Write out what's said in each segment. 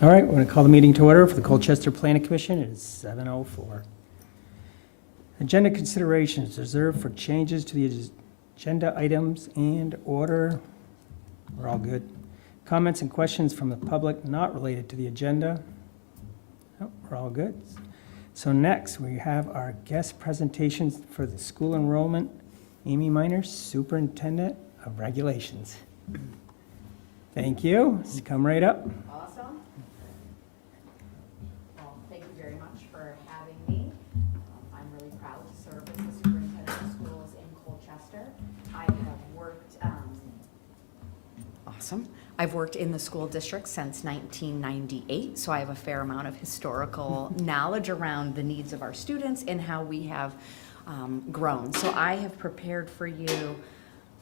All right, we're going to call the meeting to order for the Colchester Planning Commission. It is 7:04. Agenda considerations reserved for changes to the agenda items and order. We're all good. Comments and questions from the public not related to the agenda. Oh, we're all good. So next, we have our guest presentations for the school enrollment. Amy Miner, Superintendent of Regulations. Thank you. Just come right up. Awesome. Well, thank you very much for having me. I'm really proud to serve as the superintendent of schools in Colchester. I have worked, I've worked in the school district since 1998, so I have a fair amount of historical knowledge around the needs of our students and how we have grown. So I have prepared for you,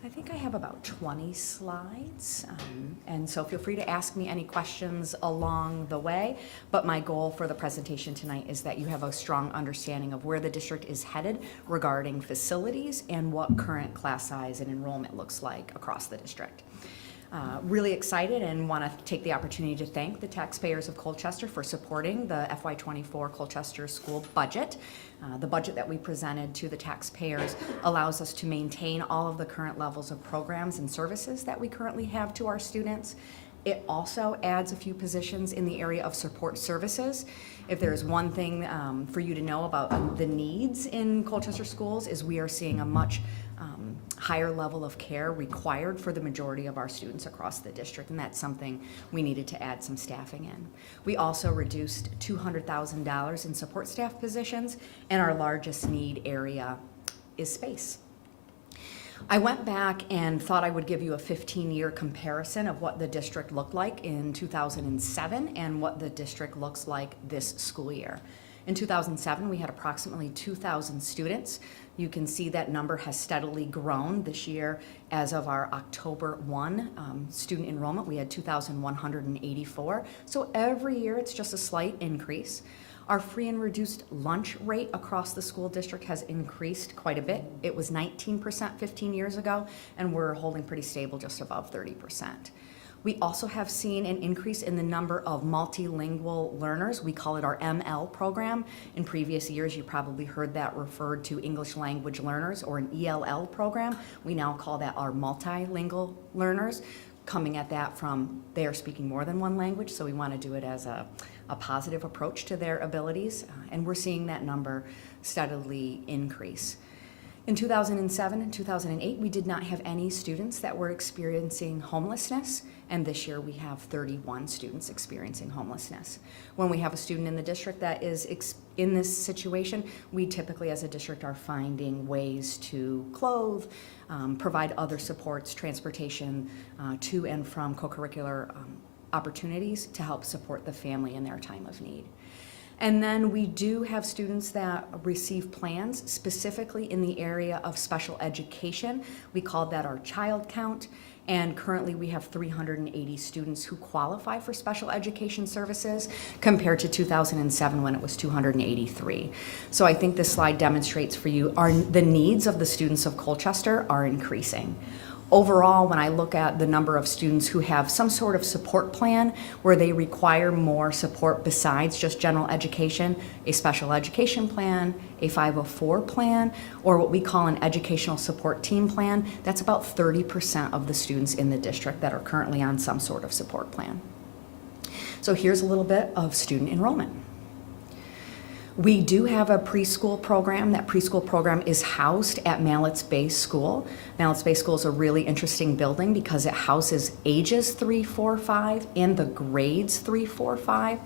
I think I have about 20 slides, and so feel free to ask me any questions along the way, but my goal for the presentation tonight is that you have a strong understanding of where the district is headed regarding facilities and what current class size and enrollment looks like across the district. Really excited and want to take the opportunity to thank the taxpayers of Colchester for supporting the FY24 Colchester school budget. The budget that we presented to the taxpayers allows us to maintain all of the current levels of programs and services that we currently have to our students. It also adds a few positions in the area of support services. If there's one thing for you to know about the needs in Colchester schools is we are seeing a much higher level of care required for the majority of our students across the district, and that's something we needed to add some staffing in. We also reduced $200,000 in support staff positions, and our largest need area is space. I went back and thought I would give you a 15-year comparison of what the district looked like in 2007 and what the district looks like this school year. In 2007, we had approximately 2,000 students. You can see that number has steadily grown this year. As of our October 1 student enrollment, we had 2,184. So every year it's just a slight increase. Our free and reduced lunch rate across the school district has increased quite a bit. It was 19% 15 years ago, and we're holding pretty stable, just above 30%. We also have seen an increase in the number of multilingual learners. We call it our ML program. In previous years, you probably heard that referred to English language learners, or an ELL program. We now call that our multilingual learners, coming at that from they are speaking more than one language, so we want to do it as a positive approach to their abilities, and we're seeing that number steadily increase. In 2007 and 2008, we did not have any students that were experiencing homelessness, and this year we have 31 students experiencing homelessness. When we have a student in the district that is in this situation, we typically as a district are finding ways to clothe, provide other supports, transportation to and from co-curricular opportunities to help support the family in their time of need. And then we do have students that receive plans specifically in the area of special education. We call that our child count. And currently we have 380 students who qualify for special education services compared to 2007 when it was 283. So I think this slide demonstrates for you the needs of the students of Colchester are increasing. Overall, when I look at the number of students who have some sort of support plan where they require more support besides just general education, a special education plan, a 504 plan, or what we call an educational support team plan, that's about 30% of the students in the district that are currently on some sort of support plan. So here's a little bit of student enrollment. We do have a preschool program. That preschool program is housed at Mallett's Bay School. Mallett's Bay School is a really interesting building because it houses ages 3, 4, 5 and the grades 3, 4, 5.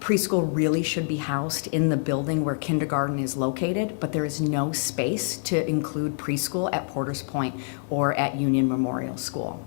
Preschool really should be housed in the building where kindergarten is located, but there is no space to include preschool at Porter's Point or at Union Memorial School.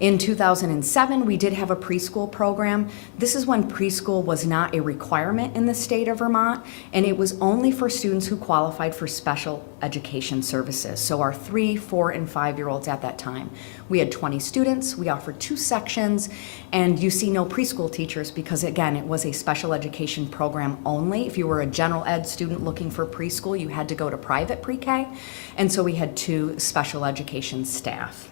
In 2007, we did have a preschool program. This is when preschool was not a requirement in the state of Vermont, and it was only for students who qualified for special education services. So our 3, 4, and 5-year-olds at that time. We had 20 students, we offered 2 sections, and you see no preschool teachers because, again, it was a special education program only. If you were a general ed student looking for preschool, you had to go to private pre-K, and so we had 2 special education staff.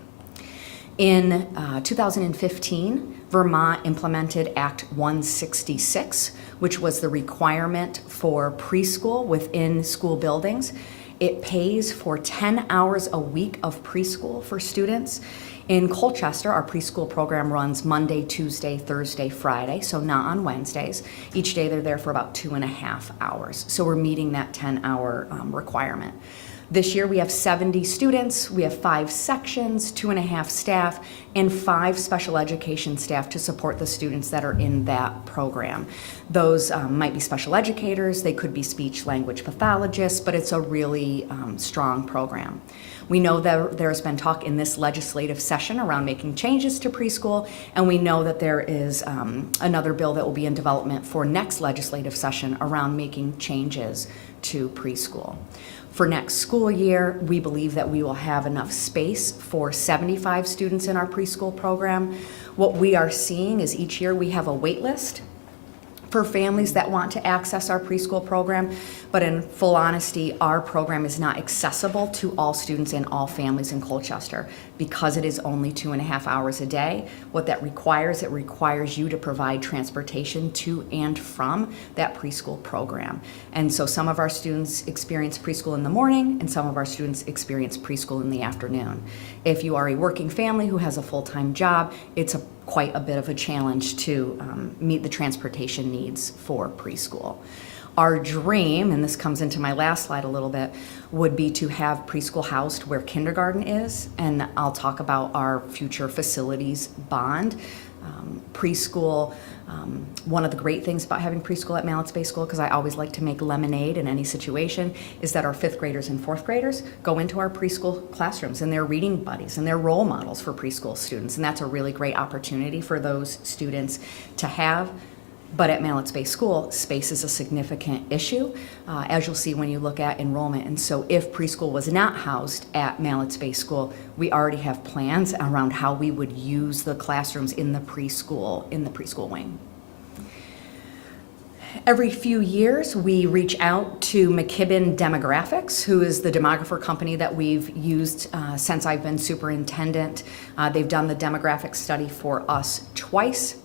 In 2015, Vermont implemented Act 166, which was the requirement for preschool within school buildings. It pays for 10 hours a week of preschool for students. In Colchester, our preschool program runs Monday, Tuesday, Thursday, Friday, so not on Wednesdays. Each day they're there for about 2.5 hours. So we're meeting that 10-hour requirement. This year we have 70 students, we have 5 sections, 2.5 staff, and 5 special education staff to support the students that are in that program. Those might be special educators, they could be speech language pathologists, but it's a really strong program. We know that there's been talk in this legislative session around making changes to preschool, and we know that there is another bill that will be in development for next legislative session around making changes to preschool. For next school year, we believe that we will have enough space for 75 students in our preschool program. What we are seeing is each year we have a wait list for families that want to access our preschool program, but in full honesty, our program is not accessible to all students and all families in Colchester because it is only 2.5 hours a day. What that requires, it requires you to provide transportation to and from that preschool program. And so some of our students experience preschool in the morning and some of our students experience preschool in the afternoon. If you are a working family who has a full-time job, it's quite a bit of a challenge to meet the transportation needs for preschool. Our dream, and this comes into my last slide a little bit, would be to have preschool housed where kindergarten is, and I'll talk about our future facilities bond. Preschool, one of the great things about having preschool at Mallett's Bay School, because I always like to make lemonade in any situation, is that our 5th graders and 4th graders go into our preschool classrooms and they're reading buddies and they're role models for preschool students, and that's a really great opportunity for those students to have. But at Mallett's Bay School, space is a significant issue, as you'll see when you look at enrollment. And so if preschool was not housed at Mallett's Bay School, we already have plans around how we would use the classrooms in the preschool wing. Every few years, we reach out to McKibben Demographics, who is the demographer company that we've used since I've been superintendent. They've done the demographic study for us twice,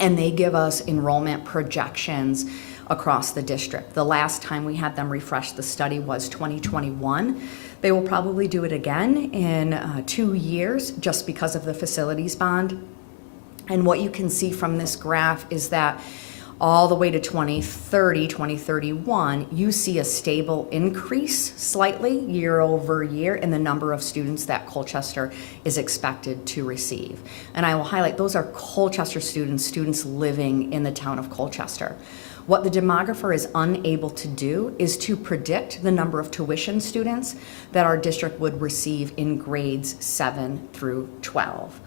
and they give us enrollment projections across the district. The last time we had them refresh the study was 2021. They will probably do it again in 2 years just because of the facilities bond. And what you can see from this graph is that all the way to 2030, 2031, you see a stable increase slightly year over year in the number of students that Colchester is expected to receive. And I will highlight, those are Colchester students living in the town of Colchester. What the demographer is unable to do is to predict the number of tuition students that our district would receive in grades 7 through 12.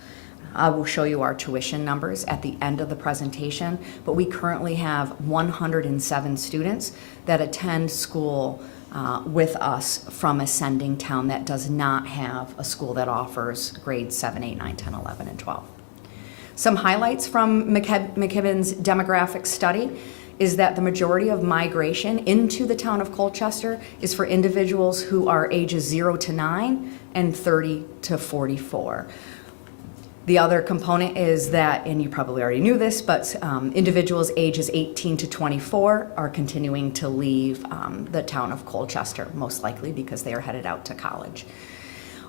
I will show you our tuition numbers at the end of the presentation, but we currently have 107 students that attend school with us from a sending town that does not have a school that offers grades 7, 8, 9, 10, 11, and 12. Some highlights from McKibben's demographic study is that the majority of migration into the town of Colchester is for individuals who are ages 0 to 9 and 30 to 44. The other component is that, and you probably already knew this, but individuals ages 18 to 24 are continuing to leave the town of Colchester, most likely because they are headed out to college.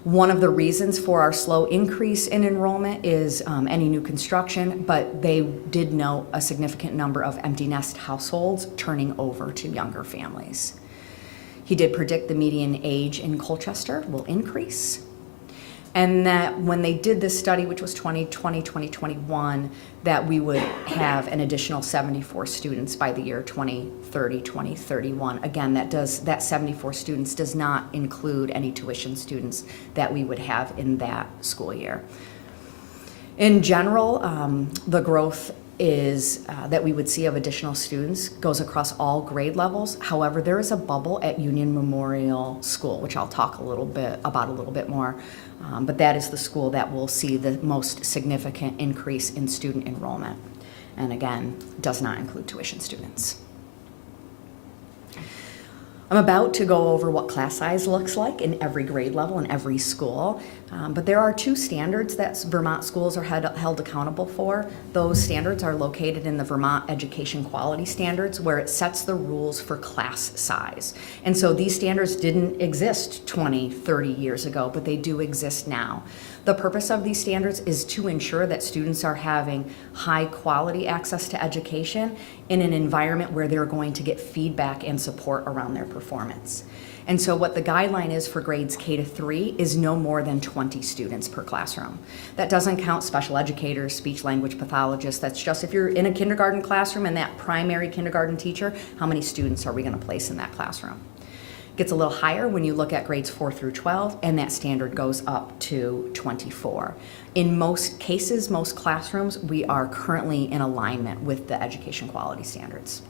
One of the reasons for our slow increase in enrollment is any new construction, but they did note a significant number of empty nest households turning over to younger families. He did predict the median age in Colchester will increase, and that when they did this study, which was 2020, 2021, that we would have an additional 74 students by the year 2030, 2031. Again, that 74 students does not include any tuition students that we would have in that school year. In general, the growth is that we would see of additional students goes across all grade levels. However, there is a bubble at Union Memorial School, which I'll talk a little bit more. But that is the school that will see the most significant increase in student enrollment. And again, does not include tuition students. I'm about to go over what class size looks like in every grade level in every school. But there are two standards that Vermont schools are held accountable for. Those standards are located in the Vermont Education Quality Standards, where it sets the rules for class size. And so these standards didn't exist 20, 30 years ago, but they do exist now. The purpose of these standards is to ensure that students are having high quality access to education in an environment where they're going to get feedback and support around their performance. And so what the guideline is for grades K to 3 is no more than 20 students per classroom. That doesn't count special educators, speech language pathologists. That's just if you're in a kindergarten classroom and that primary kindergarten teacher, how many students are we going to place in that classroom? It gets a little higher when you look at grades 4 through 12, and that standard goes up to 24. In most cases, most classrooms, we are currently in alignment with the education quality standards.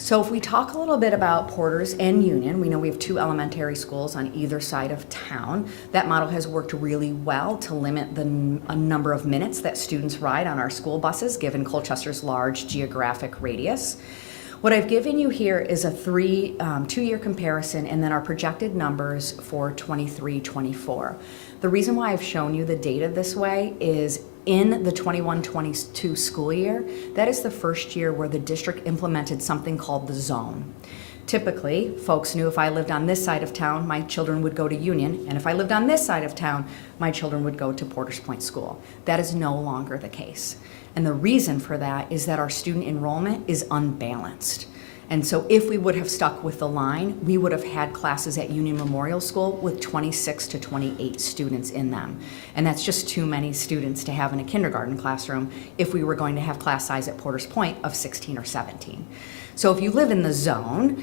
So if we talk a little bit about Porters and Union, we know we have two elementary schools on either side of town. That model has worked really well to limit the number of minutes that students ride on our school buses, given Colchester's large geographic radius. What I've given you here is a two-year comparison and then our projected numbers for 23-24. The reason why I've shown you the data this way is in the 21-22 school year, that is the first year where the district implemented something called the zone. Typically, folks knew if I lived on this side of town, my children would go to Union, and if I lived on this side of town, my children would go to Porters Point School. That is no longer the case. And the reason for that is that our student enrollment is unbalanced. And so if we would have stuck with the line, we would have had classes at Union Memorial School with 26 to 28 students in them. And that's just too many students to have in a kindergarten classroom if we were going to have class size at Porters Point of 16 or 17. So if you live in the zone,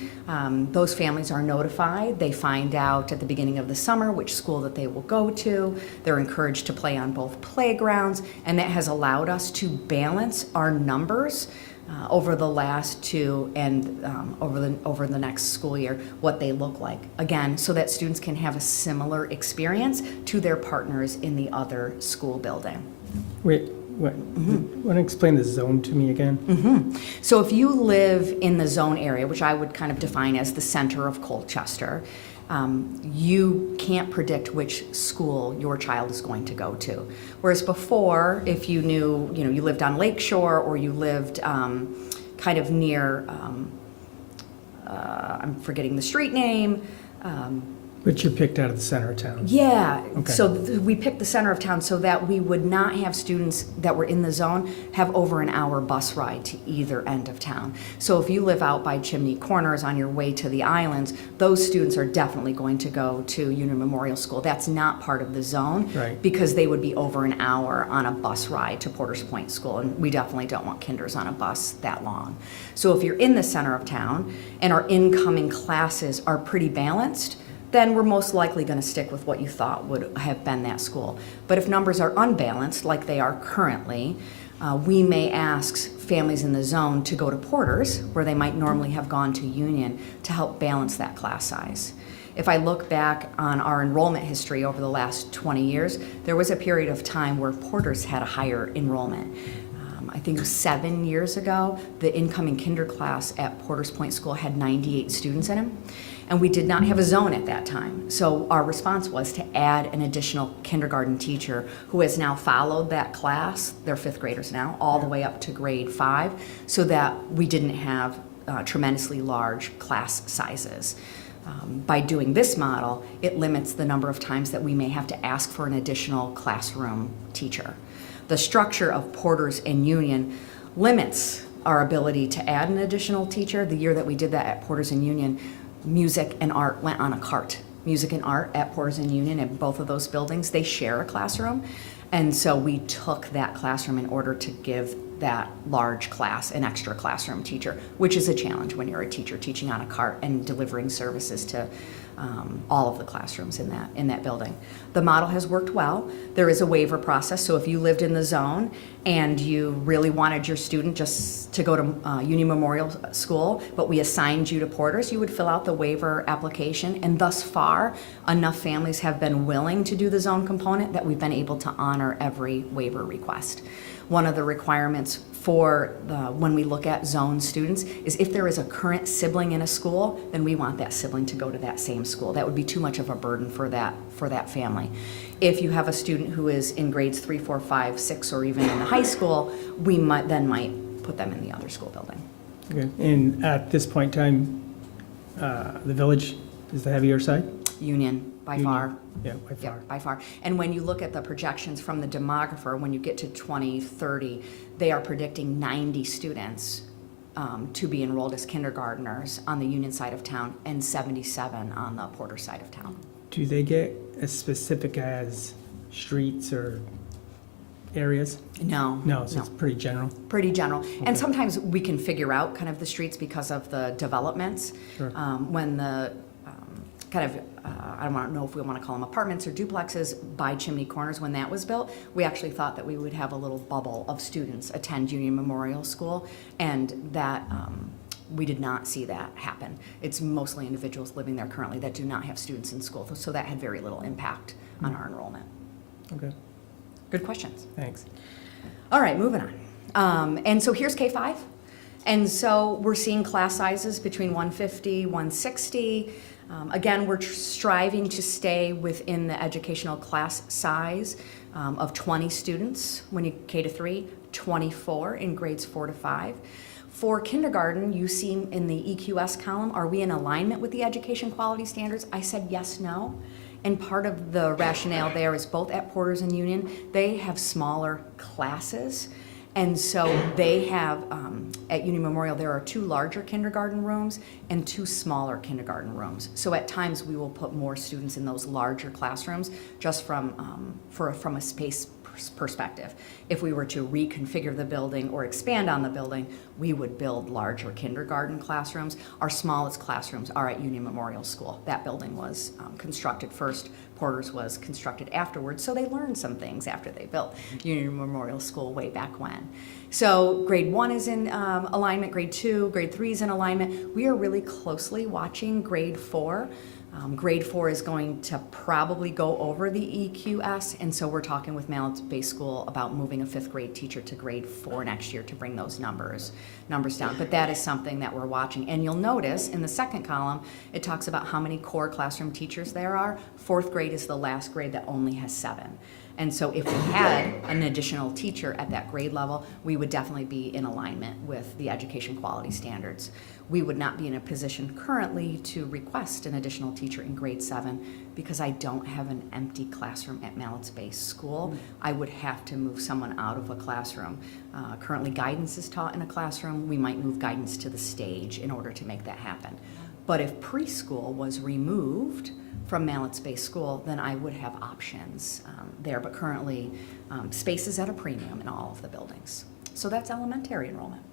those families are notified. They find out at the beginning of the summer which school that they will go to. They're encouraged to play on both playgrounds, and that has allowed us to balance our numbers over the last two and over the next school year, what they look like. Again, so that students can have a similar experience to their partners in the other school building. Wait, what? Want to explain the zone to me again? So if you live in the zone area, which I would kind of define as the center of Colchester, you can't predict which school your child is going to go to. Whereas before, if you knew, you lived on Lake Shore or you lived kind of near, I'm forgetting the street name. But you picked out of the center of town. Yeah, Okay. so we picked the center of town so that we would not have students that were in the zone have over an hour bus ride to either end of town. So if you live out by Chimney Corners on your way to the islands, those students are definitely going to go to Union Memorial School. That's not part of the zone, Right. because they would be over an hour on a bus ride to Porters Point School, and we definitely don't want kinders on a bus that long. So if you're in the center of town and our incoming classes are pretty balanced, then we're most likely going to stick with what you thought would have been that school. But if numbers are unbalanced, like they are currently, we may ask families in the zone to go to Porters, where they might normally have gone to Union, to help balance that class size. If I look back on our enrollment history over the last 20 years, there was a period of time where Porters had a higher enrollment. I think 7 years ago, the incoming kinder class at Porters Point School had 98 students in them. And we did not have a zone at that time. So our response was to add an additional kindergarten teacher who has now followed that class, they're fifth graders now, all the way up to grade 5, so that we didn't have tremendously large class sizes. By doing this model, it limits the number of times that we may have to ask for an additional classroom teacher. The structure of Porters and Union limits our ability to add an additional teacher. The year that we did that at Porters and Union, music and art went on a cart. Music and art at Porters and Union, in both of those buildings, they share a classroom. And so we took that classroom in order to give that large class an extra classroom teacher, which is a challenge when you're a teacher teaching on a cart and delivering services to all of the classrooms in that building. The model has worked well. There is a waiver process, so if you lived in the zone and you really wanted your student just to go to Union Memorial School, but we assigned you to Porters, you would fill out the waiver application, and thus far, enough families have been willing to do the zone component that we've been able to honor every waiver request. one of the requirements for when we look at zone students is if there is a current sibling in a school, then we want that sibling to go to that same school. That would be too much of a burden for that family. If you have a student who is in grades 3, 4, 5, 6, or even in the high school, we might put them in the other school building. Okay. And at this point in time, the village is the heavier side? Union, by Union. far. Yeah, by far. Yeah, by far. And when you look at the projections from the demographer, when you get to 2030, they are predicting 90 students to be enrolled as kindergartners on the Union side of town and 77 on the Porter side of town. Do they get as specific as streets or areas? No. No, so it's pretty general. Pretty general. Okay. And sometimes we can figure out kind of the streets because of the developments. Sure. When the I don't know if we want to call them apartments or duplexes by Chimney Corners, when that was built, we actually thought that we would have a little bubble of students attend Union Memorial School, and that we did not see that happen. It's mostly individuals living there currently that do not have students in school, so that had very little impact on our enrollment. Okay, Good questions. thanks. All right, moving on. And so here's K-5. And so we're seeing class sizes between 150, 160. Again, we're striving to stay within the educational class size of 20 students when you K to 3, 24 in grades 4 to 5. For kindergarten, you see in the EQS column, are we in alignment with the education quality standards? I said yes, no. And part of the rationale there is both at Porter's and Union, they have smaller classes. And so they have, at Union Memorial, there are 2 larger kindergarten rooms and 2 smaller kindergarten rooms. So at times we will put more students in those larger classrooms just from a space perspective. If we were to reconfigure the building or expand on the building, we would build larger kindergarten classrooms. Our smallest classrooms are at Union Memorial School. That building was constructed first. Porter's was constructed afterwards, so they learned some things after they built Union Memorial School way back when. So grade 1 is in alignment, grade 2, grade 3 is in alignment. We are really closely watching grade 4. Grade 4 is going to probably go over the EQS, and so we're talking with Mallet Bay School about moving a 5th grade teacher to grade 4 next year to bring those numbers down. But that is something that we're watching. And you'll notice in the second column, it talks about how many core classroom teachers there are. 4th grade is the last grade that only has 7. And so if we had an additional teacher at that grade level, we would definitely be in alignment with the education quality standards. We would not be in a position currently to request an additional teacher in grade 7 because I don't have an empty classroom at Mallet Bay School. I would have to move someone out of a classroom. Currently guidance is taught in a classroom. We might move guidance to the stage in order to make that happen. But if preschool was removed from Mallet Bay School, then I would have options there. But currently, space is at a premium in all of the buildings. So that's elementary enrollment.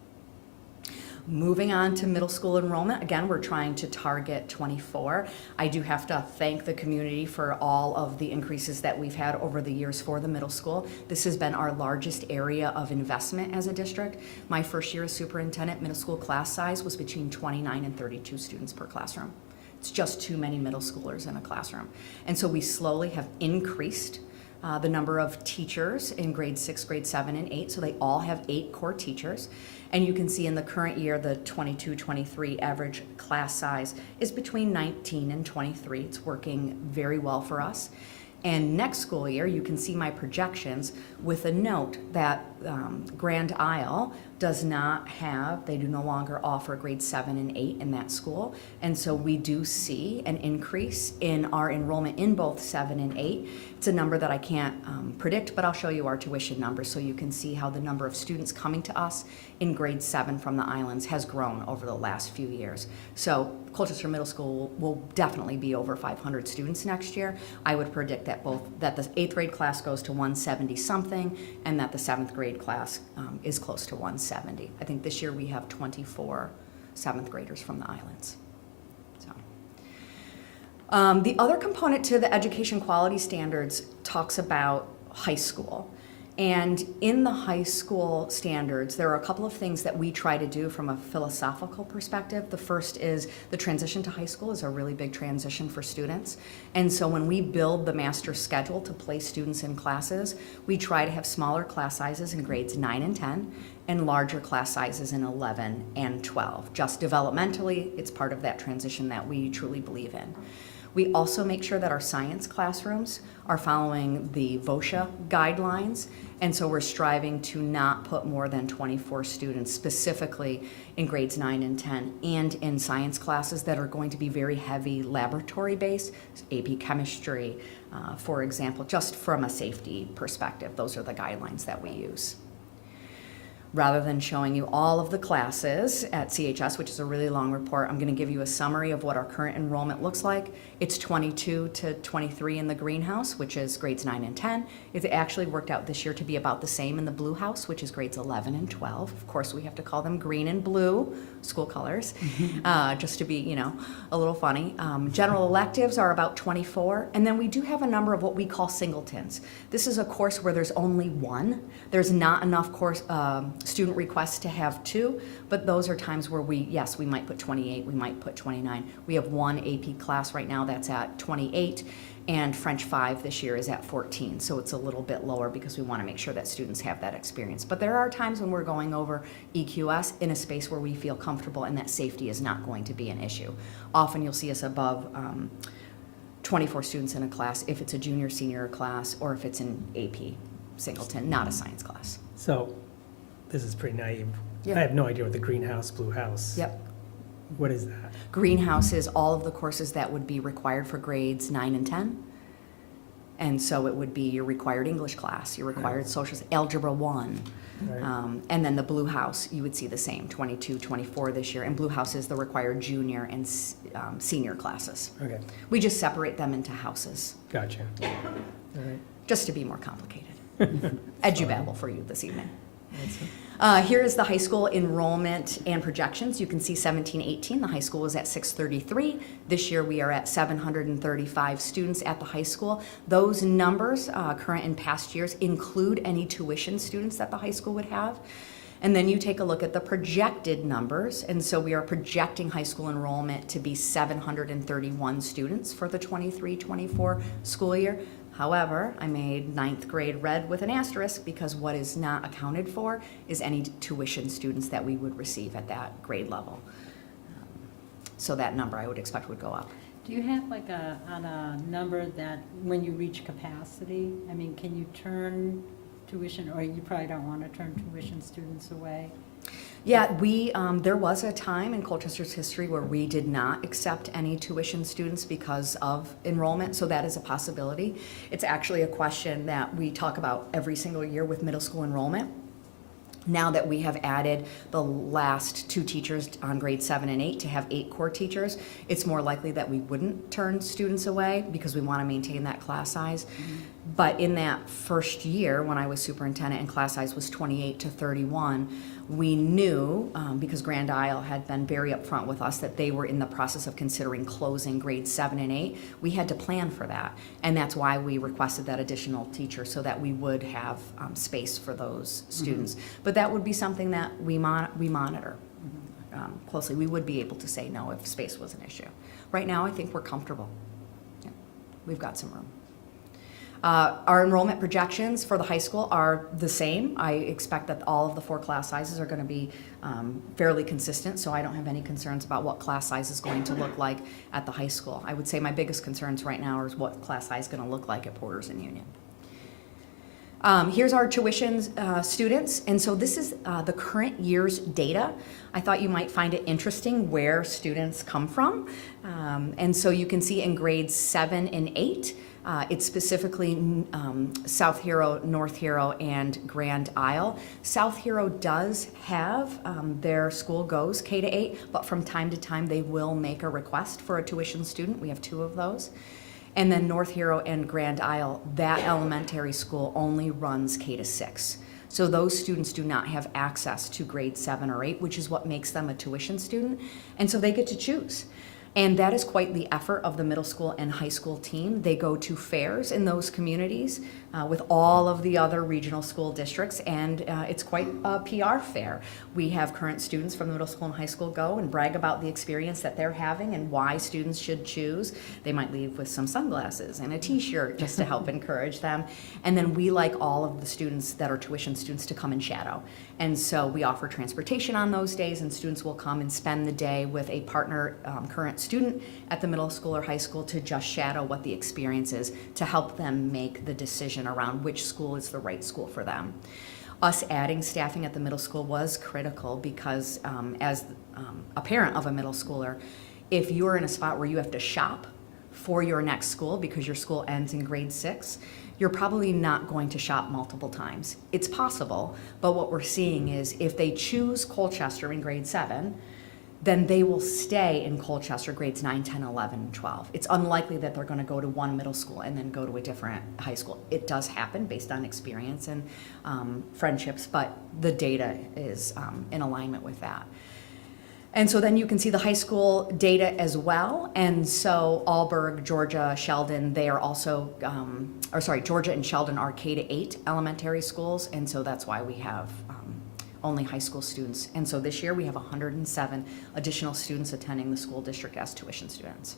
Moving on to middle school enrollment, again, we're trying to target 24. I do have to thank the community for all of the increases that we've had over the years for the middle school. This has been our largest area of investment as a district. My first year as superintendent, middle school class size was between 29 and 32 students per classroom. It's just too many middle schoolers in a classroom. And so we slowly have increased the number of teachers in grade 6, grade 7, and 8. So they all have 8 core teachers. And you can see in the current year, the 22-23 average class size is between 19 and 23. It's working very well for us. And next school year, you can see my projections with a note that Grand Isle does not have, they do no longer offer grade 7 and 8 in that school. And so we do see an increase in our enrollment in both 7 and 8. It's a number that I can't predict, but I'll show you our tuition numbers so you can see how the number of students coming to us in grade 7 from the islands has grown over the last few years. So Colchester Middle School will definitely be over 500 students next year. I would predict that that the 8th grade class goes to 170 something and that the 7th grade class is close to 170. I think this year we have 24 7th graders from the islands. The other component to the education quality standards talks about high school. And in the high school standards, there are a couple of things that we try to do from a philosophical perspective. The first is the transition to high school is a really big transition for students. And so when we build the master schedule to place students in classes, we try to have smaller class sizes in grades 9 and 10 and larger class sizes in 11 and 12. Just developmentally, it's part of that transition that we truly believe in. We also make sure that our science classrooms are following the VOSHA guidelines, and so we're striving to not put more than 24 students specifically in grades 9 and 10 and in science classes that are going to be very heavy laboratory based, AP chemistry, for example, just from a safety perspective. Those are the guidelines that we use. Rather than showing you all of the classes at CHS, which is a really long report, I'm going to give you a summary of what our current enrollment looks like. It's 22 to 23 in the greenhouse, which is grades 9 and 10. It actually worked out this year to be about the same in the blue house, which is grades 11 and 12. Of course, we have to call them green and blue, school colors, just to be, a little funny. General electives are about 24, and then we do have a number of what we call singletons. This is a course where there's only one. There's not enough student requests to have two, but those are times where we might put 28, we might put 29. We have one AP class right now that's at 28, and French 5 this year is at 14, so it's a little bit lower because we want to make sure that students have that experience. But there are times when we're going over EQS in a space where we feel comfortable and that safety is not going to be an issue. Often you'll see us above 24 students in a class if it's a junior, senior class, or if it's an AP singleton, not a science class. So, this is pretty naive. Yeah. I have no idea what the greenhouse, blue house. Yep. What is that? Greenhouse is all of the courses that would be required for grades 9 and 10. And so it would be your required English class, your required social, algebra 1. Right. And then the blue house, you would see the same, 22, 24 this year. And blue house is the required junior and senior classes. Okay, We just separate them into houses, gotcha. All right. just to be more complicated. Edubabble for you this evening. That's it. Here is the high school enrollment and projections. You can see 17-18, the high school was at 633. This year we are at 735 students at the high school. Those numbers, current and past years, include any tuition students that the high school would have. And then you take a look at the projected numbers, and so we are projecting high school enrollment to be 731 students for the 23-24 school year. However, I made 9th grade red with an asterisk because what is not accounted for is any tuition students that we would receive at that grade level. So that number I would expect would go up. Do you have like on a number that when you reach capacity, I mean, can you turn tuition, or you probably don't want to turn tuition students away? Yeah, there was a time in Colchester's history where we did not accept any tuition students because of enrollment, so that is a possibility. It's actually a question that we talk about every single year with middle school enrollment. Now that we have added the last 2 teachers on grade 7 and 8 to have 8 core teachers, it's more likely that we wouldn't turn students away because we want to maintain that class size. Mm-hmm. But in that first year, when I was superintendent and class size was 28 to 31, we knew, because Grand Isle had been very upfront with us, that they were in the process of considering closing grades 7 and 8. We had to plan for that, and that's why we requested that additional teacher so that we would have space for those students. Mm-hmm. But that would be something that we monitor closely. We would be able to say no if space was an issue. Right now, I think we're comfortable. Yeah. We've got some room. Our enrollment projections for the high school are the same. I expect that all of the 4 class sizes are going to be fairly consistent, so I don't have any concerns about what class size is going to look like at the high school. I would say my biggest concerns right now is what class size is going to look like at Porters and Union. Here's our tuition students, and so this is the current year's data. I thought you might find it interesting where students come from. And so you can see in grades 7 and 8, it's specifically South Hero, North Hero, and Grand Isle. South Hero does have, their school goes K-8, but from time to time they will make a request for a tuition student. We have 2 of those. And then North Hero and Grand Isle, that elementary school only runs K-6. So those students do not have access to grade 7 or 8, which is what makes them a tuition student. And so they get to choose. And that is quite the effort of the middle school and high school team. They go to fairs in those communities. with all of the other regional school districts, and it's quite a PR fair. We have current students from the middle school and high school go and brag about the experience that they're having and why students should choose. They might leave with some sunglasses and a t-shirt just to help encourage them. And then we like all of the students that are tuition students to come and shadow. And so we offer transportation on those days, and students will come and spend the day with a partner current student at the middle school or high school to just shadow what the experience is, to help them make the decision around which school is the right school for them. Us adding staffing at the middle school was critical because as a parent of a middle schooler, if you're in a spot where you have to shop for your next school because your school ends in grade 6, you're probably not going to shop multiple times. It's possible, but what we're seeing is if they choose Colchester in grade 7, then they will stay in Colchester grades 9, 10, 11, and 12. It's unlikely that they're going to go to one middle school and then go to a different high school. It does happen based on experience and friendships, but the data is in alignment with that. And so then you can see the high school data as well. And so Alburg, Georgia, Sheldon, they are also, Georgia and Sheldon are K-8 elementary schools. And so that's why we have only high school students. And so this year we have 107 additional students attending the school district as tuition students.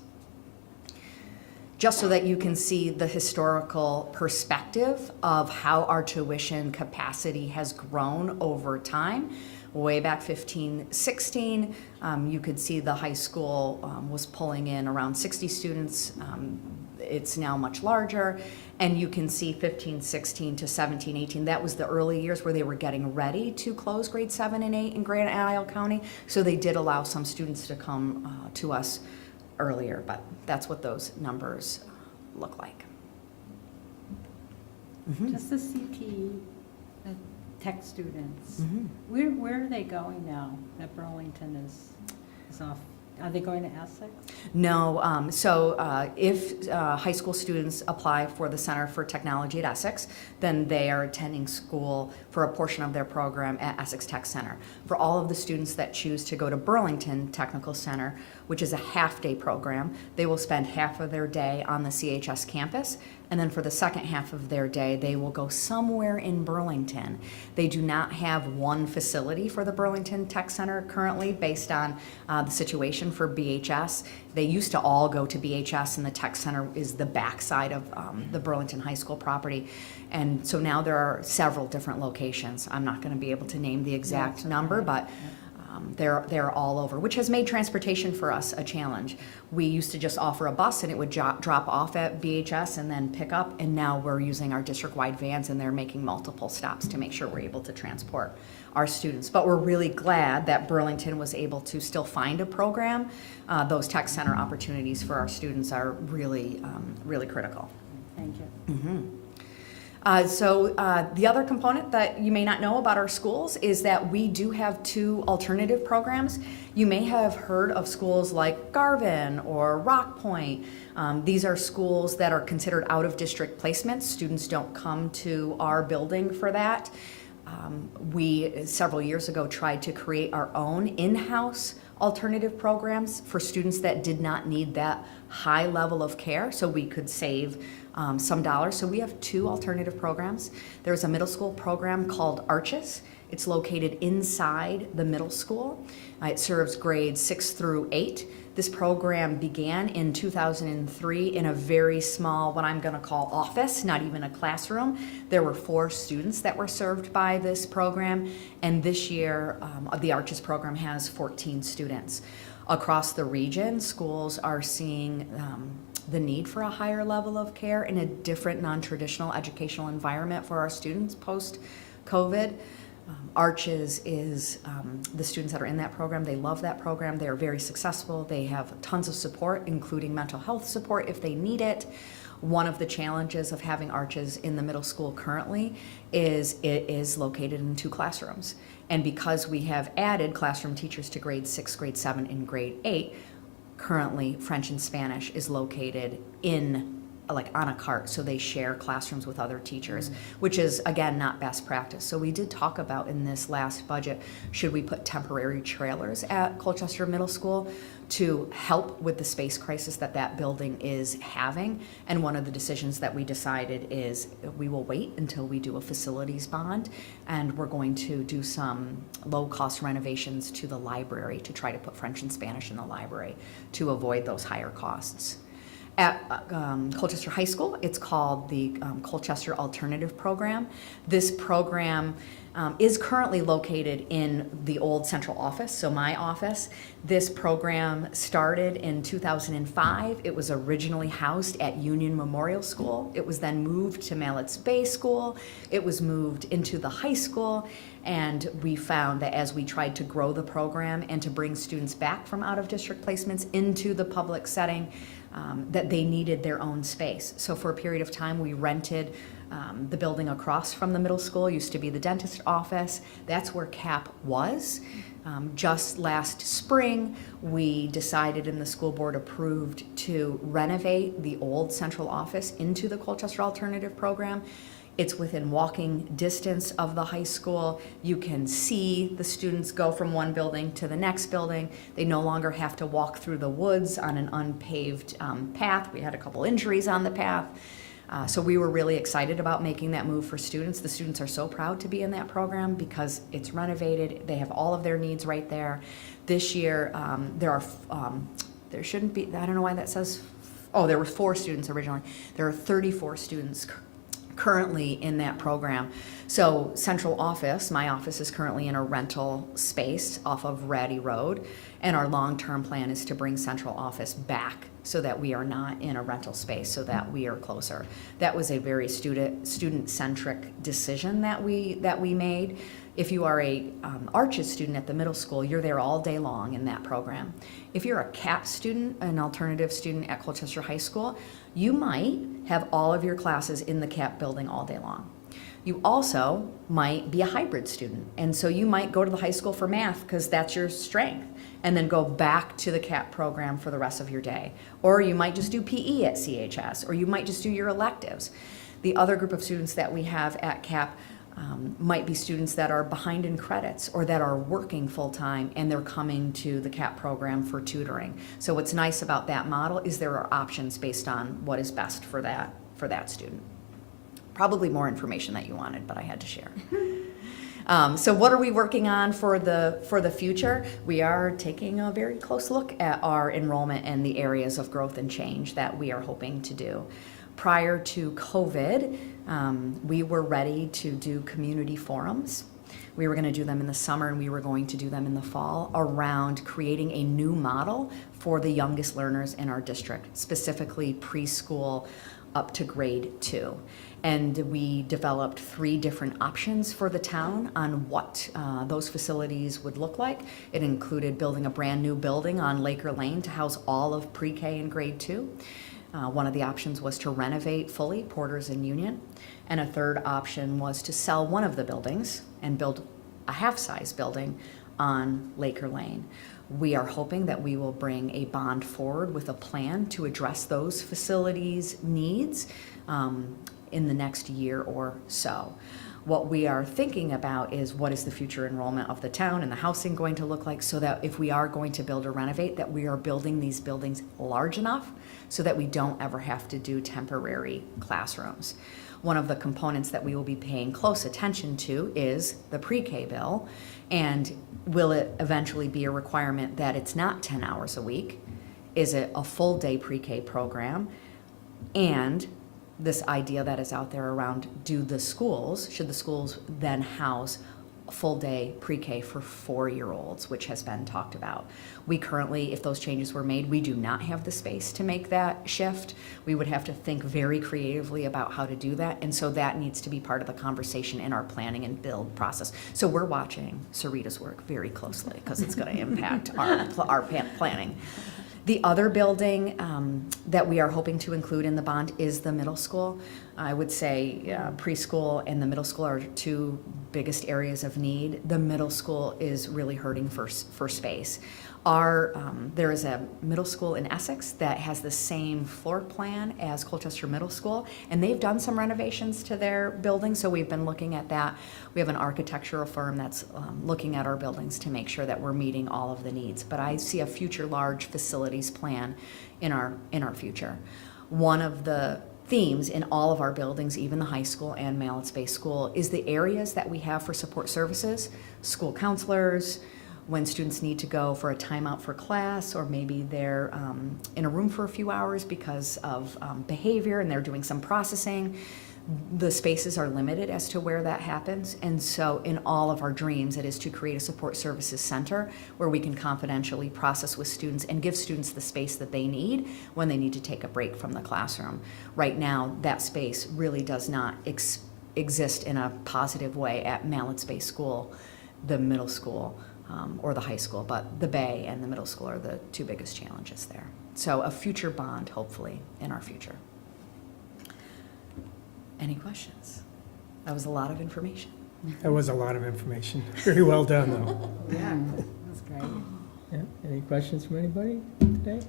Just so that you can see the historical perspective of how our tuition capacity has grown over time. Way back 15, 16, you could see the high school was pulling in around 60 students. It's now much larger. And you can see 15, 16 to 17, 18, that was the early years where they were getting ready to close grade 7 and 8 in Grand Isle County. So they did allow some students to come to us earlier, but that's what those numbers look like. Mm-hmm. Just the CT tech students, Mm-hmm. where are they going now that Burlington is off? Are they going to Essex? No, if high school students apply for the Center for Technology at Essex, then they are attending school for a portion of their program at Essex Tech Center. For all of the students that choose to go to Burlington Technical Center, which is a half-day program, they will spend half of their day on the CHS campus, and then for the second half of their day, they will go somewhere in Burlington. They do not have one facility for the Burlington Tech Center currently based on the situation for BHS. They used to all go to BHS, and the Tech Center is the backside of the Burlington High School property. And so now there are several different locations. I'm not going to be able to name the exact number, but they're all over, which has made transportation for us a challenge. We used to just offer a bus and it would drop off at BHS and then pick up, and now we're using our district-wide vans and they're making multiple stops to make sure we're able to transport our students. But we're really glad that Burlington was able to still find a program. Those tech center opportunities for our students are really, really critical. Thank you. Mm-hmm. The other component that you may not know about our schools is that we do have 2 alternative programs. You may have heard of schools like Garvin or Rock Point. These are schools that are considered out-of-district placements. Students don't come to our building for that. We, several years ago, tried to create our own in-house alternative programs for students that did not need that high level of care, so we could save some dollars. So we have 2 alternative programs. There's a middle school program called Arches. It's located inside the middle school. It serves grades 6 through 8. This program began in 2003 in a very small, what I'm going to call office, not even a classroom. There were 4 students that were served by this program, and this year the Arches program has 14 students. Across the region, schools are seeing the need for a higher level of care in a different non-traditional educational environment for our students post-COVID. Arches is the students that are in that program. They love that program. They are very successful. They have tons of support, including mental health support if they need it. One of the challenges of having Arches in the middle school currently is it is located in 2 classrooms. And because we have added classroom teachers to grade 6, grade 7, and grade 8, currently French and Spanish is located in like on a cart, so they share classrooms with other teachers, which is, again, not best practice. So we did talk about in this last budget, should we put temporary trailers at Colchester Middle School to help with the space crisis that that building is having? And one of the decisions that we decided is we will wait until we do a facilities bond, and we're going to do some low-cost renovations to the library to try to put French and Spanish in the library to avoid those higher costs. At Colchester High School, it's called the Colchester Alternative Program. This program is currently located in the old central office, so my office. This program started in 2005. It was originally housed at Union Memorial School. It was then moved to Mallets Bay School. It was moved into the high school, and we found that as we tried to grow the program and to bring students back from out-of-district placements into the public setting, that they needed their own space. So for a period of time, we rented the building across from the middle school. Used to be the dentist office. That's where CAP was. Just last spring, we decided, and the school board approved, to renovate the old central office into the Colchester Alternative Program. It's within walking distance of the high school. You can see the students go from one building to the next building. They no longer have to walk through the woods on an unpaved path. We had a couple injuries on the path. So we were really excited about making that move for students. The students are so proud to be in that program because it's renovated. They have all of their needs right there. This year, there shouldn't be, I don't know why that says, there were 4 students originally. There are 34 students currently in that program. So central office, my office, is currently in a rental space off of Ratty Road, and our long-term plan is to bring central office back so that we are not in a rental space, so that we are closer. That was a very student-centric decision that we made. If you are a Arches student at the middle school, you're there all day long in that program. If you're a CAP student, an alternative student at Colchester High School, you might have all of your classes in the CAP building all day long. You also might be a hybrid student, and so you might go to the high school for math because that's your strength, and then go back to the CAP program for the rest of your day. Or you might just do PE at CHS, or you might just do your electives. The other group of students that we have at CAP might be students that are behind in credits or that are working full-time and they're coming to the CAP program for tutoring. So what's nice about that model is there are options based on what is best for that student. Probably more information that you wanted, but I had to share. So what are we working on for the future? We are taking a very close look at our enrollment and the areas of growth and change that we are hoping to do. Prior to COVID, we were ready to do community forums. We were going to do them in the summer, and we were going to do them in the fall around creating a new model for the youngest learners in our district, specifically preschool up to grade 2. And we developed 3 different options for the town on what those facilities would look like. It included building a brand new building on Laker Lane to house all of pre-K and grade 2. One of the options was to renovate fully Porter's and Union. And a third option was to sell one of the buildings and build a half-size building on Laker Lane. We are hoping that we will bring a bond forward with a plan to address those facilities' needs in the next year or so. What we are thinking about is what is the future enrollment of the town and the housing going to look like, so that if we are going to build or renovate, that we are building these buildings large enough so that we don't ever have to do temporary classrooms. One of the components that we will be paying close attention to is the pre-K bill, and will it eventually be a requirement that it's not 10 hours a week? Is it a full day pre-K program? And this idea that is out there around, should the schools then house full day pre-K for 4-year-olds, which has been talked about. We currently, if those changes were made, we do not have the space to make that shift. We would have to think very creatively about how to do that, and so that needs to be part of the conversation in our planning and build process. So we're watching Sarita's work very closely because it's going to impact our planning. The other building that we are hoping to include in the bond is the middle school. I would say preschool and the middle school are two biggest areas of need. The middle school is really hurting for space. There is a middle school in Essex that has the same floor plan as Colchester Middle School, and they've done some renovations to their building, so we've been looking at that. We have an architectural firm that's looking at our buildings to make sure that we're meeting all of the needs. But I see a future large facilities plan in our future. One of the themes in all of our buildings, even the high school and Mallett's Bay School, is the areas that we have for support services, school counselors, when students need to go for a timeout for class, or maybe they're in a room for a few hours because of behavior and they're doing some processing. The spaces are limited as to where that happens, and so in all of our dreams, it is to create a support services center where we can confidentially process with students and give students the space that they need when they need to take a break from the classroom. Right now, that space really does not exist in a positive way at Mallett's Bay School, the middle school, or the high school, but the Bay and the middle school are the two biggest challenges there. So a future bond, hopefully, in our future. Any questions? That was a lot of information. That was a lot of information. Very well done, though. Yeah, that's great. Yeah. Any questions from anybody today?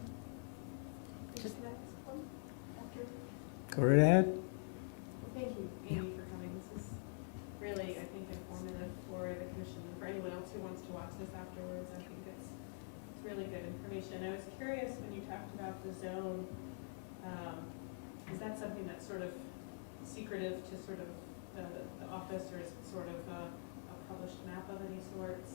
Go right ahead. Thank you, Amy, for coming. This is really, I think, informative for the commission and for anyone else who wants to watch this afterwards. I think it's really good information. I was curious when you talked about the zone, is that something that's sort of secretive to sort of the office, or is it sort of a published map of any sorts?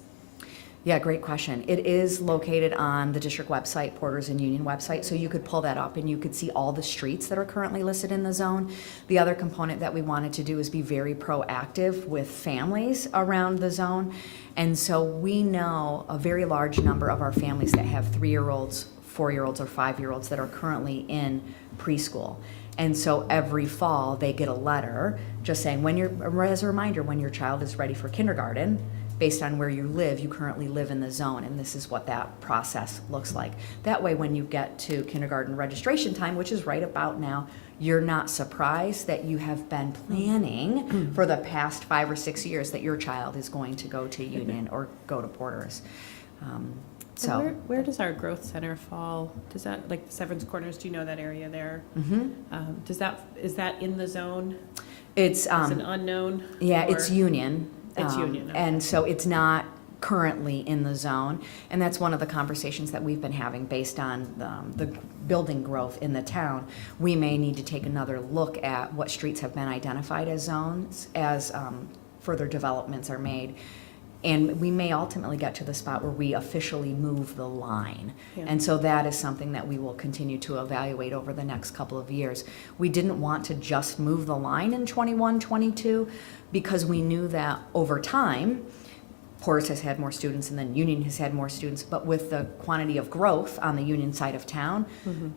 Yeah, great question. It is located on the district website, Porters and Union website, so you could pull that up and you could see all the streets that are currently listed in the zone. The other component that we wanted to do is be very proactive with families around the zone. And so we know a very large number of our families that have 3-year-olds, 4-year-olds, or 5-year-olds that are currently in preschool. And so every fall, they get a letter just saying, as a reminder, when your child is ready for kindergarten, based on where you live, you currently live in the zone, and this is what that process looks like. That way, when you get to kindergarten registration time, which is right about now, you're not surprised that you have been planning for the past 5 or 6 years that your child is going to go to Union or go to Porters. So where does our growth center fall? Does that, like the Severance Corners, do you know that area there? Is that in the zone? It's an unknown? Yeah, or? it's Union. It's Union. Okay. And so it's not currently in the zone, and that's one of the conversations that we've been having based on the building growth in the town. We may need to take another look at what streets have been identified as zones as further developments are made. And we may ultimately get to the spot where we officially move the line. Yeah. And so that is something that we will continue to evaluate over the next couple of years. We didn't want to just move the line in 21, 22, because we knew that over time, Porter's has had more students and then Union has had more students, but with the quantity of growth on the Union side of town,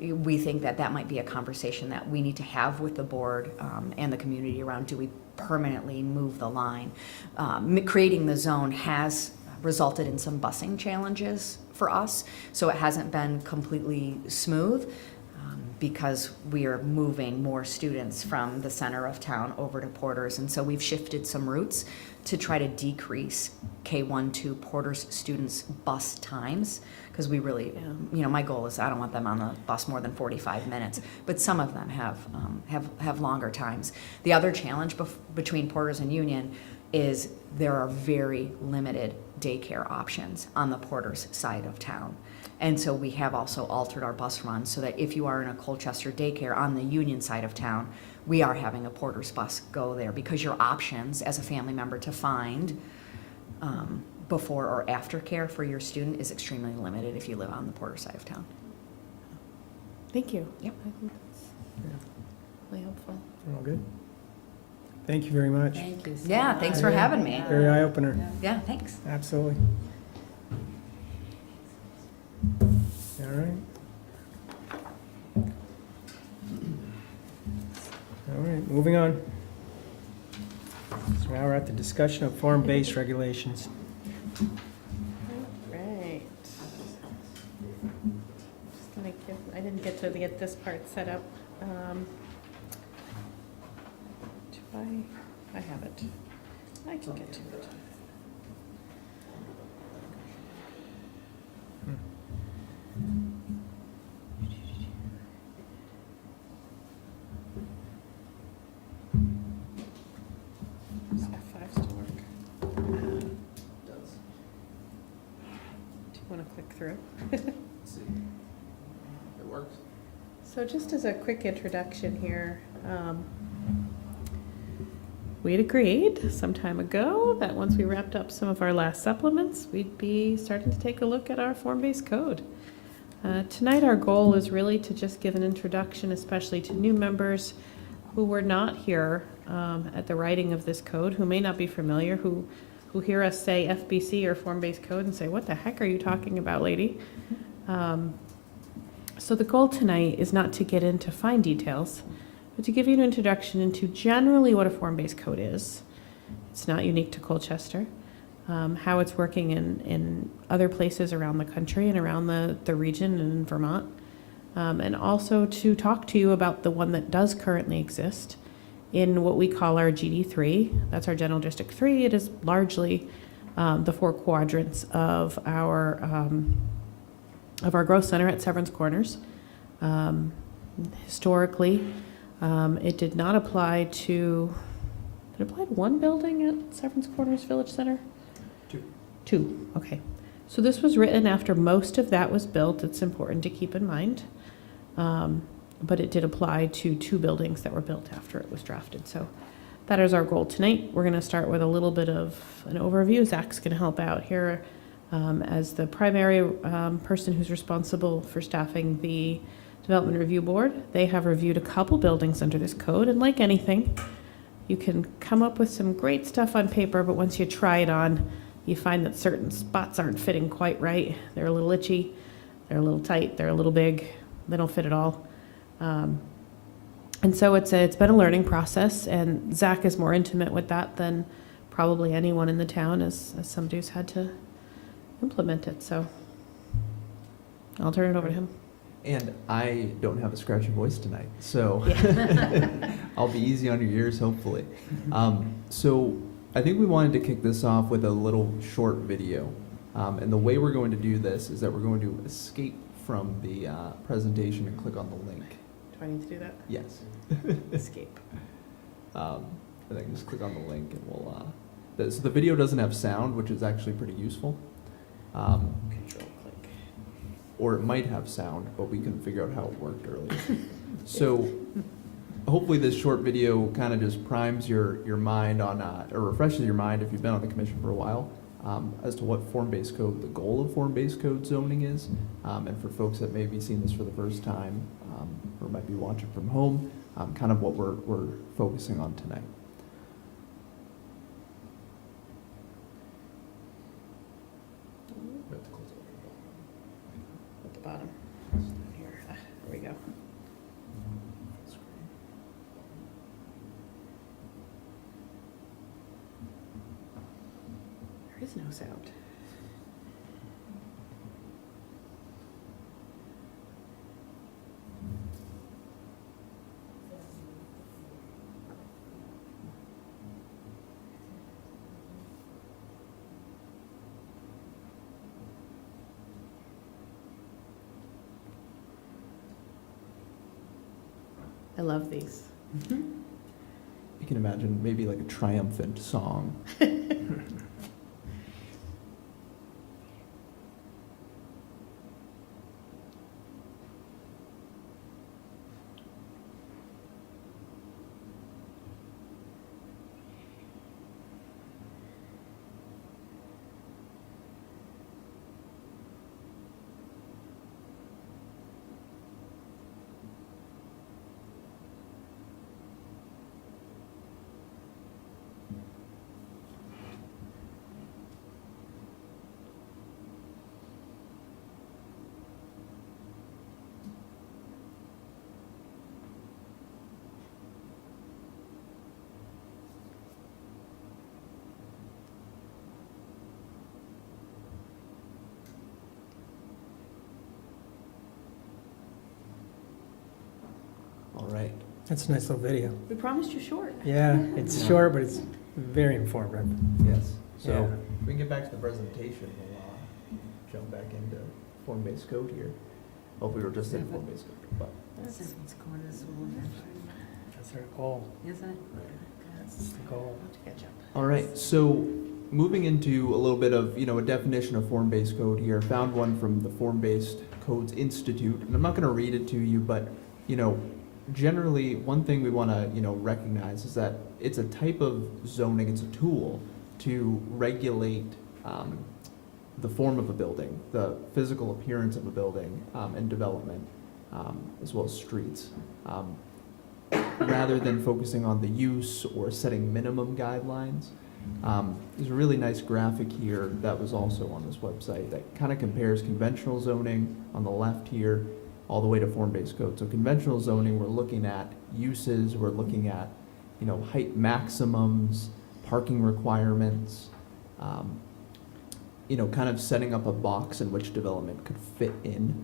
we think that that might be a conversation that we need to have with the board and the community around, do we permanently move the line? Creating the zone has resulted in some busing challenges for us, so it hasn't been completely smooth because we are moving more students from the center of town over to Porter's, and so we've shifted some routes to try to decrease K-1 Porter's students' bus times, because we really, my goal is I don't want them on the bus more than 45 minutes, but some of them have longer times. The other challenge between Porter's and Union is there are very limited daycare options on the Porter's side of town. And so we have also altered our bus runs so that if you are in a Colchester daycare on the Union side of town, we are having a Porter's bus go there, because your options as a family member to find before or after care for your student is extremely limited if you live on the Porter side of town. Thank you. Yep. I think that's really helpful. All good. Thank you very much. Thank you so Yeah, much. thanks for having me. Very eye-opener. Yeah, thanks. Absolutely. All right. All right, moving on. So now we're at the discussion of form-based regulations. Right. Just gonna I didn't get to get this part set up. Just gonna I have it. I can get to it. Does F5 still work? Does. Do you want to click through? Let's see. It works. So just as a quick introduction here, we had agreed some time ago that once we wrapped up some of our last supplements, we'd be starting to take a look at our form-based code. Tonight our goal is really to just give an introduction, especially to new members who were not here at the writing of this code, who may not be familiar, who hear us say FBC or form-based code and say, what the heck are you talking about, lady? So the goal tonight is not to get into fine details, but to give you an introduction into generally what a form-based code is. It's not unique to Colchester. How it's working in other places around the country and around the region and in Vermont. And also to talk to you about the one that does currently exist in what we call our GD3. That's our General District 3. It is largely the 4 quadrants of our growth center at Severance Corners. Historically, it did not apply to, did it apply to one building at Severance Corners Village Center? Two, okay. So this was written after most of that was built. It's important to keep in mind. But it did apply to 2 buildings that were built after it was drafted. So that is our goal tonight. We're going to start with a little bit of an overview. Zach's going to help out here as the primary person who's responsible for staffing the Development Review Board. They have reviewed a couple buildings under this code, and like anything, you can come up with some great stuff on paper, but once you try it on, you find that certain spots aren't fitting quite right. They're a little itchy, they're a little tight, they're a little big, they don't fit at all. And so it's been a learning process, and Zach is more intimate with that than probably anyone in the town as somebody who's had to implement it. So I'll turn it over to him. And I don't have a scratchy voice tonight, so I'll be easy on your ears, hopefully. So I think we wanted to kick this off with a little short video. And the way we're going to do this is that we're going to escape from the presentation and click on the link. Do I need to do that? Yes. Escape. And then just click on the link and we'll... so the video doesn't have sound, which is actually pretty useful. Control click. Or it might have sound, but we couldn't figure out how it worked earlier. So hopefully this short video kind of just primes your mind on, or refreshes your mind if you've been on the commission for a while, as to what form-based code, the goal of form-based code zoning is, and for folks that may be seeing this for the first time, or might be watching from home, kind of what we're focusing on tonight. At the bottom. Here. There we go. There is no sound. I love these. You can imagine maybe like a triumphant song. That's a nice little video. We promised you short. Yeah, it's Yeah. short, but it's very informative. Yes. So Yeah. if we can get back to the presentation, we'll jump back into form-based code here. Hope we were just in form-based code, but Seven's Corners will That's our goal. Is it? That's the goal. all right. So moving into a little bit of a definition of form-based code here. Found one from the Form-Based Codes Institute, and I'm not going to read it to you, but generally one thing we want to recognize is that it's a type of zoning. It's a tool to regulate the form of a building, the physical appearance of a building, and development, as well as streets. Rather than focusing on the use or setting minimum guidelines, there's a really nice graphic here that was also on this website that kind of compares conventional zoning on the left here all the way to form-based code. So conventional zoning, we're looking at uses, we're looking at height maximums, parking requirements, kind of setting up a box in which development could fit in.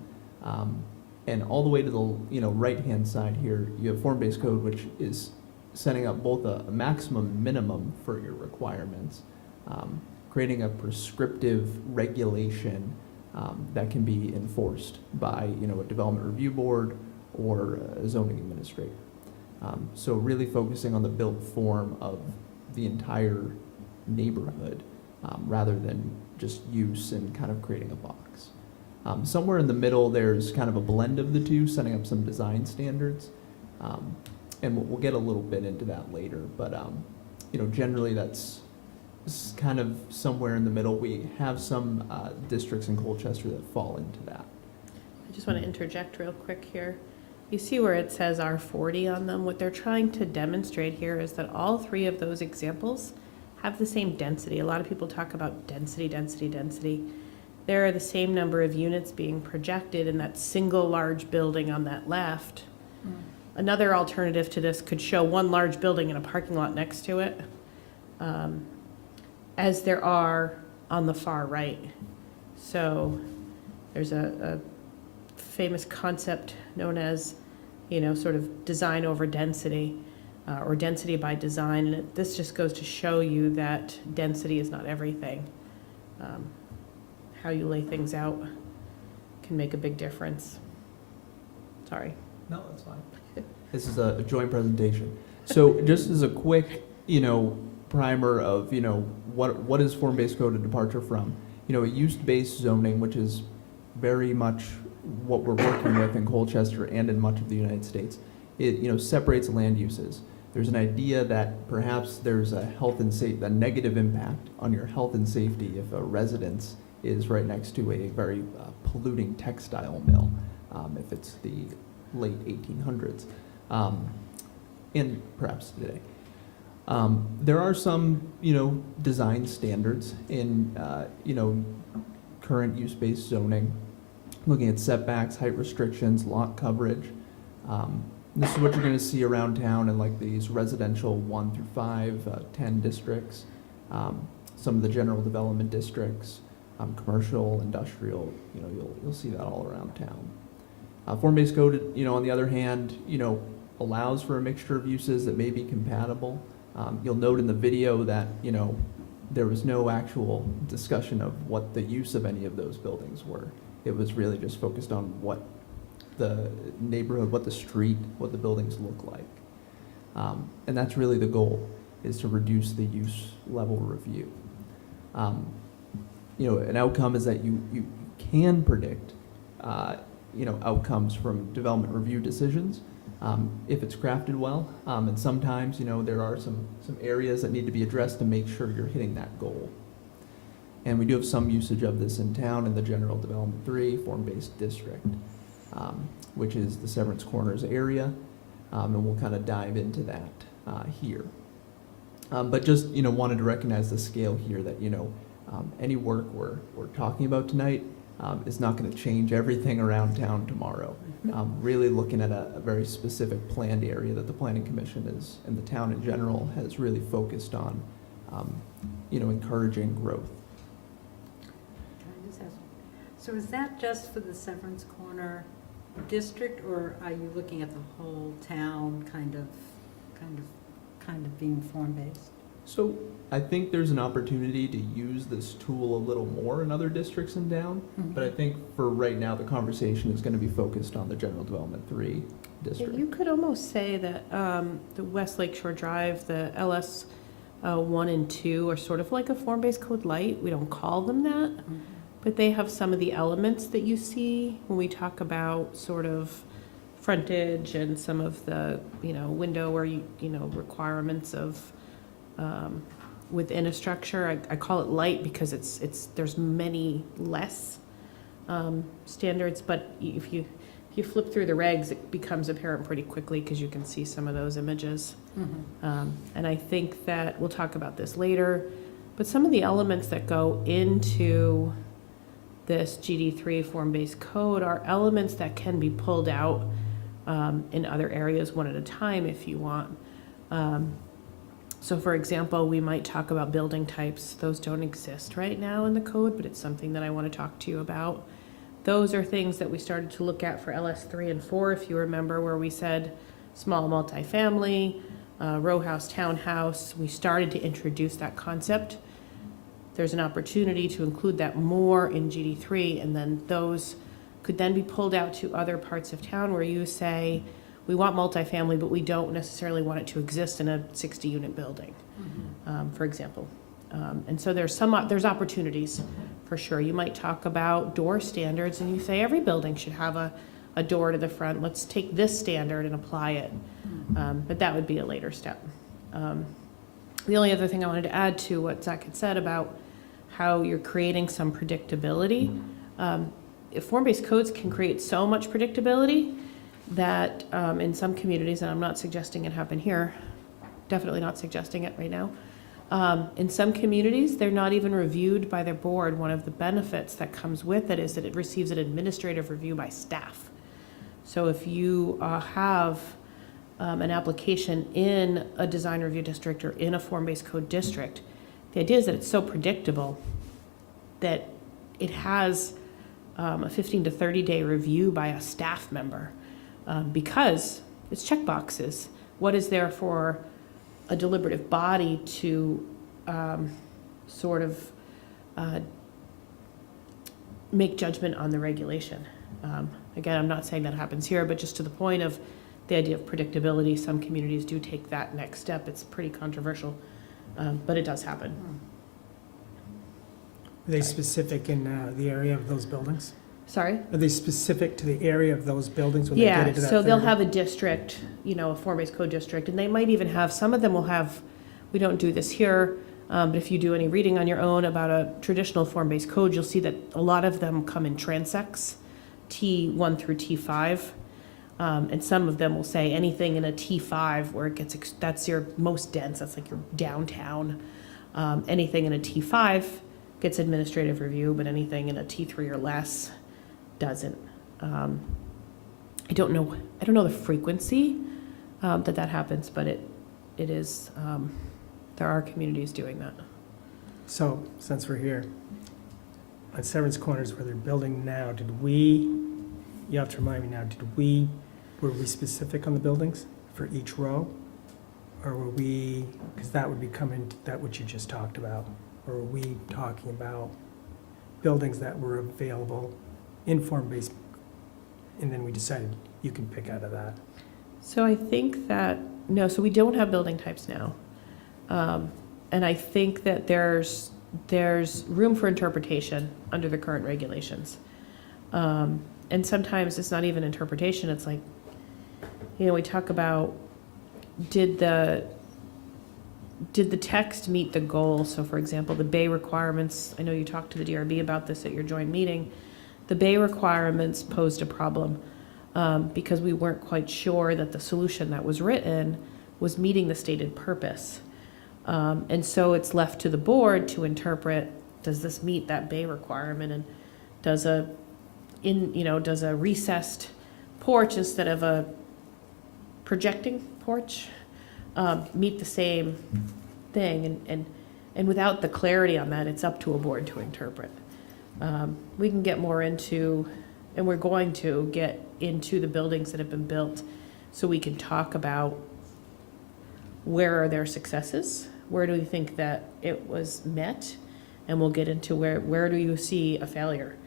And all the way to the right-hand side here, you have form-based code, which is setting up both a maximum and minimum for your requirements, creating a prescriptive regulation that can be enforced by a development review board or a zoning administrator. So really focusing on the built form of the entire neighborhood rather than just use and kind of creating a box. Somewhere in the middle, there's kind of a blend of the two, setting up some design standards. And we'll get a little bit into that later, but generally that's kind of somewhere in the middle. We have some districts in Colchester that fall into that. I just want to interject real quick here. You see where it says R40 on them? What they're trying to demonstrate here is that all three of those examples have the same density. A lot of people talk about density, density, density. There are the same number of units being projected in that single large building on that left. Another alternative to this could show one large building and a parking lot next to it, as there are on the far right. So there's a famous concept known as, sort of design over density, or density by design. And this just goes to show you that density is not everything. How you lay things out can make a big difference. Sorry. No, that's fine. This is a joint presentation. So just as a quick, primer of, what is form-based code a departure from? A use-based zoning, which is very much what we're working with in Colchester and in much of the United States. It, separates land uses. There's an idea that perhaps there's a a negative impact on your health and safety if a residence is right next to a very polluting textile mill, if it's the late 1800s, and perhaps today. There are some, design standards in, current use-based zoning, looking at setbacks, height restrictions, lot coverage. This is what you're going to see around town in like these residential 1 through 5, 10 districts, some of the general development districts, commercial, industrial. You'll see that all around town. Form-based code, on the other hand, allows for a mixture of uses that may be compatible. You'll note in the video that, there was no actual discussion of what the use of any of those buildings were. It was really just focused on what the neighborhood, what the street, what the buildings look like. And that's really the goal, is to reduce the use level review. An outcome is that you can predict, outcomes from development review decisions, if it's crafted well. And sometimes, there are some areas that need to be addressed to make sure you're hitting that goal. And we do have some usage of this in town in the General Development 3 form-based district, which is the Severance Corners area. And we'll kind of dive into that here. But just, wanted to recognize the scale here that, any work we're talking about tonight is not going to change everything around town tomorrow. Really looking at a very specific planned area that the Planning Commission is, and the town in general, has really focused on, encouraging growth. Can I just ask, so is that just for the Severance Corner district, or are you looking at the whole town kind of being form-based? So I think there's an opportunity to use this tool a little more in other districts in town, but I think for right now, the conversation is gonna be focused on the General Development 3 district. You could almost say that the West Lake Shore Drive, the LS 1 and 2 are sort of like a form-based code light. We don't call them that, but they have some of the elements that you see when we talk about sort of frontage and some of the, window or, requirements of within a structure. I call it light because there's many less standards, but if you flip through the regs, it becomes apparent pretty quickly because you can see some of those images. And I think that, we'll talk about this later, but some of the elements that go into this GD3 form-based code are elements that can be pulled out in other areas one at a time if you want. So for example, we might talk about building types. Those don't exist right now in the code, but it's something that I want to talk to you about. Those are things that we started to look at for LS3 and 4, if you remember, where we said small multifamily, row house, townhouse. We started to introduce that concept. There's an opportunity to include that more in GD3, and then those could then be pulled out to other parts of town where you say, we want multifamily, but we don't necessarily want it to exist in a 60-unit building, for example. And so there's opportunities for sure. You might talk about door standards, and you say every building should have a door to the front. Let's take this standard and apply it. But that would be a later step. The only other thing I wanted to add to what Zach had said about how you're creating some predictability. If form-based codes can create so much predictability that in some communities, and I'm not suggesting it happen here, definitely not suggesting it right now, in some communities, they're not even reviewed by their board. One of the benefits that comes with it is that it receives an administrative review by staff. So if you have an application in a design review district or in a form-based code district, the idea is that it's so predictable that it has a 15 to 30-day review by a staff member because it's checkboxes. What is there for a deliberative body to make judgment on the regulation? Again, I'm not saying that happens here, but just to the point of the idea of predictability, some communities do take that next step. It's pretty controversial, but it does happen. Are they specific in the area of those buildings? Sorry? Are they specific to the area of those buildings when they get Yeah, into that? so they'll 30? have a district, a form-based code district, and they might even have, some of them will have, we don't do this here, but if you do any reading on your own about a traditional form-based code, you'll see that a lot of them come in transects, T1 through T5, and some of them will say anything in a T5 where it gets, that's your most dense, that's like your downtown. Anything in a T5 gets administrative review, but anything in a T3 or less doesn't. I don't know the frequency that happens, but it is, there are communities doing that. So, since we're here, on Severance Corners where they're building now, you have to remind me now, were we specific on the buildings for each row? Or were we, because that would be coming, that what you just talked about, or were we talking about buildings that were available in form-based, and then we decided you can pick out of that? So I think that, no, so we don't have building types now. And I think that there's room for interpretation under the current regulations. And sometimes it's not even interpretation, it's like, we talk about, did the text meet the goal? So for example, the bay requirements, I know you talked to the DRB about this at your joint meeting. The bay requirements posed a problem because we weren't quite sure that the solution that was written was meeting the stated purpose. And so it's left to the board to interpret, does this meet that bay requirement? And does a recessed porch instead of a projecting porch meet the same thing? And without the clarity on that, it's up to a board to interpret. We can get more into and we're going to get into the buildings that have been built so we can talk about where are their successes, where do we think that it was met, and we'll get into where do you see a failure.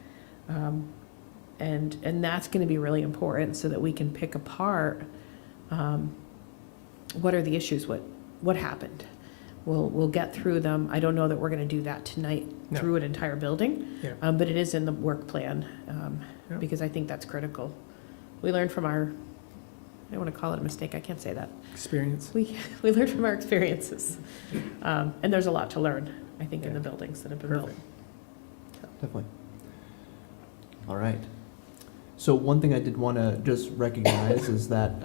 And that's going to be really important so that we can pick apart what are the issues, what happened. We'll get through them. I don't know that we're going to do that tonight No. through an entire building, Yeah. but it is in the work plan Yeah. because I think that's critical. We learned from our, I don't want to call it a mistake, I can't say that. Experience. We learned from our experiences. And there's a lot to learn, I think, in the buildings that have been built. Perfect. Definitely. All right. So one thing I did want to just recognize is that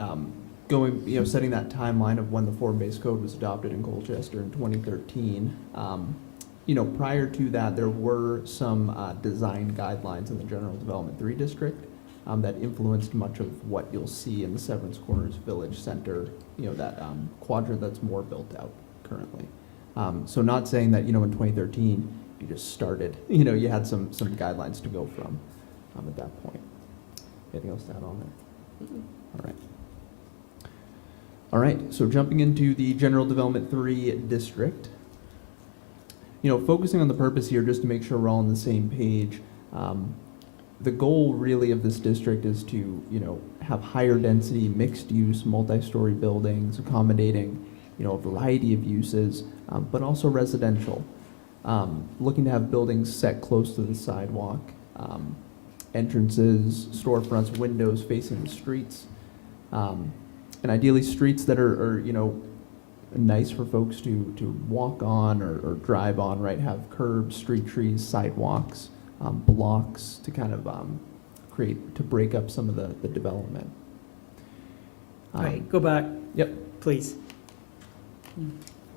setting that timeline of when the form-based code was adopted in Colchester in 2013. Prior to that, there were some design guidelines in the General Development 3 district that influenced much of what you'll see in the Severance Corners Village Center, that quadrant that's more built out currently. So not saying that, in 2013, you just started, you had some guidelines to go from at that point. Anything else to add on there? All right. All right, so jumping into the General Development 3 district. Focusing on the purpose here, just to make sure we're all on the same page. The goal really of this district is to, have higher density, mixed use, multi-story buildings, accommodating, a variety of uses, but also residential. Looking to have buildings set close to the sidewalk, entrances, storefronts, windows facing the streets, and ideally streets that are nice for folks to walk on or drive on, right? Have curbs, street trees, sidewalks, blocks to kind of to break up some of the development. All right, go back. Yep. Please.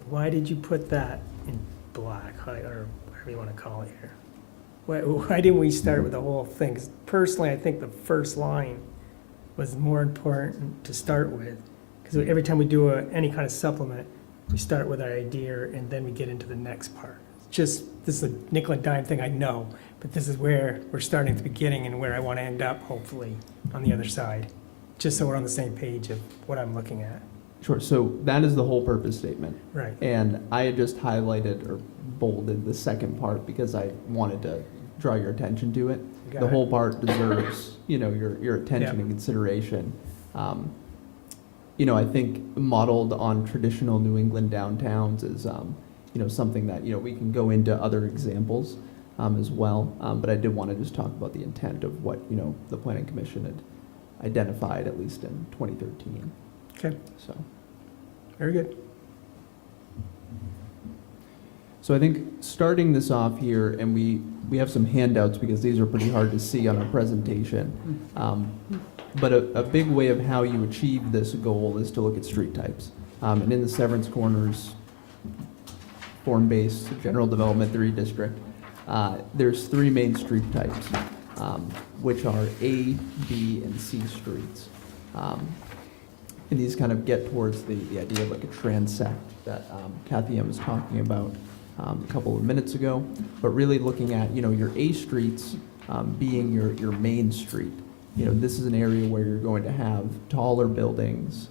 Why did you put that in black, or whatever you want to call it here? Why didn't we start with the whole thing? 'Cause personally, I think the first line was more important to start with, because every time we do any kind of supplement, we start with our idea and then we get into the next part. This is a nickel and dime thing, I know, but this is where we're starting at the beginning and where I want to end up, hopefully, on the other side, just so we're on the same page of what I'm looking at. Sure, so that is the whole purpose statement. Right. And I had just highlighted or bolded the second part because I wanted to draw your attention to it. Got The it. whole part deserves, your attention and consideration. I think modeled on traditional New England downtowns is, something that, we can go into other examples as well. But I did want to just talk about the intent of what, the Planning Commission had identified, at least in 2013. Okay, So. very good. So I think starting this off here, and we have some handouts because these are pretty hard to see on our presentation. But a big way of how you achieve this goal is to look at street types. And in the Severance Corners form-based General Development 3 district, there's 3 main street types, which are A, B, and C streets. And these kind of get towards the idea of like a transect that Kathy M was talking about a couple of minutes ago, but really looking at, your A streets being your main street. This is an area where you're going to have taller buildings,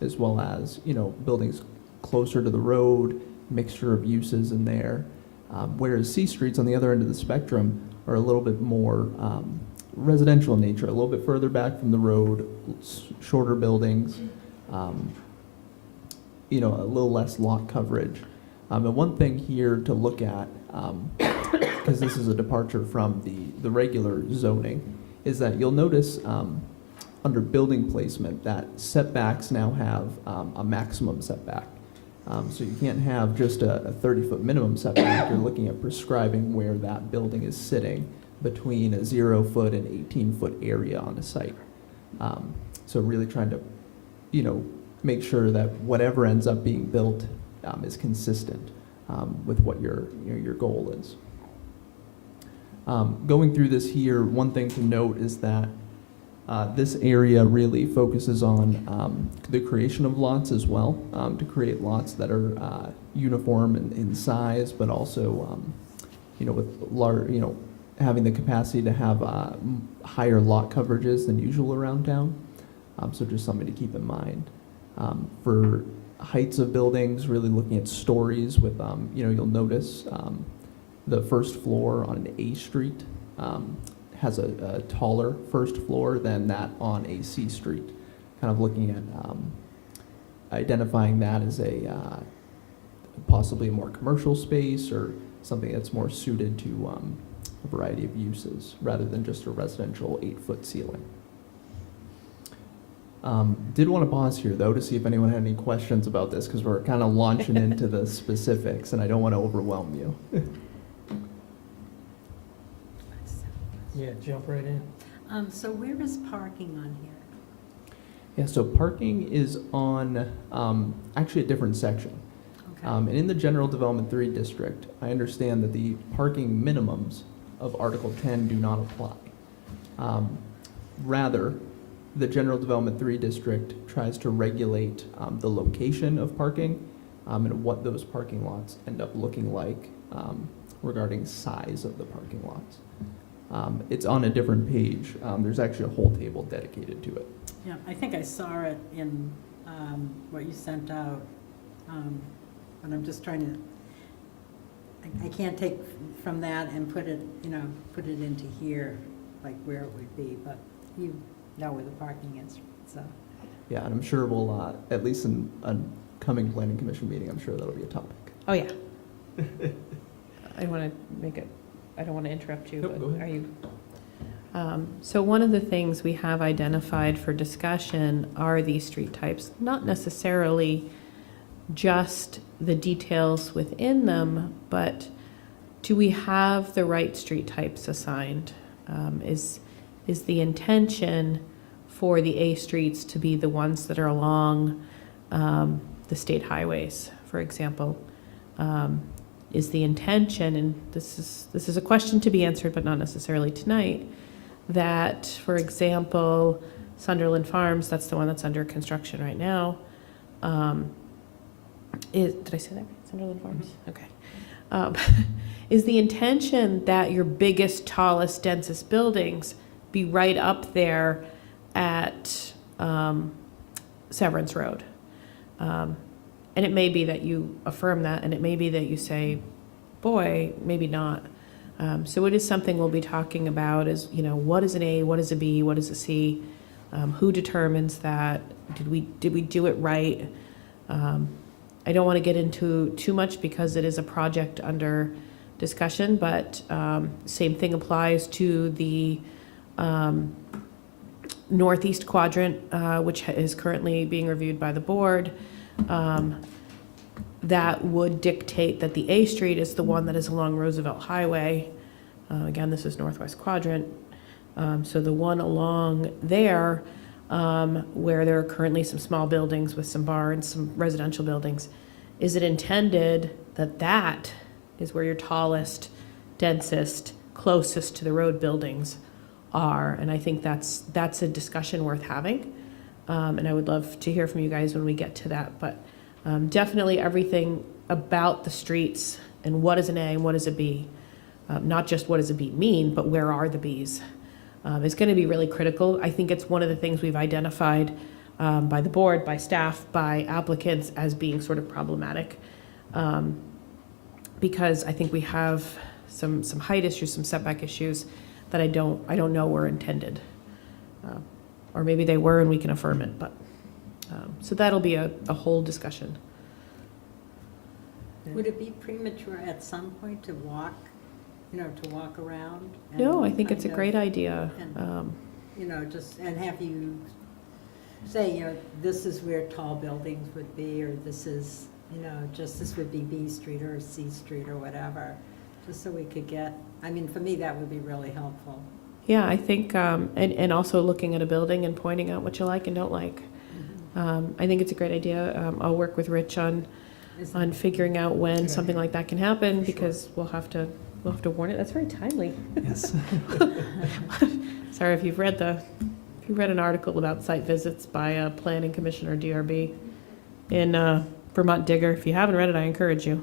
as well as, buildings closer to the road, mixture of uses in there. Whereas C streets on the other end of the spectrum are a little bit more residential in nature, a little bit further back from the road, shorter buildings, a little less lot coverage. And one thing here to look at, because this is a departure from the regular zoning, is that you'll notice under building placement that setbacks now have a maximum setback. So you can't have just a 30-foot minimum setback. You're looking at prescribing where that building is sitting between a 0-foot and 18-foot area on a site. So really trying to, make sure that whatever ends up being built is consistent with what your goal is. Going through this here, one thing to note is that this area really focuses on the creation of lots as well, to create lots that are uniform in size, but also, with large, having the capacity to have higher lot coverages than usual around town. So just something to keep in mind. For heights of buildings, really looking at stories with, you'll notice the first floor on an A street has a taller first floor than that on a C street. Kind of looking at identifying that as possibly a more commercial space or something that's more suited to a variety of uses rather than just a residential 8-foot ceiling. Did want to pause here though to see if anyone had any questions about this because we're kind of launching into the specifics and I don't want to overwhelm you. Yeah, jump right in. So where is parking on here? Yeah, so parking is on actually a different section. Okay. And in the General Development 3 district, I understand that the parking minimums of Article 10 do not apply. Rather, the General Development 3 district tries to regulate the location of parking and what those parking lots end up looking like regarding size of the parking lots. It's on a different page. There's actually a whole table dedicated to it. Yeah, I think I saw it in what you sent out, but I'm just trying to, I can't take from that and put it into here, like where it would be, but you know where the parking is, so. Yeah, and I'm sure we'll, at least in a coming planning commission meeting, I'm sure that'll be a topic. Oh, yeah. I want to make it, I don't want to interrupt you, Nope, go but ahead. are you? So one of the things we have identified for discussion are these street types, not necessarily just the details within them, but do we have the right street types assigned? Is the intention for the A streets to be the ones that are along the state highways, for example? Is the intention, and this is a question to be answered, but not necessarily tonight, that, for example, Sunderland Farms, that's the one that's under construction right now. Did I say that right? Sunderland Farms? Okay. Is the intention that your biggest, tallest, densest buildings be right up there at Severance Road? And it may be that you affirm that, and it may be that you say, boy, maybe not. So it is something we'll be talking about is, what is an A, what is a B, what is a C? Who determines that? Did we do it right? I don't want to get into too much because it is a project under discussion, but same thing applies to the northeast quadrant, which is currently being reviewed by the board. That would dictate that the A street is the one that is along Roosevelt Highway. Again, this is northwest quadrant. So the one along there, where there are currently some small buildings with some barns, some residential buildings, is it intended that that is where your tallest, densest, closest to the road buildings are? And I think that's a discussion worth having. And I would love to hear from you guys when we get to that. But definitely everything about the streets and what is an A and what is a B, not just what does a B mean, but where are the Bs, is going to be really critical. I think it's one of the things we've identified by the board, by staff, by applicants as being sort of problematic, because I think we have some height issues, some setback issues that I don't know were intended, or maybe they were and we can affirm it. But so that'll be a whole discussion. Would it be premature at some point to walk around? No, I think it's a kind of, great idea. And have you say, this is where tall buildings would be, or this is, this would be B Street or C Street or whatever, just so we could get, for me, that would be really helpful. Yeah, I think, and also looking at a building and pointing out what you like and don't like. I think it's a great idea. I'll work with Rich on figuring out when something like that can happen, because we'll have to warn it. That's very timely. Yes. Sorry if you've read an article about site visits by a planning commission or DRB in Vermont Digger. If you haven't read it, I encourage you.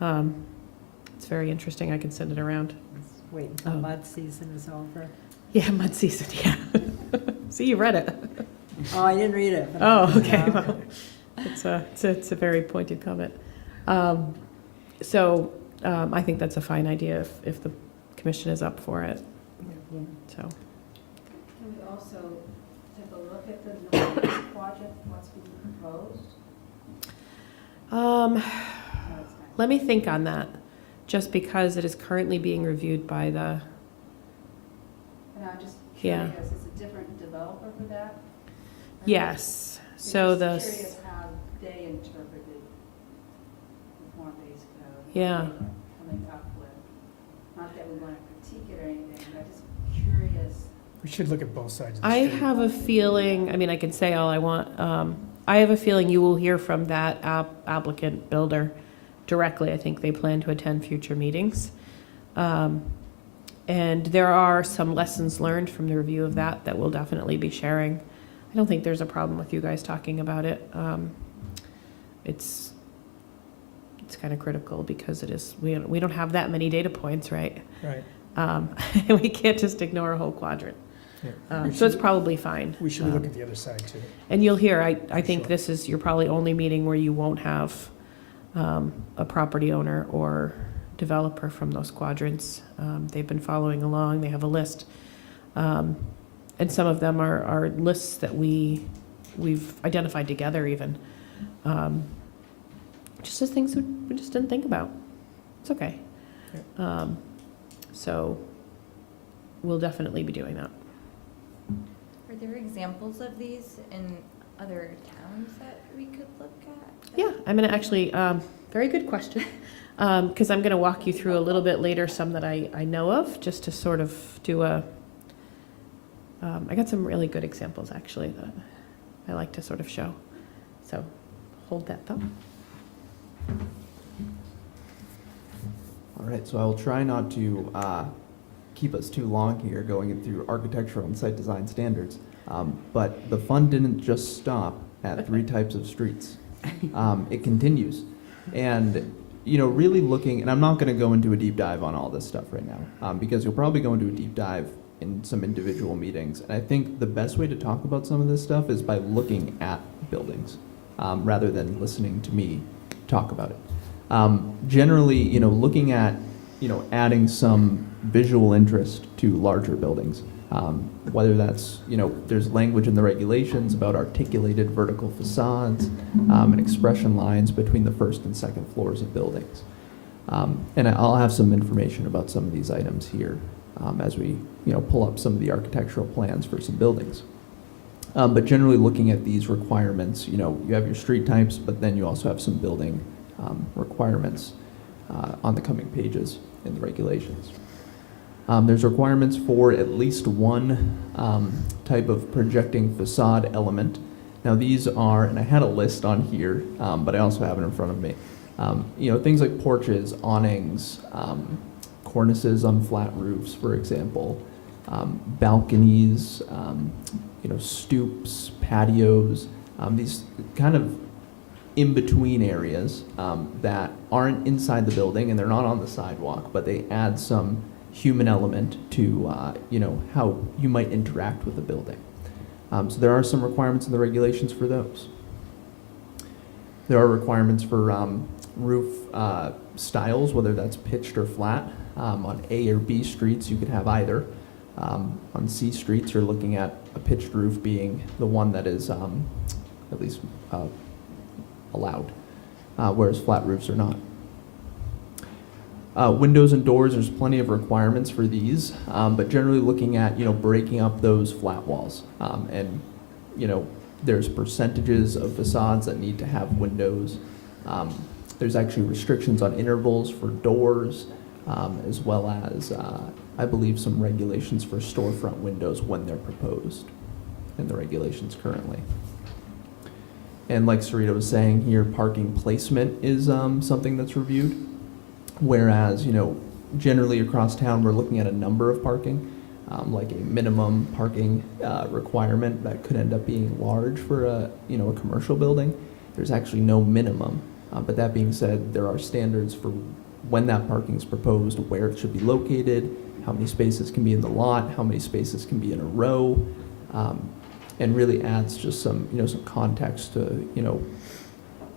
It's very interesting. I can send it around. wait until Oh. mud season is over. Yeah, mud season, yeah. See, you read it. Oh, I didn't read it. but Oh, I- okay. no. Well, it's a very pointed comment. I think that's a fine idea if the commission is up for it, so. Can we also take a look at the noise project, what's being proposed? Um, No, it's not. let me think on that, just because it is currently being reviewed by the, And I'm just Yeah. curious, is a different developer for that? yes, I'm so just the, curious how they interpreted the form-based code. what Yeah. they were Coming up with, not that we want to critique it or anything, but just curious. We should look at both sides of the I street. have a feeling, I mean, I can say all I want, I have a feeling you will hear from that applicant builder directly. I think they plan to attend future meetings. And there are some lessons learned from the review of that we'll definitely be sharing. I don't think there's a problem with you guys talking about it. It's kind of critical because it is, we don't have that many data points, right? Right. We can't just ignore a whole quadrant. Yeah. We So it's should- probably fine. We should look at the other side too. And you'll hear, I think Sure. this is your probably only meeting where you won't have a property owner or developer from those quadrants. They've been following along, they have a list. And some of them are lists that we've identified together even. Just as things we just didn't think about. It's okay. So we'll definitely be doing that. Are there examples of these in other towns that we could look at? Yeah, I'm gonna actually, very good question, because I'm gonna walk you through a little bit later some that I know of, just to sort of do I got some really good examples actually that I like to sort of show. So hold that thought. All right, so I will try not to keep us too long here going through architectural and site design standards. But the fun didn't just stop at 3 types of streets. It continues. And, really looking, and I'm not going to go into a deep dive on all this stuff right now, because you'll probably go into a deep dive in some individual meetings. And I think the best way to talk about some of this stuff is by looking at buildings, rather than listening to me talk about it. Generally, looking at, adding some visual interest to larger buildings, whether that's, there's language in the regulations about articulated vertical facades and expression lines between the first and second floors of buildings. And I'll have some information about some of these items here as we, pull up some of the architectural plans for some buildings. But generally looking at these requirements, you have your street types, but then you also have some building requirements on the coming pages in the regulations. There's requirements for at least one type of projecting facade element. Now these are, and I had a list on here, but I also have it in front of me. Things like porches, awnings, cornices on flat roofs, for example, balconies, stoops, patios, these kind of in-between areas that aren't inside the building and they're not on the sidewalk, but they add some human element to how you might interact with the building. So there are some requirements in the regulations for those. There are requirements for roof styles, whether that's pitched or flat. On A or B streets, you could have either. On C streets, you're looking at a pitched roof being the one that is at least allowed, whereas flat roofs are not. Windows and doors, there's plenty of requirements for these, but generally looking at, breaking up those flat walls. And, there's percentages of facades that need to have windows. There's actually restrictions on intervals for doors, as well as, I believe, some regulations for storefront windows when they're proposed in the regulations currently. And like Sarita was saying here, parking placement is something that's reviewed. Whereas, generally across town, we're looking at a number of parking, like a minimum parking requirement that could end up being large for a commercial building. There's actually no minimum. But that being said, there are standards for when that parking is proposed, where it should be located, how many spaces can be in the lot, how many spaces can be in a row, and really adds just some, some context to,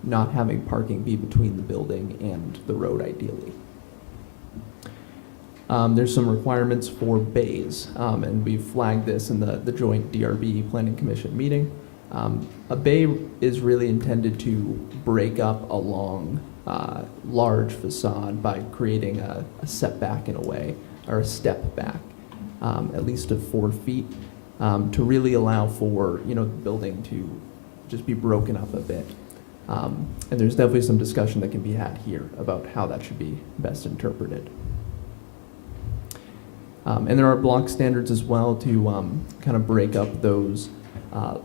not having parking be between the building and the road ideally. There's some requirements for bays, and we've flagged this in the joint DRB Planning Commission meeting. A bay is really intended to break up a long, large facade by creating a setback in a way, or a step back, at least of 4 feet, to really allow for, the building to just be broken up a bit. And there's definitely some discussion that can be had here about how that should be best interpreted. And there are block standards as well to kind of break up those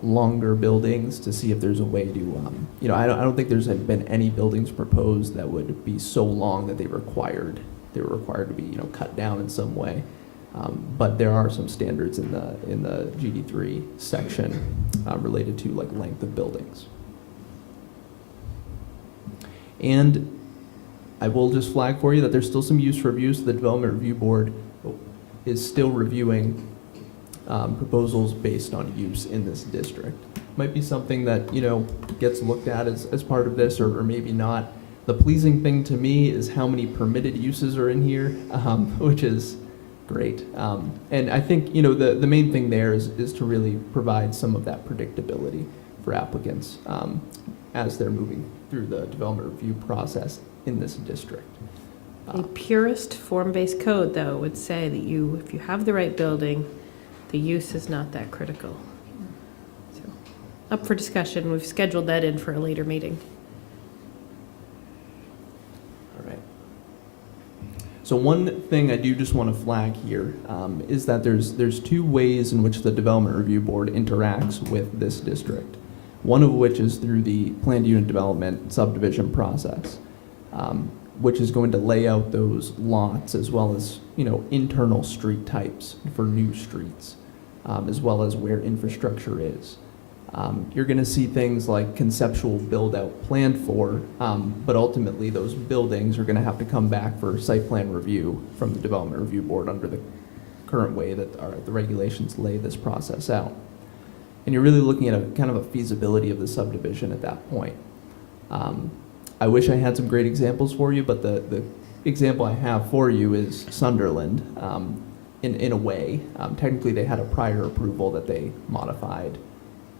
longer buildings to see if there's a way to, I don't think there's been any buildings proposed that would be so long that they were required to be, cut down in some way. But there are some standards in the GD3 section related to like length of buildings. And I will just flag for you that there's still some use reviews. The Development Review Board is still reviewing proposals based on use in this district. Might be something that, gets looked at as part of this, or maybe not. The pleasing thing to me is how many permitted uses are in here, which is great. And I think, the main thing there is to really provide some of that predictability for applicants as they're moving through the development review process in this district. A purist form-based code, though, would say that if you have the right building, the use is not that critical. So, up for discussion. We've scheduled that in for a later meeting. All right. So one thing I do just want to flag here is that there's 2 ways in which the Development Review Board interacts with this district. One of which is through the planned unit development subdivision process, which is going to lay out those lots as well as, internal street types for new streets, as well as where infrastructure is. You're going to see things like conceptual build-out planned for, but ultimately those buildings are going to have to come back for site plan review from the Development Review Board under the current way that the regulations lay this process out. And you're really looking at a kind of a feasibility of the subdivision at that point. I wish I had some great examples for you, but the example I have for you is Sunderland. In a way, technically they had a prior approval that they modified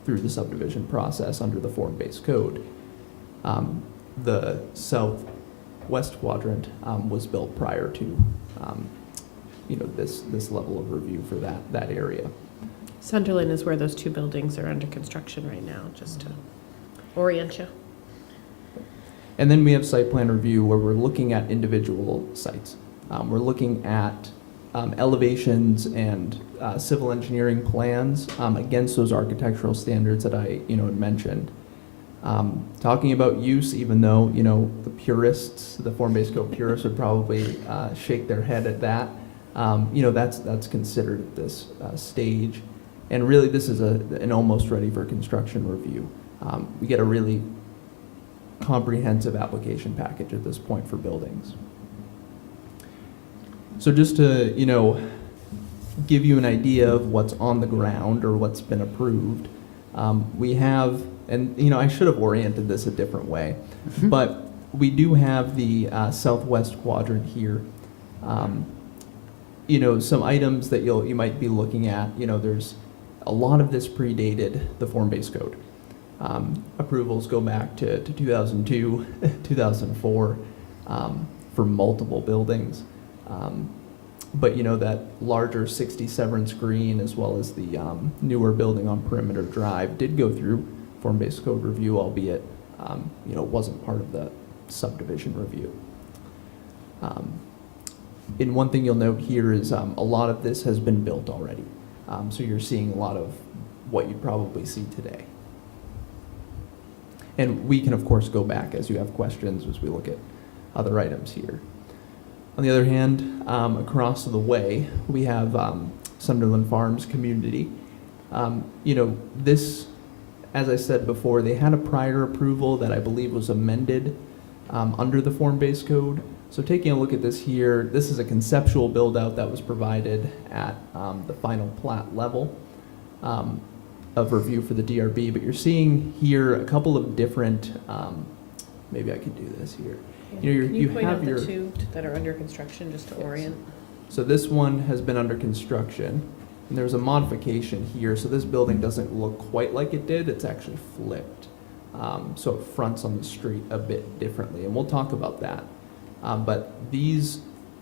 through the subdivision process under the form-based code. The southwest quadrant was built prior to this level of review for that area. Sunderland is where those 2 buildings are under construction right now, just to orient you. And then we have site plan review where we're looking at individual sites. We're looking at elevations and civil engineering plans against those architectural standards that I had mentioned. Talking about use, even though the purists, the form-based code purists would probably shake their head at that, that's considered at this stage. And really, this is an almost ready for construction review. We get a really comprehensive application package at this point for buildings. So just to, give you an idea of what's on the ground or what's been approved, we have, and I should have oriented this a different way, but we do have the southwest quadrant here. Some items that you might be looking at, there's a lot of this predated the form-based code. Approvals go back to 2002, 2004 for multiple buildings. But that larger 60 Severance Green as well as the newer building on Perimeter Drive did go through form-based code review, albeit wasn't part of the subdivision review. And one thing you'll note here is a lot of this has been built already. So you're seeing a lot of what you'd probably see today. And we can, of course, go back as you have questions as we look at other items here. On the other hand, across the way, we have Sunderland Farms community. This, as I said before, they had a prior approval that I believe was amended under the form-based code, So taking a look at this here, this is a conceptual build out that was provided at the final plat level of review for the DRB, but you're seeing here a couple of different, maybe I could do this here. You know, Can you point have out your, the two that are under construction, just to orient? so this one has been under construction, and there's a modification here, so this building doesn't look quite like it did, it's actually flipped. So it fronts on the street a bit differently, and we'll talk about that. But these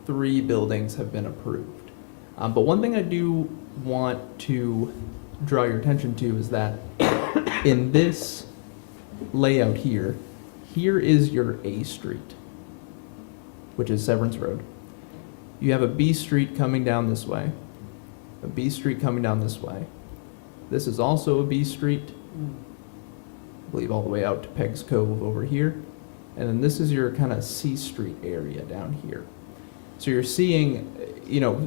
3 buildings have been approved. But one thing I do want to draw your attention to is that in this layout here, here is your A street, which is Severance Road. You have a B street coming down this way, a B street coming down this way. This is also a B street, I believe all the way out to Peg's Cove over here. And then this is your kind of C Street area down here. So you're seeing, you know,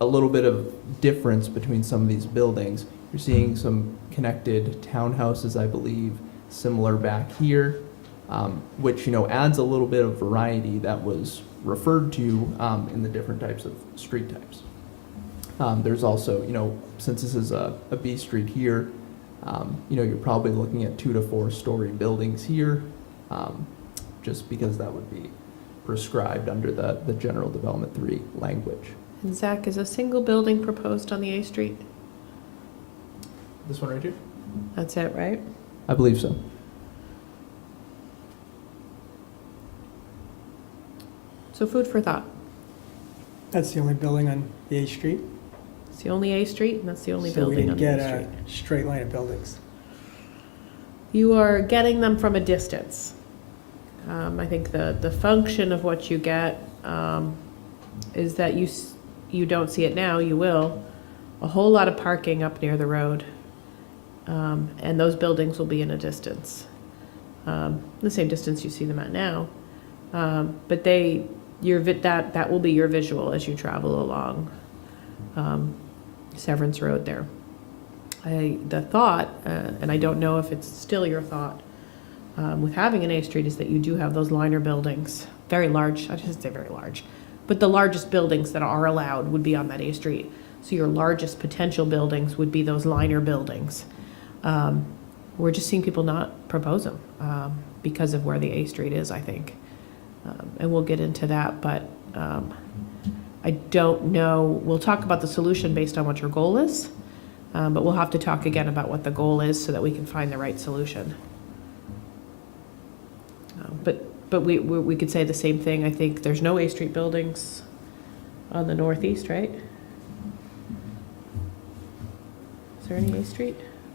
a little bit of difference between some of these buildings. You're seeing some connected townhouses, I believe, similar back here, which, you know, adds a little bit of variety that was referred to in the different types of street types. There's also, you know, since this is a B Street here, you know, you're probably looking at 2 to 4 story buildings here, just because that would be prescribed under the General Development 3 language. And Zach, is a single building proposed on the A Street? This one right here? That's it, right? I believe so. So food for thought. That's the only building on the A Street? It's the only A Street, and that's the only So we building on didn't the get A a Street. straight line of buildings. You are getting them from a distance. I think the function of what you get is that you don't see it now, you will. A whole lot of parking up near the road, and those buildings will be in a distance, the same distance you see them at now. But that will be your visual as you travel along Severance Road there. The thought, and I don't know if it's still your thought, with having an A Street is that you do have those liner buildings, very large, I shouldn't say very large, but the largest buildings that are allowed would be on that A Street. So your largest potential buildings would be those liner buildings. We're just seeing people not propose them because of where the A Street is, I think. And we'll get into that, but I don't know. We'll talk about the solution based on what your goal is, but we'll have to talk again about what the goal is so that we can find the right solution. But we could say the same thing. I think there's no A Street buildings on the northeast, right? Is there any A Street?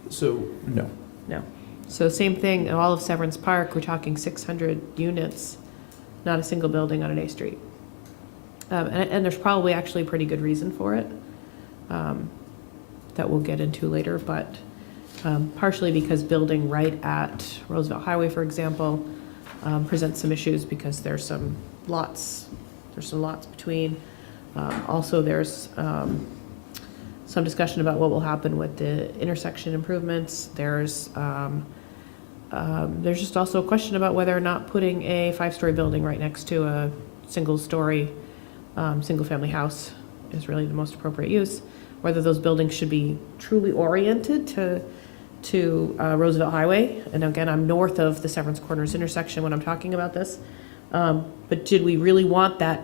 So, no. No. So same thing, in all of Severance Park, we're talking 600 units, not a single building on an A Street. And there's probably actually a pretty good reason for it that we'll get into later, but partially because building right at Roosevelt Highway, for example, presents some issues because there's some lots between. Also, there's some discussion about what will happen with the intersection improvements. There's just also a question about whether or not putting a 5-story building right next to a single-story, single-family house is really the most appropriate use. Whether those buildings should be truly oriented to Roosevelt Highway. And again, I'm north of the Severance Corners intersection when I'm talking about this. But did we really want that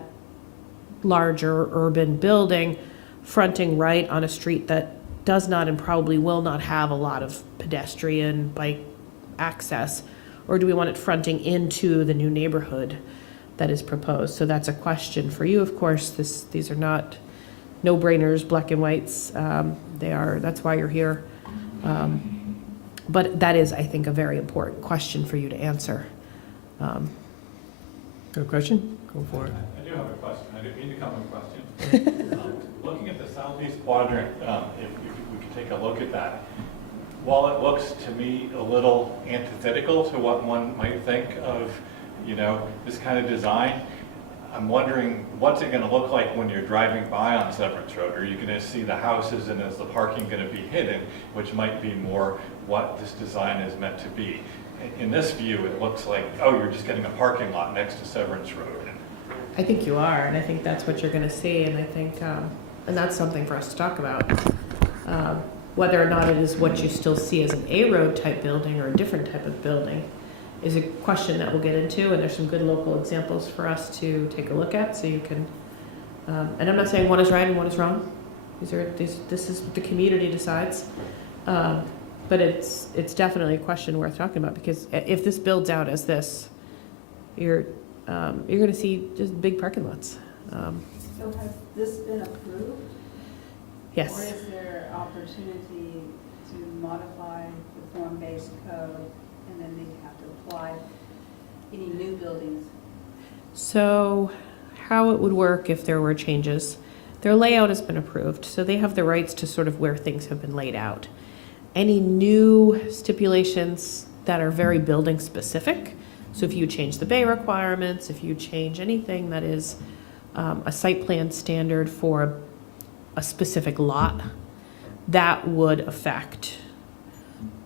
larger urban building fronting right on a street that does not and probably will not have a lot of pedestrian bike access? Or do we want it fronting into the new neighborhood that is proposed? So that's a question for you, of course. These are not no-brainers, black and whites. That's why you're here. But that is, I think, a very important question for you to answer. Got a question? Go for it. I do have a question. I didn't mean to come with a question. Looking at the southeast quadrant, if we could take a look at that, while it looks to me a little antithetical to what one might think of, this kind of design, I'm wondering, what's it going to look like when you're driving by on Severance Road? Are you going to see the houses and is the parking going to be hidden, which might be more what this design is meant to be? In this view, it looks like, oh, you're just getting a parking lot next to Severance Road. And I think you are, and I think that's what you're gonna see, and I think, and that's something for us to talk about. Whether or not it is what you still see as an A-road type building or a different type of building is a question that we'll get into, and there's some good local examples for us to take a look at, so you can, and I'm not saying one is right and one is wrong. This is what the community decides. But it's definitely a question worth talking about, because if this builds out as this, you're gonna see just big parking lots. So has this been approved? Or Yes, is there opportunity to modify the form-based code and then they have to apply any new buildings? so how it would work if there were changes, their layout has been approved, so they have the rights to sort of where things have been laid out. Any new stipulations that are very building specific, so if you change the bay requirements, if you change anything that is a site plan standard for a specific lot, that would affect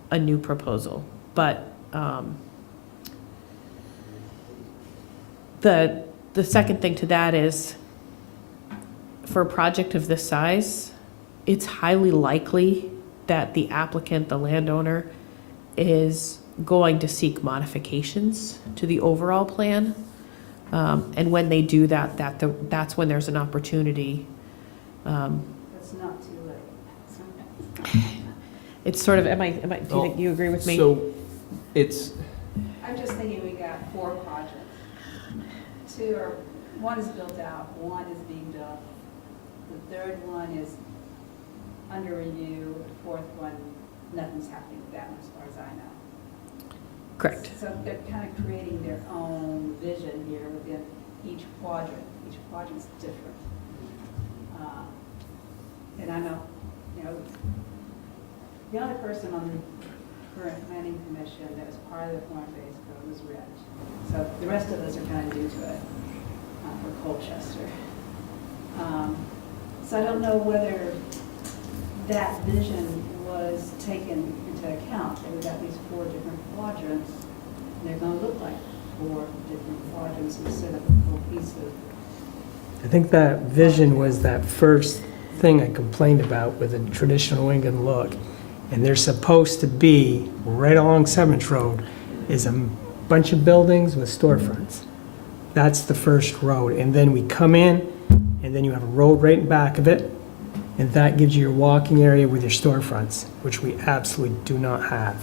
a new proposal. But the second thing to that is, for a project of this size, it's highly likely that the applicant, the landowner, is going to seek modifications to the overall plan. And when they do that, that's when there's an opportunity. That's not too late. It's sort of, do you think you agree with me? So it's, I'm just thinking we got 4 projects. One is built out, one is being built. The third one is under review, the fourth one, nothing's happening with that one as far as I know. Correct. So they're kind of creating their own vision here within each quadrant. Each quadrant's different. And I know, the only person on the current planning commission that was part of the form-based code was Rich. So the rest of us are kind of new to it for Colchester. So I don't know whether that vision was taken into account. We've got these 4 different quadrants, and they're going to look like 4 different quadrants instead of a cohesive. I think that vision was that first thing I complained about with the traditional New England look. And they're supposed to be, right along 7th Road, is a bunch of buildings with storefronts. That's the first road. And then we come in, and then you have a road right in back of it, and that gives you your walking area with your storefronts, which we absolutely do not have.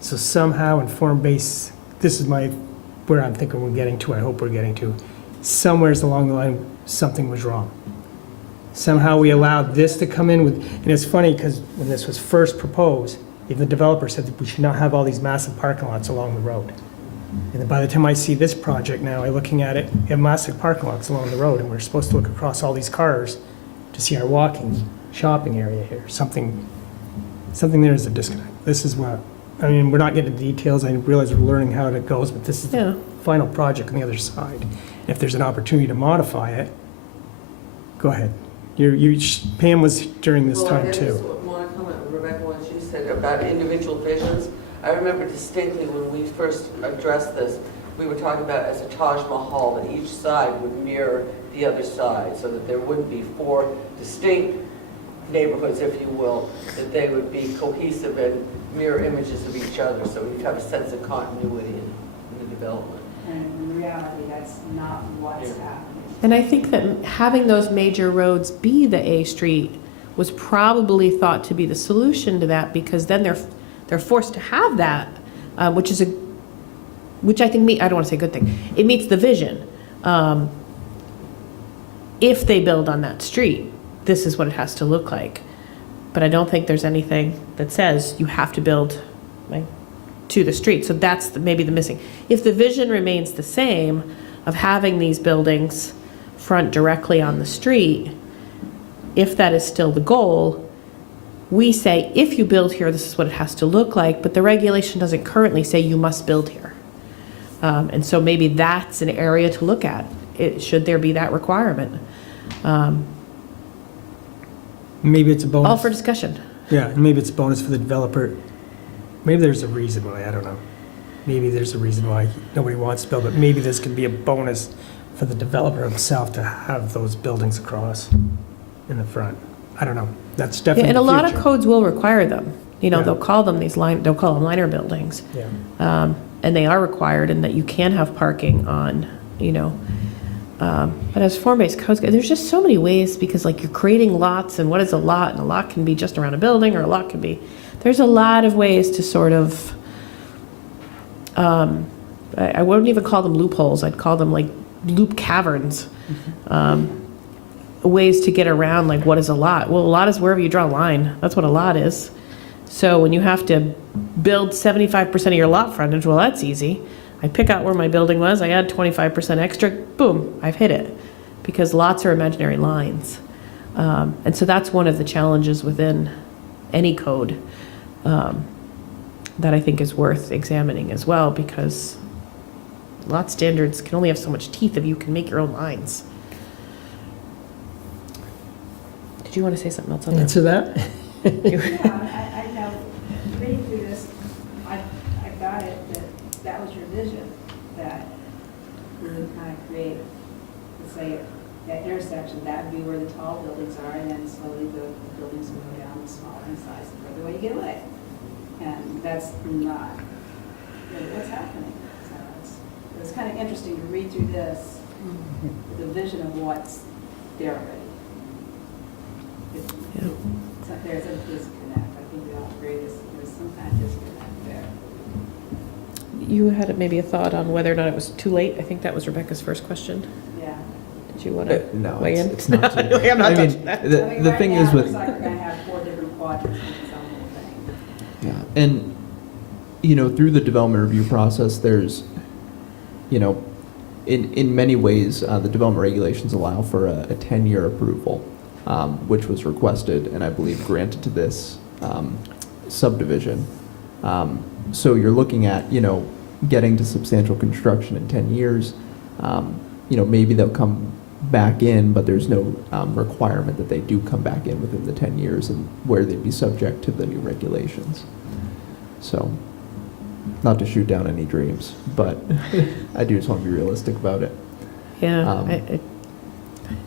So somehow in form-based, this is where I'm thinking we're getting to, I hope we're getting to, somewheres along the line, something was wrong. Somehow we allowed this to come in with, and it's funny because when this was first proposed, even the developer said that we should not have all these massive parking lots along the road. And then by the time I see this project now, I'm looking at it, we have massive parking lots along the road, and we're supposed to look across all these cars to see our walking, shopping area here. Something there is a disconnect. This is what, I mean, we're not getting the details. I realize we're learning how it goes, but this is the final project on the other side. If there's an opportunity to modify it, go ahead. Pam was during this time too. Well, I want to comment on Rebecca, what she said about individual visions. I remember distinctly when we first addressed this, we were talking about as a Taj Mahal, that each side would mirror the other side, so that there wouldn't be 4 distinct neighborhoods, if you will, that they would be cohesive and mirror images of each other, so we'd have a sense of continuity in the development. And in reality, that's not what's happening. And I think that having those major roads be the A street was probably thought to be the solution to that, because then they're forced to have that, which I think I don't want to say good thing. It meets the vision. If they build on that street, this is what it has to look like. But I don't think there's anything that says you have to build to the street. So that's maybe the missing. If the vision remains the same of having these buildings front directly on the street, if that is still the goal, we say, if you build here, this is what it has to look like, but the regulation doesn't currently say you must build here. And so maybe that's an area to look at. Should there be that requirement? Maybe it's a bonus. All for discussion. Yeah, and maybe it's a bonus for the developer. Maybe there's a reason why, I don't know. Maybe there's a reason why nobody wants to build, but maybe this could be a bonus for the developer himself to have those buildings across in the front. I don't know, that's Yeah, definitely and a the lot of future. codes will require them. You know, Yeah. they'll call them they'll call them liner buildings. Yeah. And they are required, and that you can have parking on, you know. But as form-based codes, there's just so many ways, because like you're creating lots, and what is a lot? And a lot can be just around a building, or a lot can be, there's a lot of ways to sort of, I wouldn't even call them loopholes, I'd call them like loop caverns. Ways to get around, like, what is a lot? Well, a lot is wherever you draw a line. That's what a lot is. So when you have to build 75% of your lot frontage, well, that's easy. I pick out where my building was, I add 25% extra, boom, I've hit it. Because lots are imaginary lines. And so that's one of the challenges within any code that I think is worth examining as well, because lot standards can only have so much teeth if you can make your own lines. Did you want to say something else on that? Answer that? Yeah, I know, reading through this, I got it, that was your vision, that we would kind of create, let's say, that intersection, that would be where the tall buildings are, and then slowly the buildings will go down smaller in size the further away you get away. And that's not really what's happening. So it's kind of interesting to read through this, with the vision of what's there already. Yeah. There's a disconnect. I think we all agree there's some kind of disconnect there. You had maybe a thought on whether or not it was too late? I think that was Rebecca's first question. Yeah. Did you want to No, weigh in? it's not. Too, I'm not I mean, touching that. I the mean, the right thing now, is it with looks like we're going to have 4 different quadrants in some whole thing. yeah, and you know, through the development review process, there's, you know, in many ways, the development regulations allow for a 10-year approval, which was requested and I believe granted to this subdivision. So you're looking at, you know, getting to substantial construction in 10 years. You know, maybe they'll come back in, but there's no requirement that they do come back in within the 10 years and where they'd be subject to the new regulations. So, not to shoot down any dreams, but I do just want to be realistic about it. Yeah.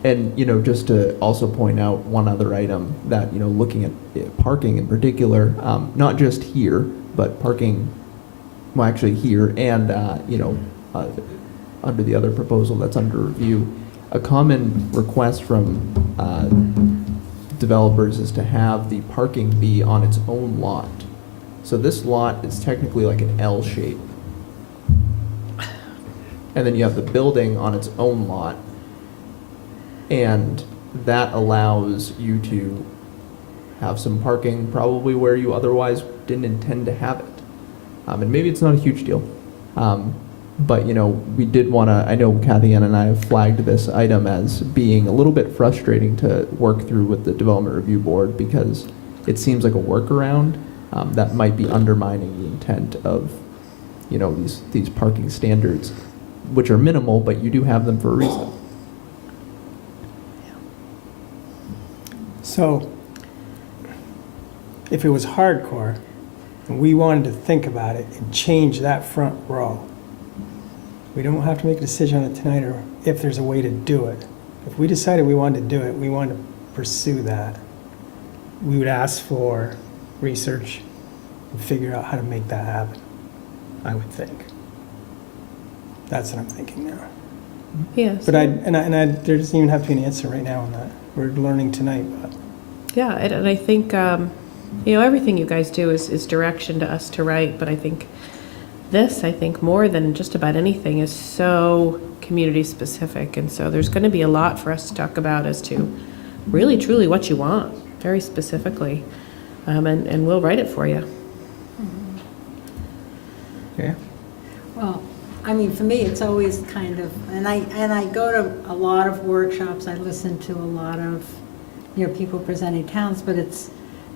And, you know, just to also point out one other item that, you know, looking at parking in particular, not just here, but parking, well, actually here and, you know, under the other proposal that's under review, a common request from developers is to have the parking be on its own lot. So this lot is technically like an L shape. And then you have the building on its own lot. And that allows you to have some parking probably where you otherwise didn't intend to have it. And maybe it's not a huge deal. But, you know, we did want to, I know Kathy Ann and I have flagged this item as being a little bit frustrating to work through with the Development Review Board because it seems like a workaround that might be undermining the intent of, you know, these parking standards, which are minimal, but you do have them for a reason. So, if it was hardcore, and we wanted to think about it and change that front row, we don't have to make a decision on it tonight or if there's a way to do it. If we decided we wanted to do it, we wanted to pursue that, we would ask for research and figure out how to make that happen, I would think. That's what I'm thinking now. Yes. But there doesn't even have to be an answer right now on that. We're learning tonight, but. Yeah, and I think, you know, everything you guys do is direction to us to write, but I think this, more than just about anything, is so community specific, and so there's going to be a lot for us to talk about as to really, truly what you want, very specifically, and we'll write it for you. Yeah. Well, I mean, for me, it's always kind of, and I go to a lot of workshops, I listen to a lot of, you know, people presenting towns, but it's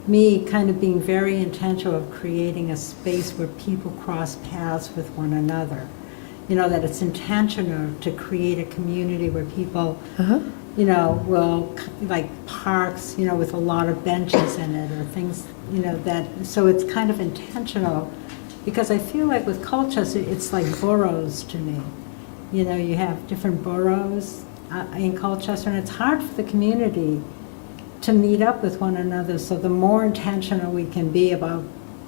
me kind of being very intentional of creating a space where people cross paths with one another. You know, that it's intentional to create a community where people, you know, will, like parks, you know, with a lot of benches in it or things, you know, that, so it's kind of intentional. Because I feel like with Colchester, it's like boroughs to me. you know, you have different boroughs in Colchester, and it's hard for the community to meet up with one another. So the more intentional we can be about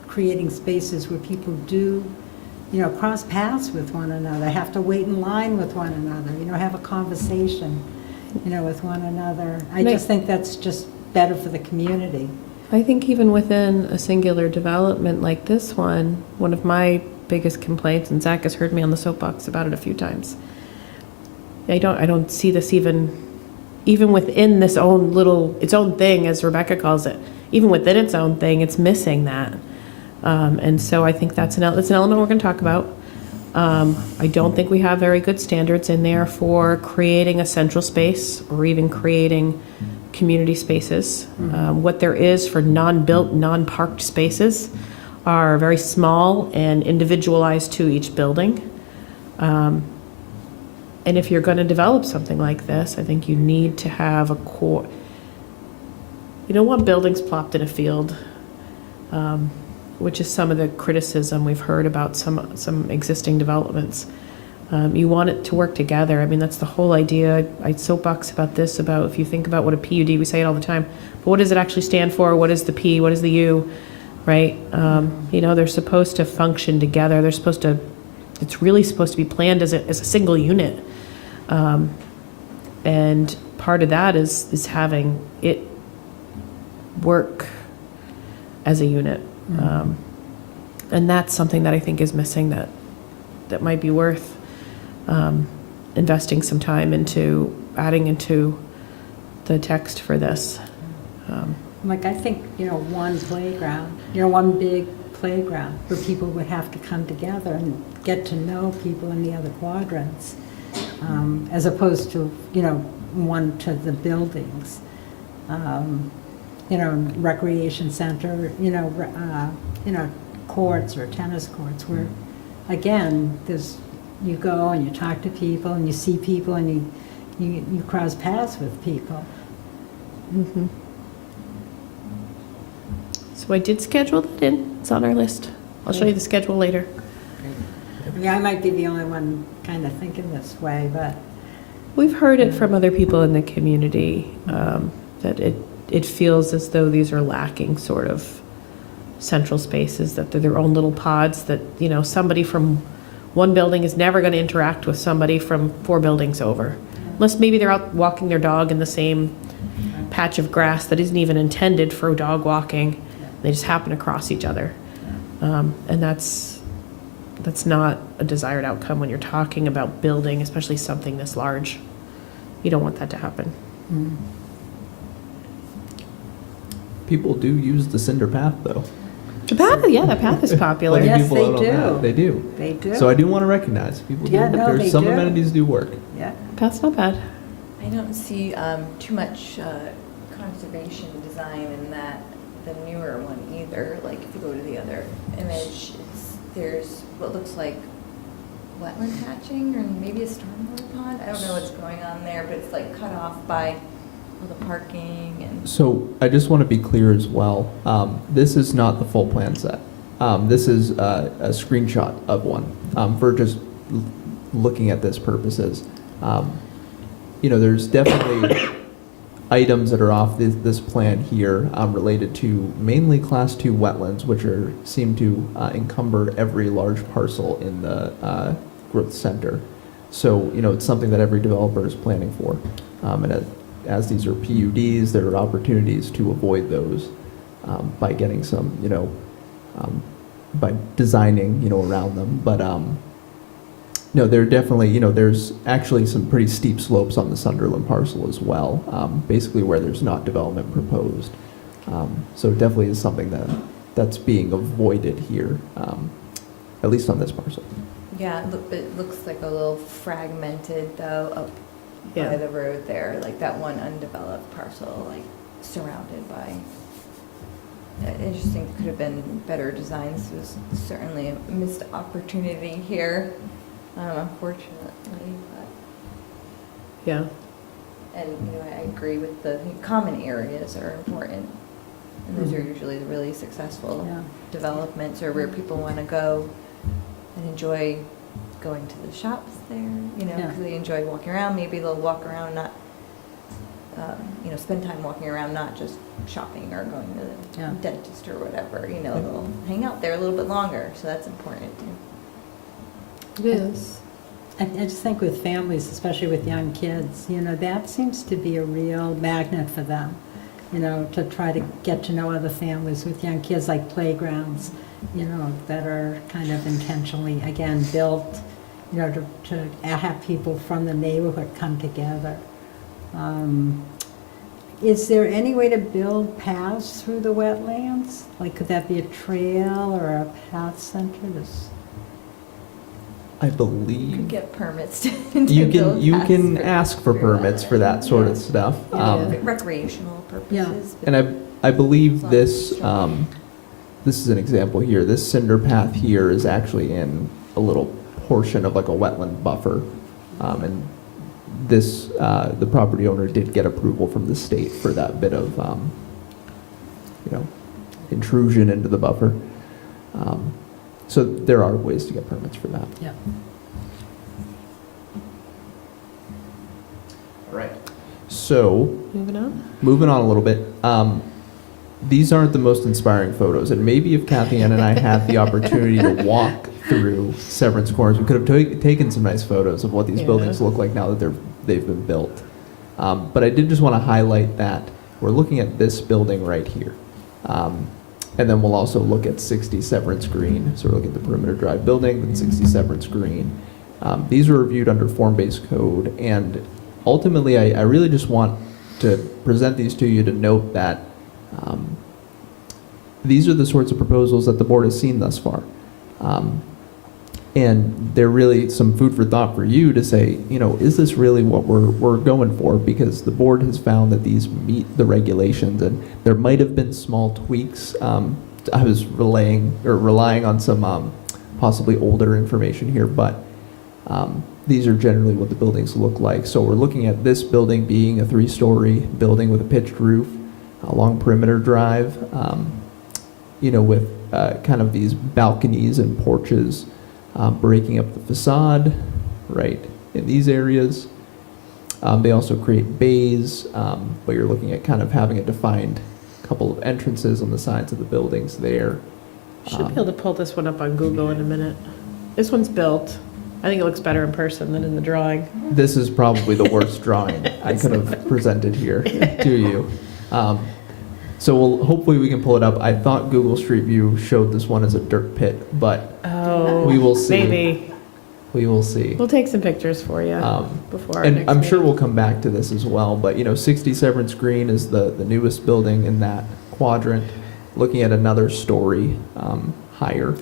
creating spaces where people do, you know, cross paths with one another, have to wait in line with one another, you know, have a conversation, you know, with one another. I just think that's just better for the community. I think even within a singular development like this one of my biggest complaints, and Zach has heard me on the soapbox about it a few times, I don't see this even within this its own thing, as Rebecca calls it, even within its own thing, it's missing that. And so I think that's an element we're going to talk about. I don't think we have very good standards in there for creating a central space or even creating community spaces. What there is for non-built, non-parked spaces are very small and individualized to each building. And if you're going to develop something like this, I think you need to have a core. You don't want buildings plopped in a field, which is some of the criticism we've heard about some existing developments. You want it to work together. I mean, that's the whole idea. I soapbox about this, about if you think about what a PUD, we say it all the time, but what does it actually stand for? What is the P? What is the U? Right? You know, they're supposed to function together. It's really supposed to be planned as a single unit. And part of that is having it work as a unit. And that's something that I think is missing that might be worth investing some time into, adding into the text for this. Like, I think, you know, one playground, you know, one big playground where people would have to come together and get to know people in the other quadrants, as opposed to, you know, one to the buildings. You know, recreation center, you know, courts or tennis courts where, again, you go and you talk to people and you see people and you cross paths with people. Mm-hmm. So I did schedule that in. It's on our list. I'll show you the schedule later. Yeah, I might be the only one kind of thinking this way, but. We've heard it from other people in the community, that it feels as though these are lacking sort of central spaces, that they're their own little pods, that, you know, somebody from one building is never going to interact with somebody from 4 buildings over. Unless maybe they're out walking their dog in the same patch of grass that isn't even intended for dog walking. They just happen to cross each other. And that's not a desired outcome when you're talking about building, especially something this large. You don't want that to happen. People do use the cinder path, though. The path is popular. Plenty of Yes, people they out on that. do. They do. They do. So I do want to recognize people do. Yeah, no, There's they some do. amenities do work. Yeah. Path's not bad. I don't see too much conservation design in the newer one either. Like if you go to the other image, there's what looks like wetland hatching or maybe a stormwater pond. I don't know what's going on there, but it's like cut off by all the parking and. So I just want to be clear as well. This is not the full plan set. This is a screenshot of one for just looking at this purposes. You know, there's definitely items that are off this plan here related to mainly Class 2 wetlands, which seem to encumber every large parcel in the growth center. So, you know, it's something that every developer is planning for. And as these are PUDs, there are opportunities to avoid those by getting some, you know, by designing, you know, around them. But no, there are definitely, you know, there's actually some pretty steep slopes on the Sunderland parcel as well, basically where there's not development proposed. So it definitely is something that's being avoided here, at least on this parcel. Yeah, it looks like a little fragmented though up by the road there, like that one undeveloped parcel, like surrounded by. I just think there could have been better designs. There's certainly a missed opportunity here, unfortunately. But. Yeah. And you know, I agree with the common areas are important, and those are usually the really successful developments or where people want to go and enjoy going to the shops there, you know, Yeah. because they enjoy walking around. Maybe they'll walk around, not, you know, spend time walking around, not just shopping or going to Yeah. the dentist or whatever, you know, they'll hang out there a little bit longer, so that's important too. It is. I just think with families, especially with young kids, you know, that seems to be a real magnet for them, you know, to try to get to know other families with young kids, like playgrounds, you know, that are kind of intentionally, again, built, you know, to have people from the neighborhood come together. Is there any way to build paths through the wetlands? Like, could that be a trail or a path center? I You believe could get permits to you build can paths can ask for permits for that sort of Yeah. stuff. Yeah. recreational purposes. but- And I believe As long as this it's strong. this is an example here. This cinder path here is actually in a little portion of like a wetland buffer, and this the property owner did get approval from the state for that bit of you know, intrusion into the buffer. So there are ways to get permits for that. Yeah. All right. So Moving on. moving on a little bit. These aren't the most inspiring photos, and maybe if Kathy Ann and I had the opportunity to walk through Severance Corners, we could have taken some nice photos of what these Yeah. buildings look like now that they've been built. But I did just want to highlight that we're looking at this building right here. And then we'll also look at 60 Severance Green. So we're looking at the Perimeter Drive building, then 60 Severance Green. These were reviewed under form-based code, and ultimately I really just want to present these to you to note that these are the sorts of proposals that the board has seen thus far. And they're really some food for thought for you to say, you know, is this really what we're going for? Because the board has found that these meet the regulations, and there might have been small tweaks. I was relying on some possibly older information here, but these are generally what the buildings look like. So we're looking at this building being a 3-story building with a pitched roof along Perimeter Drive, you know, with kind of these balconies and porches breaking up the facade, right, in these areas. They also create bays, but you're looking at kind of having a defined couple of entrances on the sides of the buildings there. Should be able to pull this one up on Google in a minute. This one's built. I think it looks better in person than in the drawing. This is probably the worst drawing I could have presented here to you. So hopefully we can pull it up. I thought Google Street View showed this one as a dirt pit, but Oh, we will see. maybe. We will see. We'll take some pictures for you before our And next I'm sure meeting. we'll come back to this as well, but you know, 60 Severance Green is the newest building in that quadrant, looking at another story higher.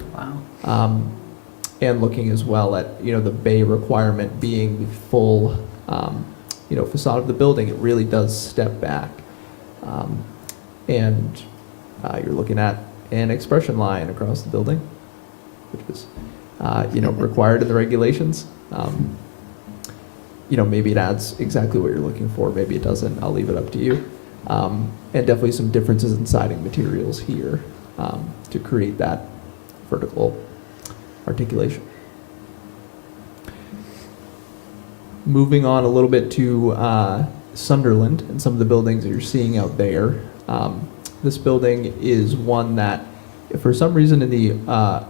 Wow. And looking as well at, you know, the bay requirement being the full, you know, facade of the building. It really does step back. And you're looking at an expression line across the building, which is, you know, required in the regulations. You know, maybe it adds exactly what you're looking for, maybe it doesn't, I'll leave it up to you. And definitely some differences in siding materials here to create that vertical articulation. Moving on a little bit to Sunderland and some of the buildings that you're seeing out there. This building is one that, if for some reason in the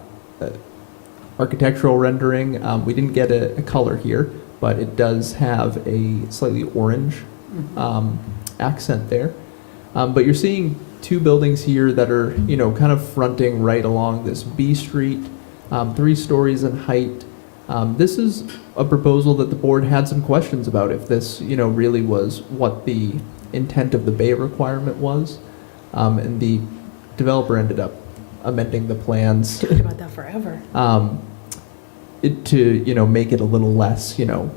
architectural rendering, we didn't get a color here, but it does have a slightly orange accent there. But you're seeing two buildings here that are, you know, kind of fronting right along this B Street, 3 stories in height. This is a proposal that the board had some questions about, if this, you know, really was what the intent of the bay requirement was. And the developer ended up amending the plans Talked about that forever. to, you know, make it a little less, you know,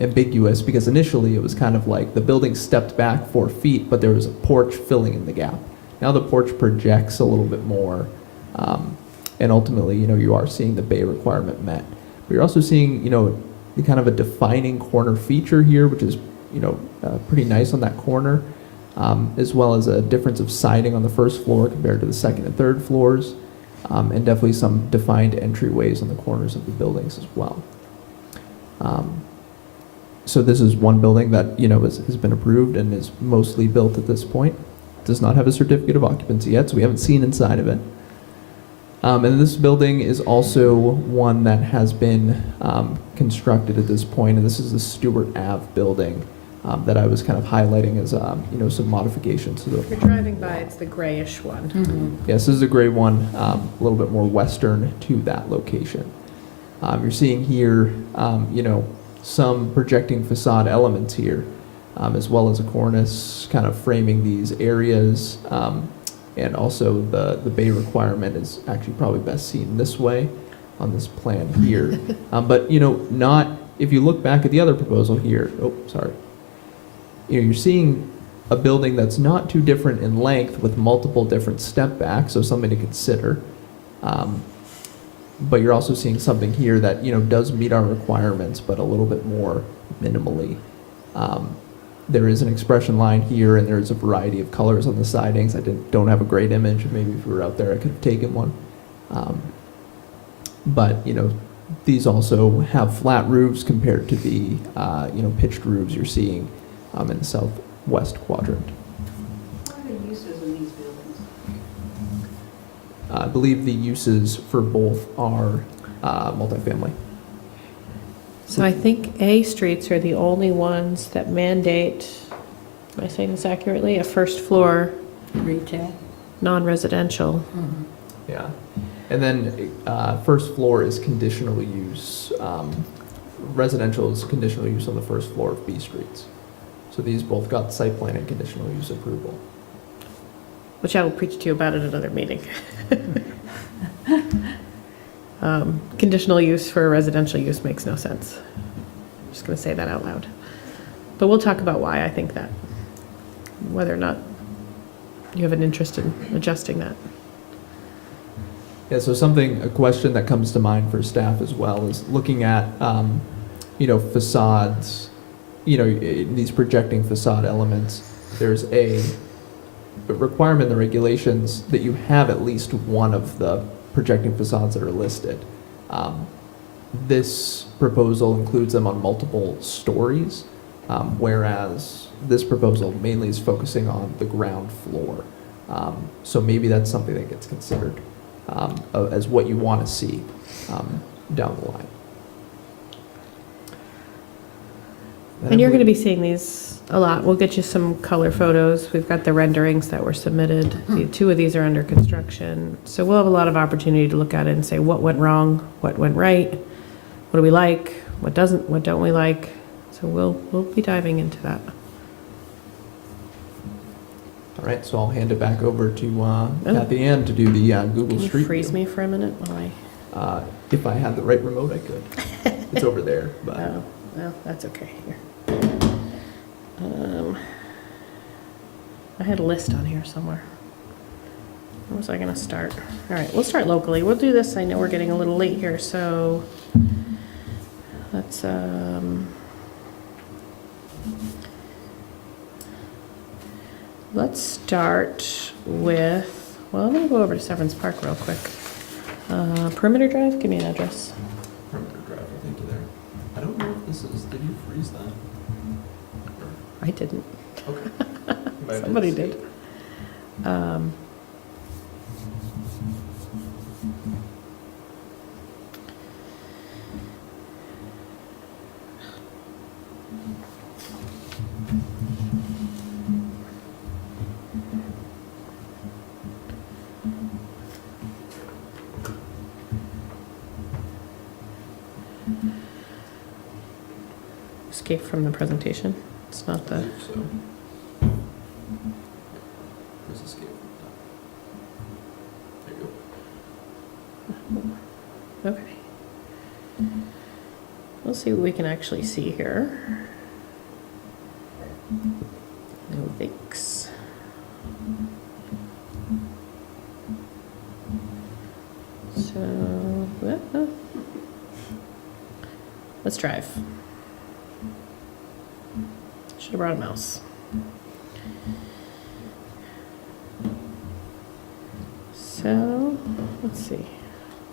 ambiguous, because initially it was kind of like the building stepped back 4 feet, but there was a porch filling in the gap. Now the porch projects a little bit more, and ultimately, you know, you are seeing the bay requirement met. But you're also seeing, you know, kind of a defining corner feature here, which is, you know, pretty nice on that corner, as well as a difference of siding on the first floor compared to the second and third floors. and definitely some defined entryways on the corners of the buildings as well. So this is one building that, has been approved and is mostly built at this point. Does not have a certificate of occupancy yet, so we haven't seen inside of it. And this building is also one that has been constructed at this point, and this is the Stewart Ave building that I was kind of highlighting as, some modifications to the. If you're driving by, it's the grayish one. Yes, this is a gray one, a little bit more western to that location. You're seeing here, some projecting facade elements here, as well as a cornice kind of framing these areas. And also the bay requirement is actually probably best seen this way on this plan here. But, not, if you look back at the other proposal here, you're seeing a building that's not too different in length with multiple different step backs, so something to consider. But you're also seeing something here that, does meet our requirements, but a little bit more minimally. There is an expression line here, and there's a variety of colors on the sidings. I don't have a great image. Maybe if we were out there, I could have taken one. But, these also have flat roofs compared to the, pitched roofs you're seeing in the southwest quadrant. What are the uses in these buildings? I believe the uses for both are multifamily. So I think A streets are the only ones that mandate, am I saying this accurately, a first floor Retail. non-residential. Yeah. And then first floor is conditional use. Residential is conditional use on the first floor of B streets. So these both got site plan and conditional use approval. Which I will preach to you about at another meeting. Conditional use for residential use makes no sense. I'm just going to say that out loud. But we'll talk about why I think that, whether or not you have an interest in adjusting that. Yeah, so a question that comes to mind for staff as well is looking at, facades, these projecting facade elements. There's a requirement in the regulations that you have at least one of the projecting facades that are listed. This proposal includes them on multiple stories, whereas this proposal mainly is focusing on the ground floor. So maybe that's something that gets considered as what you want to see down the line. And you're going to be seeing these a lot. We'll get you some color photos. We've got the renderings that were submitted. Two of these are under construction. So we'll have a lot of opportunity to look at it and say what went wrong, what went right, what do we like, what don't we like. So we'll be diving into that. All right, so I'll hand it back over to Kathy Ann to do the Google Can you Street freeze View. me for a minute while I... If I had the right remote, I could. It's over there, but. Oh, well, that's okay. Here. I had a list on here somewhere. Where was I going to start? All right, we'll start locally. We'll do this. I know we're getting a little late here, so let's start with, well, I'm going to go over to Severance Park real quick. Perimeter Drive, give me an address. Perimeter Drive, I think there. I don't know if this is, did you freeze that? I didn't. Okay. Somebody did. Escape from the presentation. It's not the. So. Press escape. There you go. Okay. We'll see what we can actually see here. No thanks. So, let's drive. Should have brought a mouse. So, let's see.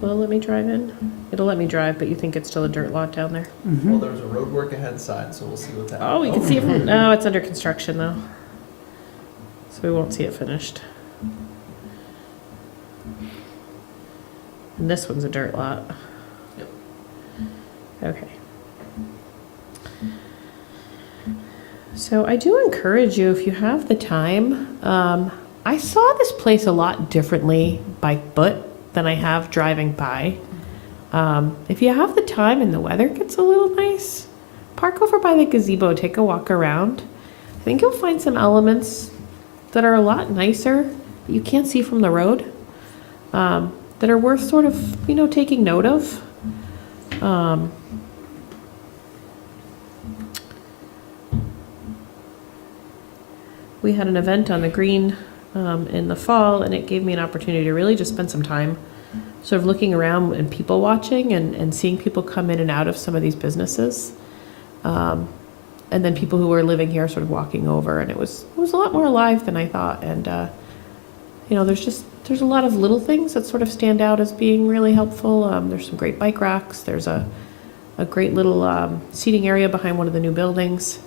Will it let me drive in? It'll let me drive, but you think it's still a dirt lot down there? Well, there's a road work ahead sign, so we'll see what's happening. Oh, we can see it from, no, it's under construction though. So we won't see it finished. And this one's a dirt lot. Yep. Okay. So I do encourage you, if you have the time, I saw this place a lot differently by foot than I have driving by. If you have the time and the weather gets a little nice, park over by the gazebo, take a walk around. I think you'll find some elements that are a lot nicer that you can't see from the road, that are worth sort of, taking note of. We had an event on the green in the fall, and it gave me an opportunity to really just spend some time sort of looking around and people watching and seeing people come in and out of some of these businesses. And then people who were living here sort of walking over, and it was a lot more alive than I thought. And, there's a lot of little things that sort of stand out as being really helpful. There's some great bike racks. There's a great little seating area behind one of the new buildings.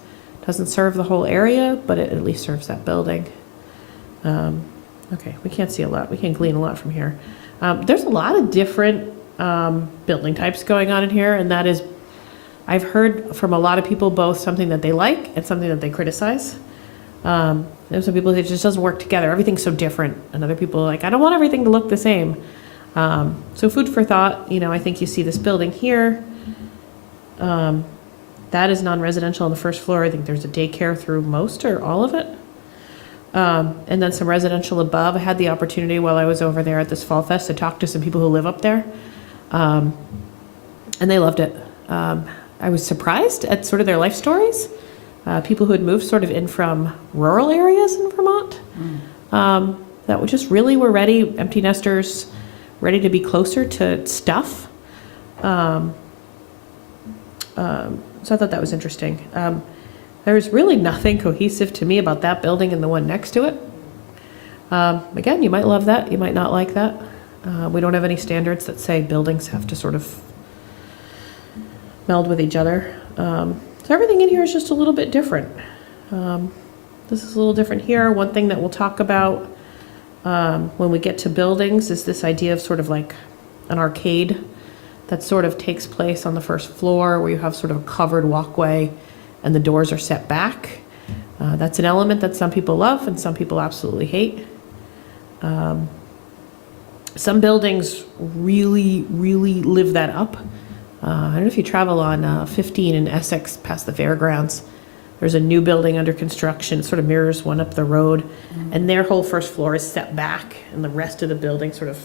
Doesn't serve the whole area, but it at least serves that building. Okay, we can't see a lot. We can't glean a lot from here. There's a lot of different building types going on in here, and that is, I've heard from a lot of people both something that they like and something that they criticize. There's some people that it just doesn't work together. Everything's so different. And other people are like, I don't want everything to look the same. So food for thought, I think you see this building here. That is non-residential on the first floor. I think there's a daycare through most or all of it. And then some residential above. I had the opportunity while I was over there at this Fall Fest to talk to some people who live up there. And they loved it. I was surprised at sort of their life stories. People who had moved sort of in from rural areas in Vermont. That were ready, empty nesters, ready to be closer to stuff. So I thought that was interesting. There's really nothing cohesive to me about that building and the one next to it. Again, you might love that, you might not like that. We don't have any standards that say buildings have to sort of meld with each other. So everything in here is just a little bit different. This is a little different here. One thing that we'll talk about when we get to buildings is this idea of sort of like an arcade that sort of takes place on the first floor, where you have sort of a covered walkway and the doors are set back. That's an element that some people love and some people absolutely hate. Some buildings really, really live that up. I don't know if you travel on 15 in Essex past the fairgrounds. There's a new building under construction. It sort of mirrors one up the road. And their whole first floor is set back and the rest of the building sort of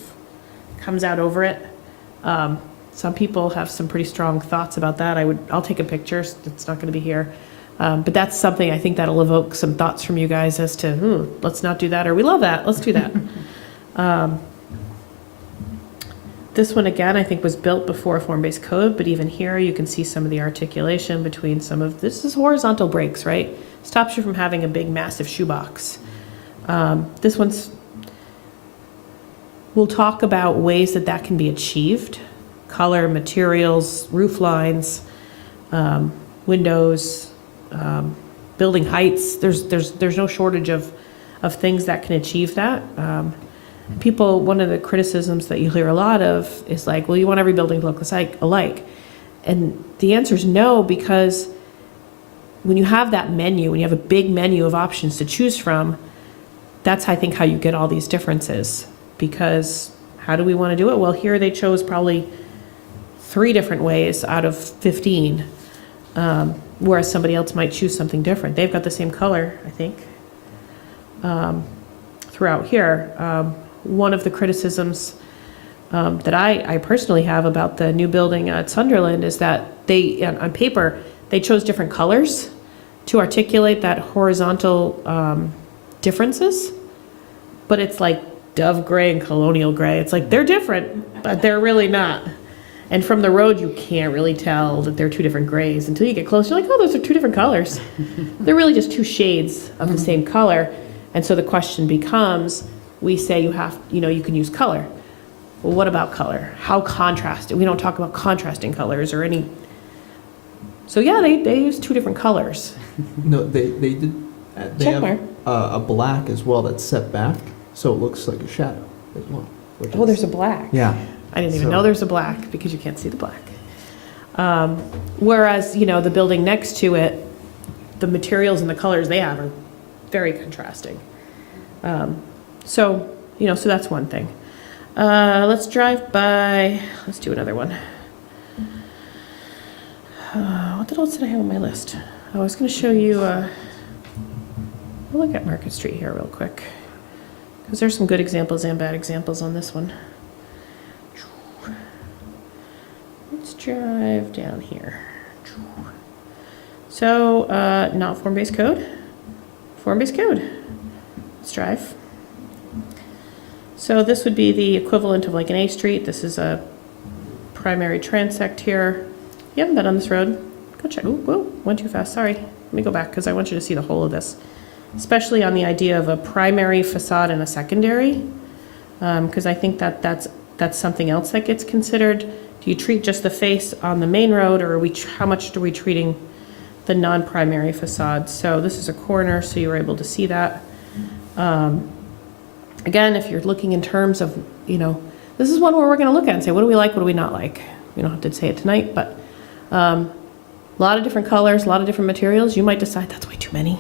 comes out over it. Some people have some pretty strong thoughts about that. I'll take a picture. It's not going to be here. But that's something I think that'll evoke some thoughts from you guys as to, let's not do that, or we love that, let's do that. This one, again, I think was built before a form-based code, but even here you can see some of the articulation between this is horizontal breaks, right? Stops you from having a big, massive shoebox. This one's, we'll talk about ways that can be achieved. Color, materials, roof lines, windows, building heights. There's no shortage of things that can achieve that. One of the criticisms that you hear a lot of is like, well, you want every building to look alike. And the answer is no, because when you have that menu, when you have a big menu of options to choose from, that's, I think, how you get all these differences. Because how do we want to do it? Well, here they chose probably 3 different ways out of 15, whereas somebody else might choose something different. They've got the same color, I think, throughout here. One of the criticisms that I personally have about the new building at Sunderland is that on paper, they chose different colors to articulate that horizontal differences, but it's like dove gray and colonial gray. It's like they're different, but they're really not. And from the road, you can't really tell that they're 2 different grays until you get close. You're like, oh, those are 2 different colors. They're really just 2 shades of the same color. And so the question becomes, we say you have, you can use color. Well, what about color? How contrasted? We don't talk about contrasting colors or any. So yeah, they use 2 different colors. No, they did, they Check have mark. a black as well that's set back, so it looks like a shadow as well. which Oh, is- there's a black. Yeah. I didn't even So- know there's a black because you can't see the black. Whereas, the building next to it, the materials and the colors they have are very contrasting. So that's one thing. Let's drive by, let's do another one. What else did I have on my list? I was going to show you, we'll look at Market Street here real quick. Because there's some good examples and bad examples on this one. Let's drive down here. So, not form-based code. Form-based code. Let's drive. So this would be the equivalent of like an A street. This is a primary transect here. You haven't been on this road. Go check. Ooh, whoa, went too fast. Sorry. Let me go back because I want you to see the whole of this, especially on the idea of a primary facade and a secondary, because I think that's something else that gets considered. Do you treat just the face on the main road, or how much are we treating the non-primary facade? So this is a corner, so you were able to see that. Again, if you're looking in terms of, this is one where we're going to look at and say, what do we like, what do we not like? We don't have to say it tonight, but a lot of different colors, a lot of different materials. You might decide that's way too many.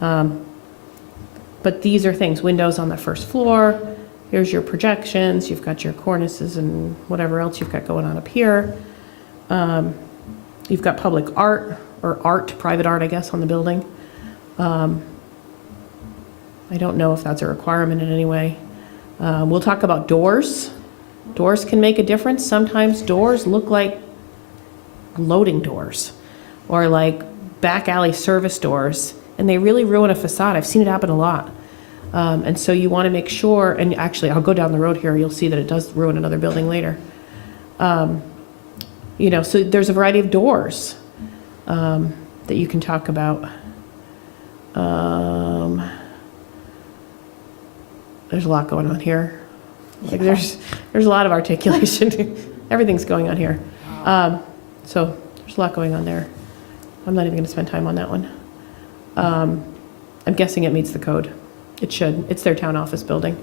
But these are things, windows on the first floor. Here's your projections. You've got your cornices and whatever else you've got going on up here. You've got public art, or private art, I guess, on the building. I don't know if that's a requirement in any way. We'll talk about doors. Doors can make a difference. Sometimes doors look like loading doors or like back alley service doors, and they really ruin a facade. I've seen it happen a lot. And so you want to make sure, and actually I'll go down the road here, you'll see that it does ruin another building later. So there's a variety of doors that you can talk about. There's a lot going on here. Like there's a lot of articulation. Everything's going on here. So there's a lot going on there. I'm not even going to spend time on that one. I'm guessing it meets the code. It should. It's their town office building.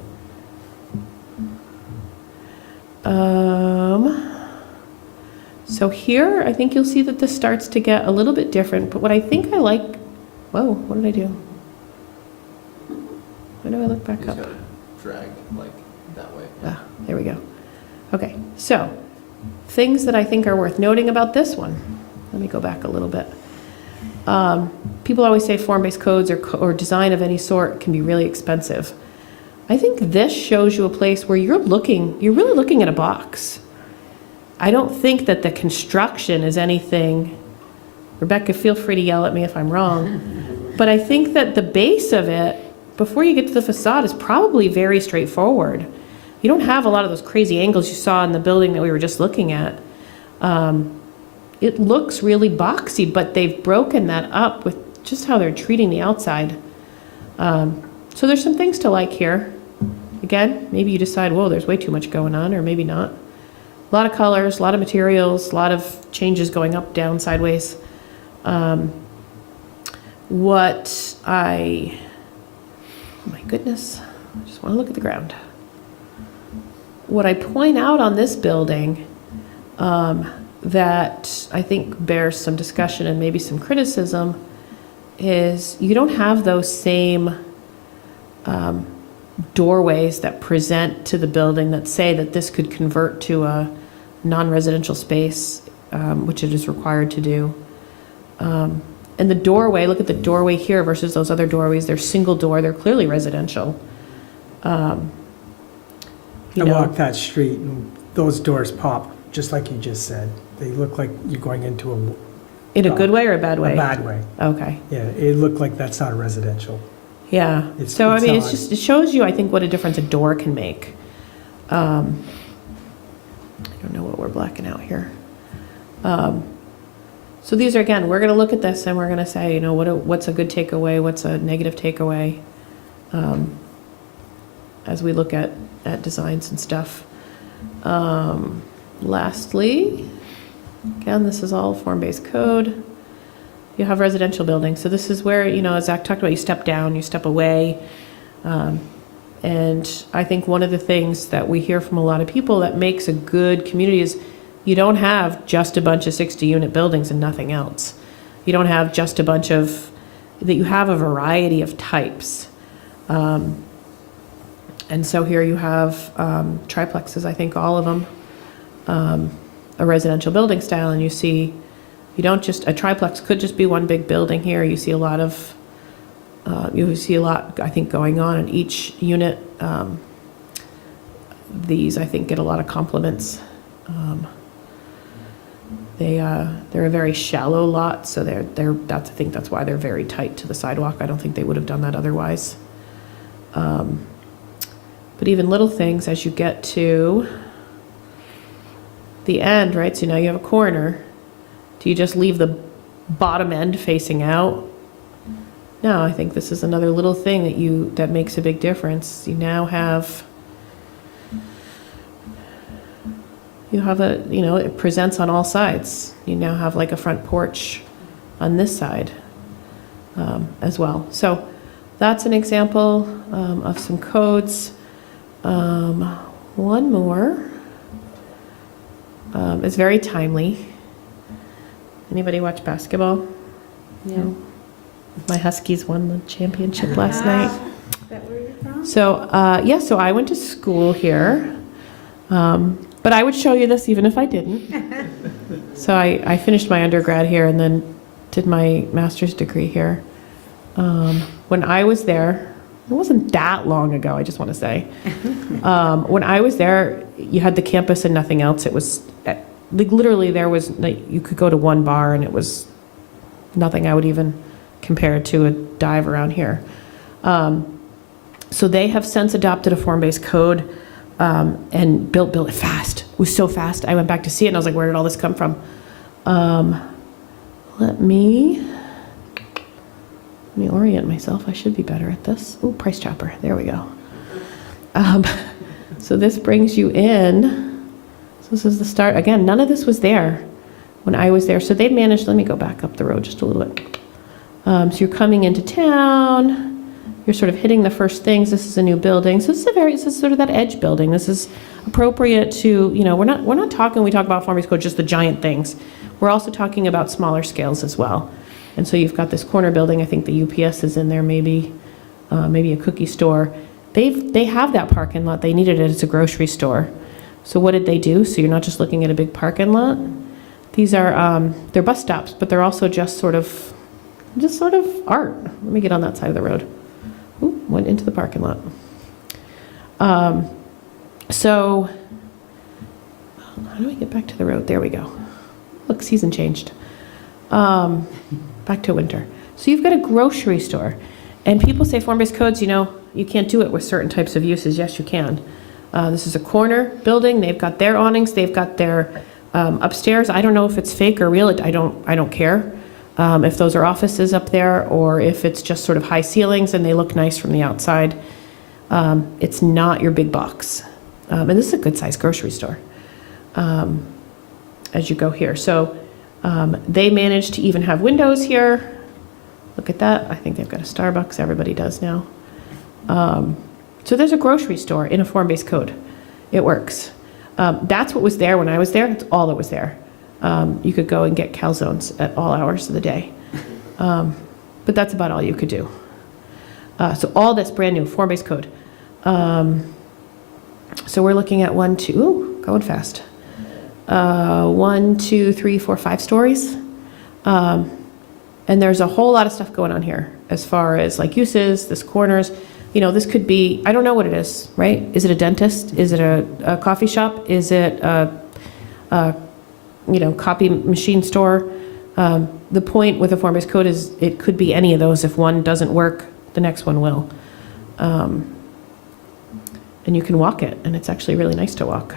So here, I think you'll see that this starts to get a little bit different. But what I think I like, whoa, what did I do? Why do I look back up? Drag like that way. Ah, there we go. Okay, so things that I think are worth noting about this one. Let me go back a little bit. People always say form-based codes or design of any sort can be really expensive. I think this shows you a place where you're really looking at a box. I don't think that the construction is anything, Rebecca, feel free to yell at me if I'm wrong, but I think that the base of it, before you get to the facade, is probably very straightforward. You don't have a lot of those crazy angles you saw in the building that we were just looking at. It looks really boxy, but they've broken that up with just how they're treating the outside. So there's some things to like here. Again, maybe you decide, whoa, there's way too much going on, or maybe not. A lot of colors, a lot of materials, a lot of changes going up, down, sideways. Oh my goodness, I just want to look at the ground. What I point out on this building that I think bears some discussion and maybe some criticism is you don't have those same doorways that present to the building that say that this could convert to a non-residential space, which it is required to do. And the doorway, look at the doorway here versus those other doorways. They're single door, they're clearly residential. I walk that street and those doors pop, just like you just said. They look like you're going into In a good way or a bad way? a bad way. Okay. Yeah, it looked like that's not a residential. Yeah. It's- So, it's I mean, odd. it shows you, I think, what a difference a door can make. I don't know what we're blacking out here. So these are, again, we're going to look at this and we're going to say, what's a good takeaway? What's a negative takeaway? as we look at designs and stuff. Lastly, again, this is all form-based code. You have residential buildings. So this is where, as Zach talked about, you step down, you step away. And I think one of the things that we hear from a lot of people that makes a good community is you don't have just a bunch of 60-unit buildings and nothing else. You don't have just a bunch of, that you have a variety of types. And so here you have triplexes, I think all of them, a residential building style, and you see, you don't just, a triplex could just be one big building here. You see a lot, I think, going on in each unit. These, I think, get a lot of compliments. They're a very shallow lot, so I think that's why they're very tight to the sidewalk. I don't think they would have done that otherwise. But even little things as you get to the end, right? So now you have a corner. Do you just leave the bottom end facing out? No, I think this is another little thing that makes a big difference. You now have, it presents on all sides. You now have like a front porch on this side as well. So that's an example of some codes. One more is very timely. Anybody watch basketball? No. My Huskies won the championship last night. Is that where you're from? So, so I went to school here, but I would show you this even if I didn't. So I finished my undergrad here and then did my master's degree here. When I was there, it wasn't that long ago, I just want to say. When I was there, you had the campus and nothing else. It was, literally there was, you could go to one bar and it was nothing I would even compare to a dive around here. So they have since adopted a form-based code and built it fast. It was so fast. I went back to see it and I was like, where did all this come from? Let me orient myself. I should be better at this. Oh, Price Chopper. There we go. So this brings you in. So this is the start. Again, none of this was there when I was there. So they managed, let me go back up the road just a little bit. So you're coming into town. You're sort of hitting the first things. This is a new building. So this is sort of that edge building. This is appropriate to, we're not talking, we talk about form-based code, just the giant things. We're also talking about smaller scales as well. And so you've got this corner building. I think the UPS is in there, maybe a cookie store. They have that parking lot. They needed it as a grocery store. So what did they do? So you're not just looking at a big parking lot. These are they're bus stops, but they're also just sort of art. Let me get on that side of the road. Ooh, went into the parking lot. So how do we get back to the road? There we go. Look, season changed. Back to winter. So you've got a grocery store. And people say form-based codes, you can't do it with certain types of uses. Yes, you can. This is a corner building. They've got their awnings. They've got their upstairs. I don't know if it's fake or real. I don't care if those are offices up there or if it's just sort of high ceilings and they look nice from the outside. It's not your big box. And this is a good-sized grocery store as you go here. So they managed to even have windows here. Look at that. I think they've got a Starbucks. Everybody does now. So there's a grocery store in a form-based code. It works. That's what was there when I was there. That's all that was there. You could go and get calzones at all hours of the day. But that's about all you could do. So all that's brand new, form-based code. So we're looking at 1, 2, ooh, going fast. 1, 2, 3, 4, 5 stories. And there's a whole lot of stuff going on here as far as like uses, this corners. This could be, I don't know what it is, right? Is it a dentist? Is it a coffee shop? Is it a copy machine store? The point with a form-based code is it could be any of those. If one doesn't work, the next one will. And you can walk it, and it's actually really nice to walk.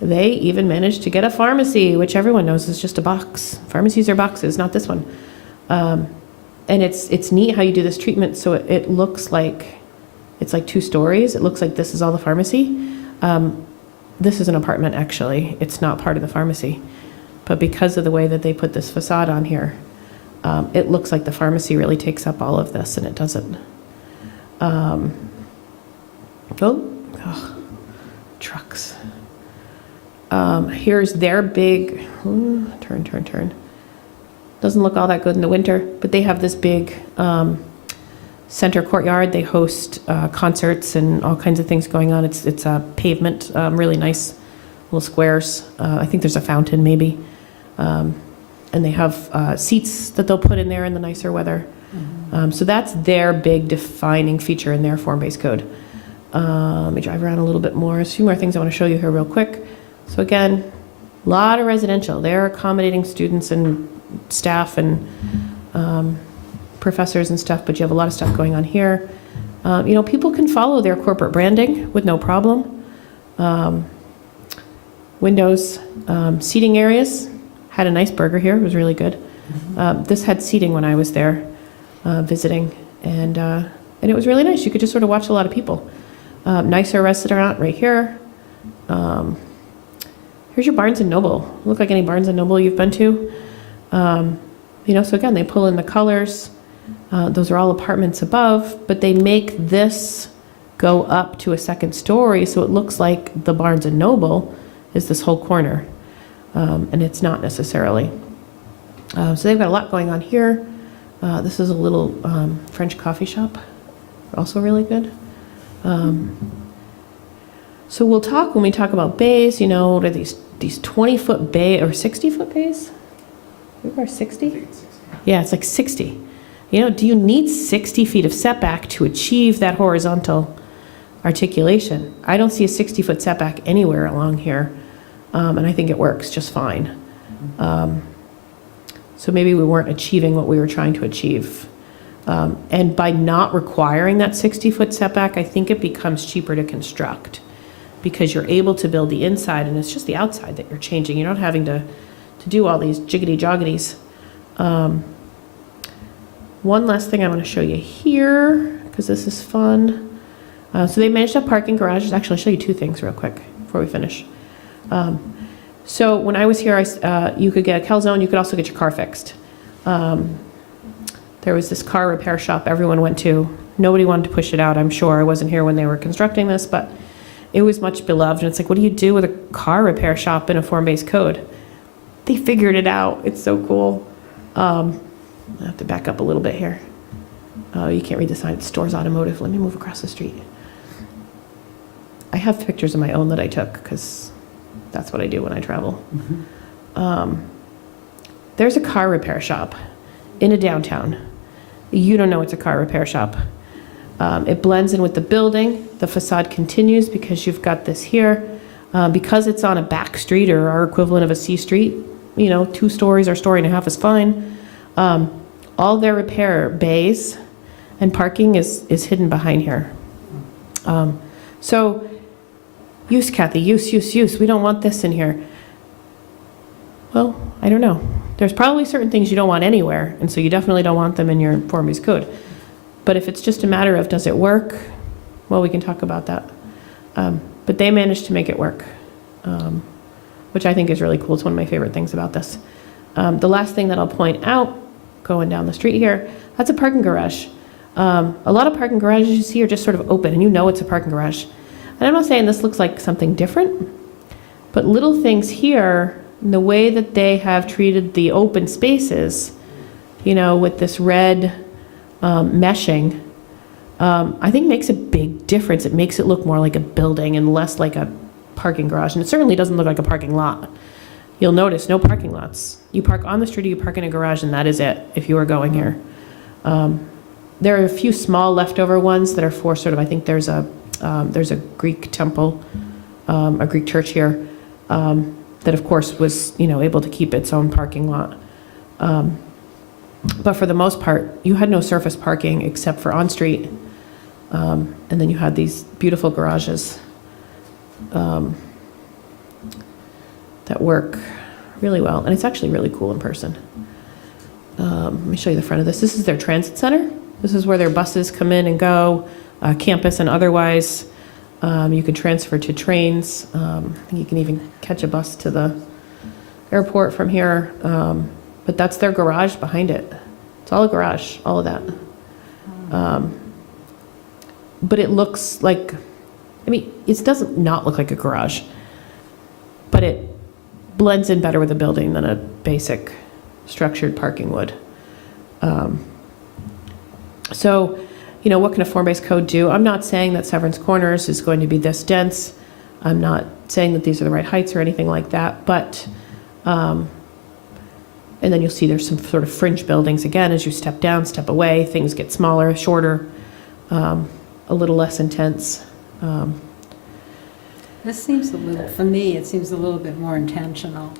They even managed to get a pharmacy, which everyone knows is just a box. Pharmacies are boxes, not this one. And it's neat how you do this treatment so it looks like It's like 2 stories. It looks like this is all the pharmacy. This is an apartment, actually. It's not part of the pharmacy. But because of the way that they put this facade on here, it looks like the pharmacy really takes up all of this, and it doesn't. Trucks. Here's their big, turn. Doesn't look all that good in the winter, but they have this big center courtyard. They host concerts and all kinds of things going on. It's a pavement, really nice little squares. I think there's a fountain maybe. And they have seats that they'll put in there in the nicer weather. So that's their big defining feature in their form-based code. Let me drive around a little bit more. There's a few more things I want to show you here real quick. So again, a lot of residential. They're accommodating students and staff and professors and stuff, but you have a lot of stuff going on here. People can follow their corporate branding with no problem. Windows, seating areas. Had a nice burger here. It was really good. This had seating when I was there visiting, and it was really nice. You could just sort of watch a lot of people. Nicer restaurant right here. Here's your Barnes & Noble. Look like any Barnes & Noble you've been to. So again, they pull in the colors. Those are all apartments above, but they make this go up to a second story, so it looks like the Barnes & Noble is this whole corner, and it's not necessarily. So they've got a lot going on here. This is a little French coffee shop, also really good. So we'll talk, when we talk about bays, what are these 20-foot bay or 60-foot bays? We are 60? Yeah, it's like 60. Do you need 60 feet of setback to achieve that horizontal articulation? I don't see a 60-foot setback anywhere along here, and I think it works just fine. So maybe we weren't achieving what we were trying to achieve. And by not requiring that 60-foot setback, I think it becomes cheaper to construct, because you're able to build the inside, and it's just the outside that you're changing. You're not having to do all these jiggity-joggities. One last thing I want to show you here, because this is fun. So they managed to have parking garages. Actually, I'll show you 2 things real quick before we finish. So when I was here, you could get a calzone. You could also get your car fixed. There was this car repair shop everyone went to. Nobody wanted to push it out, I'm sure. I wasn't here when they were constructing this, but it was much beloved. And it's like, what do you do with a car repair shop in a form-based code? They figured it out. It's so cool. I have to back up a little bit here. You can't read the sign. It stores automotive. Let me move across the street. I have pictures of my own that I took, because that's what I do when I travel. There's a car repair shop in a downtown. You don't know it's a car repair shop. It blends in with the building. The facade continues because you've got this here. Because it's on a back street, or our equivalent of a C street, 2 stories or 1.5 stories is fine. All their repair bays and parking is hidden behind here. So use, Kathy, use. We don't want this in here. Well, I don't know. There's probably certain things you don't want anywhere, and so you definitely don't want them in your form-based code. But if it's just a matter of does it work, well, we can talk about that. But they managed to make it work, which I think is really cool. It's one of my favorite things about this. The last thing that I'll point out, going down the street here, that's a parking garage. A lot of parking garages you see are just sort of open, and it's a parking garage. And I'm not saying this looks like something different, but little things here, the way that they have treated the open spaces, with this red meshing, I think makes a big difference. It makes it look more like a building and less like a parking garage. And it certainly doesn't look like a parking lot. You'll notice no parking lots. You park on the street or you park in a garage, and that is it if you are going here. There are a few small leftover ones that are for sort of, I think there's a Greek temple, a Greek church here, that of course was, able to keep its own parking lot. But for the most part, you had no surface parking except for on-street. And then you had these beautiful garages that work really well. And it's actually really cool in person. Let me show you the front of this. This is their transit center. This is where their buses come in and go. campus and otherwise. You can transfer to trains. You can even catch a bus to the airport from here. But that's their garage behind it. It's all a garage, all of that. But it looks like, I mean, it doesn't not look like a garage, but it blends in better with the building than a basic structured parking would. So, you know, what can a form-based code do? I'm not saying that Severance Corners is going to be this dense. I'm not saying that these are the right heights or anything like that, but, and then you'll see there's some sort of fringe buildings. Again, as you step down, step away, things get smaller, shorter, a little less intense. This seems a little, for me, it seems a little bit more intentional,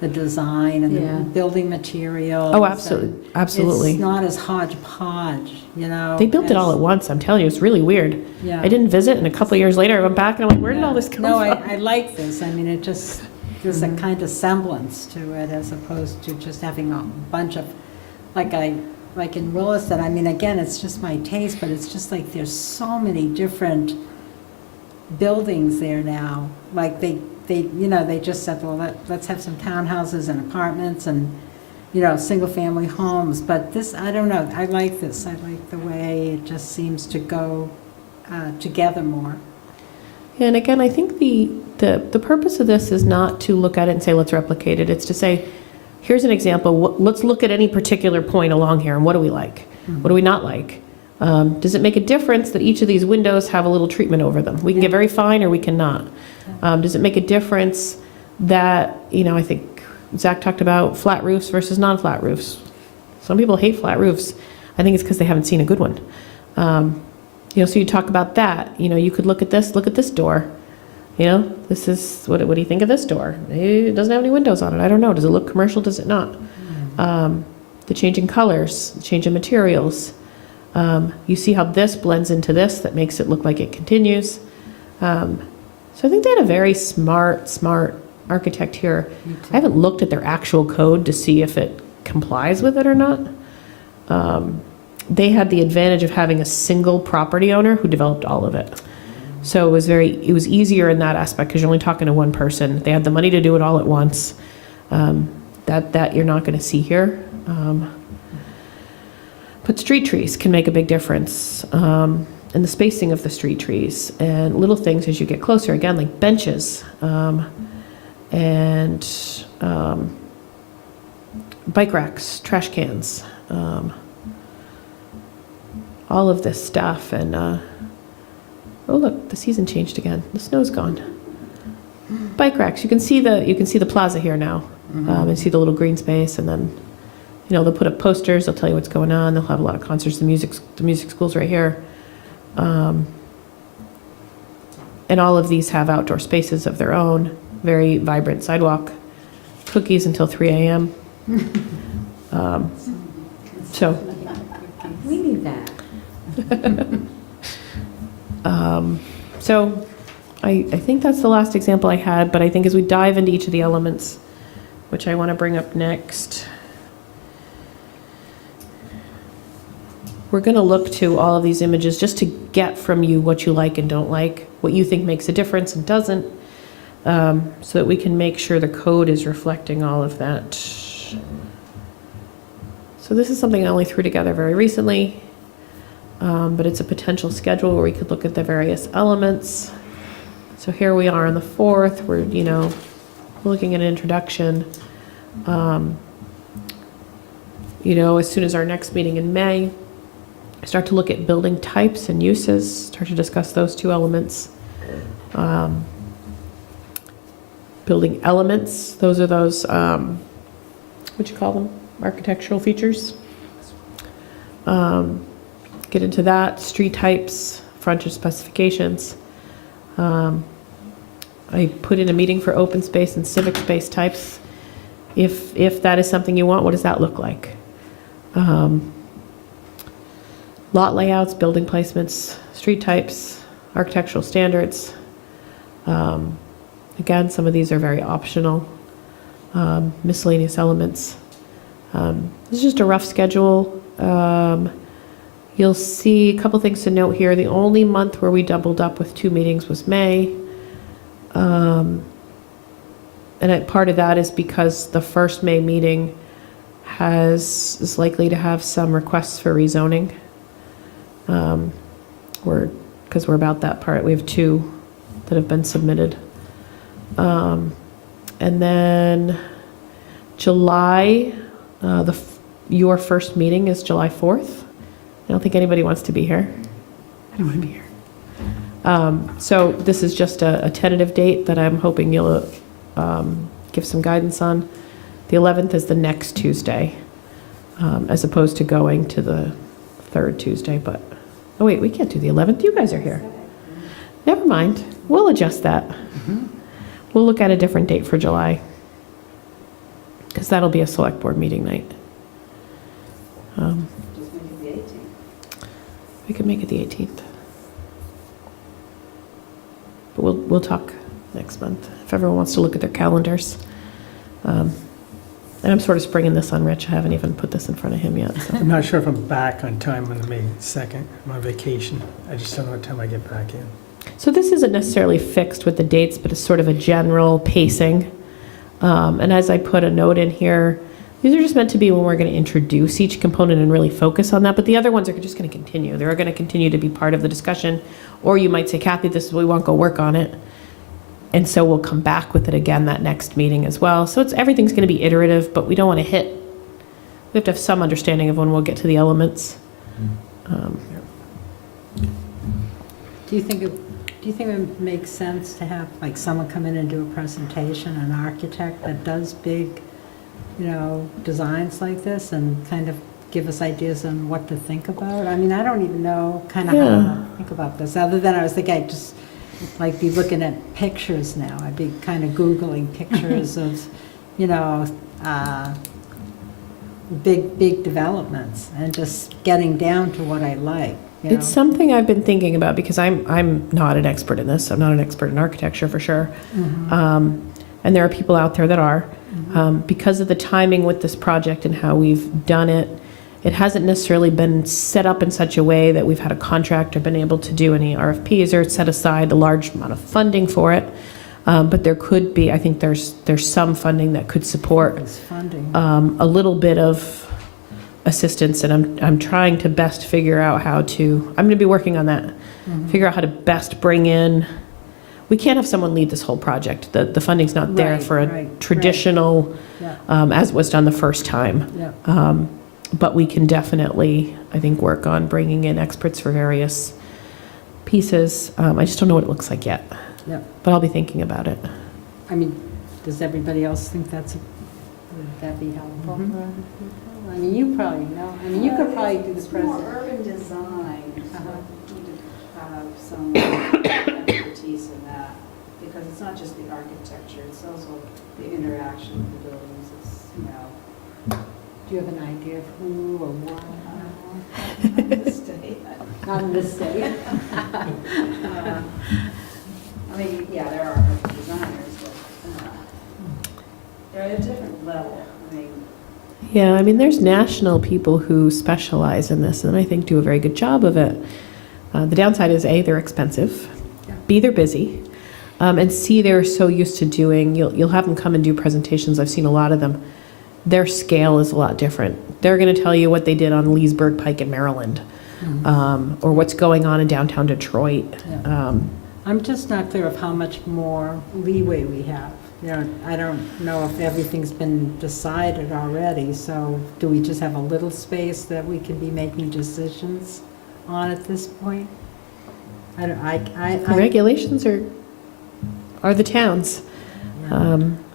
the design and Yeah. the building materials. Oh, absolutely, absolutely. It's not as hodgepodge, you know? They built it all as- at once, I'm telling you, it's really weird. Yeah. I didn't visit, and a couple of years later, I went back, and I'm like, where did all this come No, from? I like this. I mean, it just, there's a Mhm. kind of semblance to it as opposed to just having a bunch of, like in Williston, I mean, again, it's just my taste, but it's just like there's so many different buildings there now. Like they just said, well, let's have some townhouses and apartments and, single-family homes. But this, I don't know, I like this. I like the way it just seems to go together more. And again, I think the purpose of this is not to look at it and say, let's replicate it. It's to say, here's an example. Let's look at any particular point along here, and what do we like? What do we not like? Does it make a difference that each of these windows have a little treatment over them? We can get very fine or we cannot. Does it make a difference that, I think Zach talked about flat roofs versus non-flat roofs. Some people hate flat roofs. I think it's because they haven't seen a good one. So you talk about that. You could look at this door. This is, what do you think of this door? It doesn't have any windows on it. I don't know. Does it look commercial? Does it not? The change in colors, the change in materials. You see how this blends into this that makes it look like it continues. So I think they had a very smart architect here. I haven't looked at their actual code to see if it complies with it or not. They had the advantage of having a single property owner who developed all of it. So it was easier in that aspect because you're only talking to one person. They had the money to do it all at once. That you're not going to see here. But street trees can make a big difference. And the spacing of the street trees and little things as you get closer, again, like benches and bike racks, trash cans, all of this stuff. And oh, look, the season changed again. The snow's gone. Bike racks. You can see the plaza here now. And see the little green space, and then they'll put up posters. They'll tell you what's going on. They'll have a lot of concerts. The music school's right here. And all of these have outdoor spaces of their own, very vibrant sidewalk, cookies until 3 a.m. So We need that. so I think that's the last example I had, but I think as we dive into each of the elements, which I want to bring up next, we're going to look to all of these images just to get from you what you like and don't like, what you think makes a difference and doesn't, so that we can make sure the code is reflecting all of that. So this is something I only threw together very recently, but it's a potential schedule where we could look at the various elements. So here we are on the 4th, we're, looking at an introduction. As soon as our next meeting in May, start to look at building types and uses, start to discuss those two elements. Building elements, those are those, what you call them, architectural features. Get into that, street types, frontage specifications. I put in a meeting for open space and civic space types. If that is something you want, what does that look like? Lot layouts, building placements, street types, architectural standards. Again, some of these are very optional. Miscellaneous elements. This is just a rough schedule. You'll see a couple things to note here. The only month where we doubled up with 2 meetings was May. Part of that is because the first May meeting is likely to have some requests for rezoning. Because we're about that part. We have 2 that have been submitted. And then July, your first meeting is July 4th. I don't think anybody wants to be here. I don't want to be here. So this is just a tentative date that I'm hoping you'll give some guidance on. The 11th is the next Tuesday, as opposed to going to the 3rd Tuesday. But, oh wait, we can't do the 11th. You guys are here. Never mind. We'll adjust that. We'll look at a different date for July, because that'll be a select board meeting night. Just make it the 18th. We could make it the 18th. But we'll talk next month, if everyone wants to look at their calendars. And I'm sort of springing this on Rich. I haven't even put this in front of him yet. So. I'm not sure if I'm back on time on the May 2nd. I'm on vacation. I just don't know what time I get back in. So this isn't necessarily fixed with the dates, but it's sort of a general pacing. And as I put a note in here, these are just meant to be when we're going to introduce each component and really focus on that. But the other ones are just going to continue. They're going to continue to be part of the discussion. Or you might say, Kathy, this is what we want, go work on it. And so we'll come back with it again that next meeting as well. So everything's going to be iterative, but we don't want to we have to have some understanding of when we'll get to the elements. Do you think it makes sense to have like someone come in and do a presentation, an architect that does big, designs like this, and kind of give us ideas on what to think about? I mean, I don't even know kind of how to think about this, other than I was thinking I'd just like be looking at pictures now. I'd be kind of Googling pictures of, big developments and just getting down to what I like. It's something I've been thinking about, because I'm not an expert in this. I'm not an expert in architecture for sure. And there are people out there that are. Because of the timing with this project and how we've done it, it hasn't necessarily been set up in such a way that we've had a contract or been able to do any RFPs or set aside a large amount of funding for it. But there could be, I think there's some funding that could support a little bit of assistance, and I'm trying to best figure out how to, I'm going to be working on that, figure out how to best bring in, we can't have someone lead this whole project. The funding's not there for a traditional, as was done the first time. But we can definitely, I think, work on bringing in experts for various pieces. I just don't know what it looks like yet. But I'll be thinking about it. I mean, does everybody else think would that be helpful? I mean, you probably know. I mean, you could probably do the It's more urban design, so you need to have some expertise in that, because it's not just the architecture, it's also the interaction with the buildings. It's, Do you have an idea of who or what? not in this state. Not in this state. I mean, yeah, there are urban designers, but they're at a different level. I mean, Yeah, I mean, there's national people who specialize in this, and I think do a very good job of it. The downside is A, they're expensive, B, they're busy, and C, they're so used to doing, you'll have them come and do presentations, I've seen a lot of them. Their scale is a lot different. They're going to tell you what they did on Leesburg Pike in Maryland, or what's going on in downtown Detroit. I'm just not clear of how much more leeway we have. I don't know if everything's been decided already, so do we just have a little space that we can be making decisions on at this point? The regulations are the towns.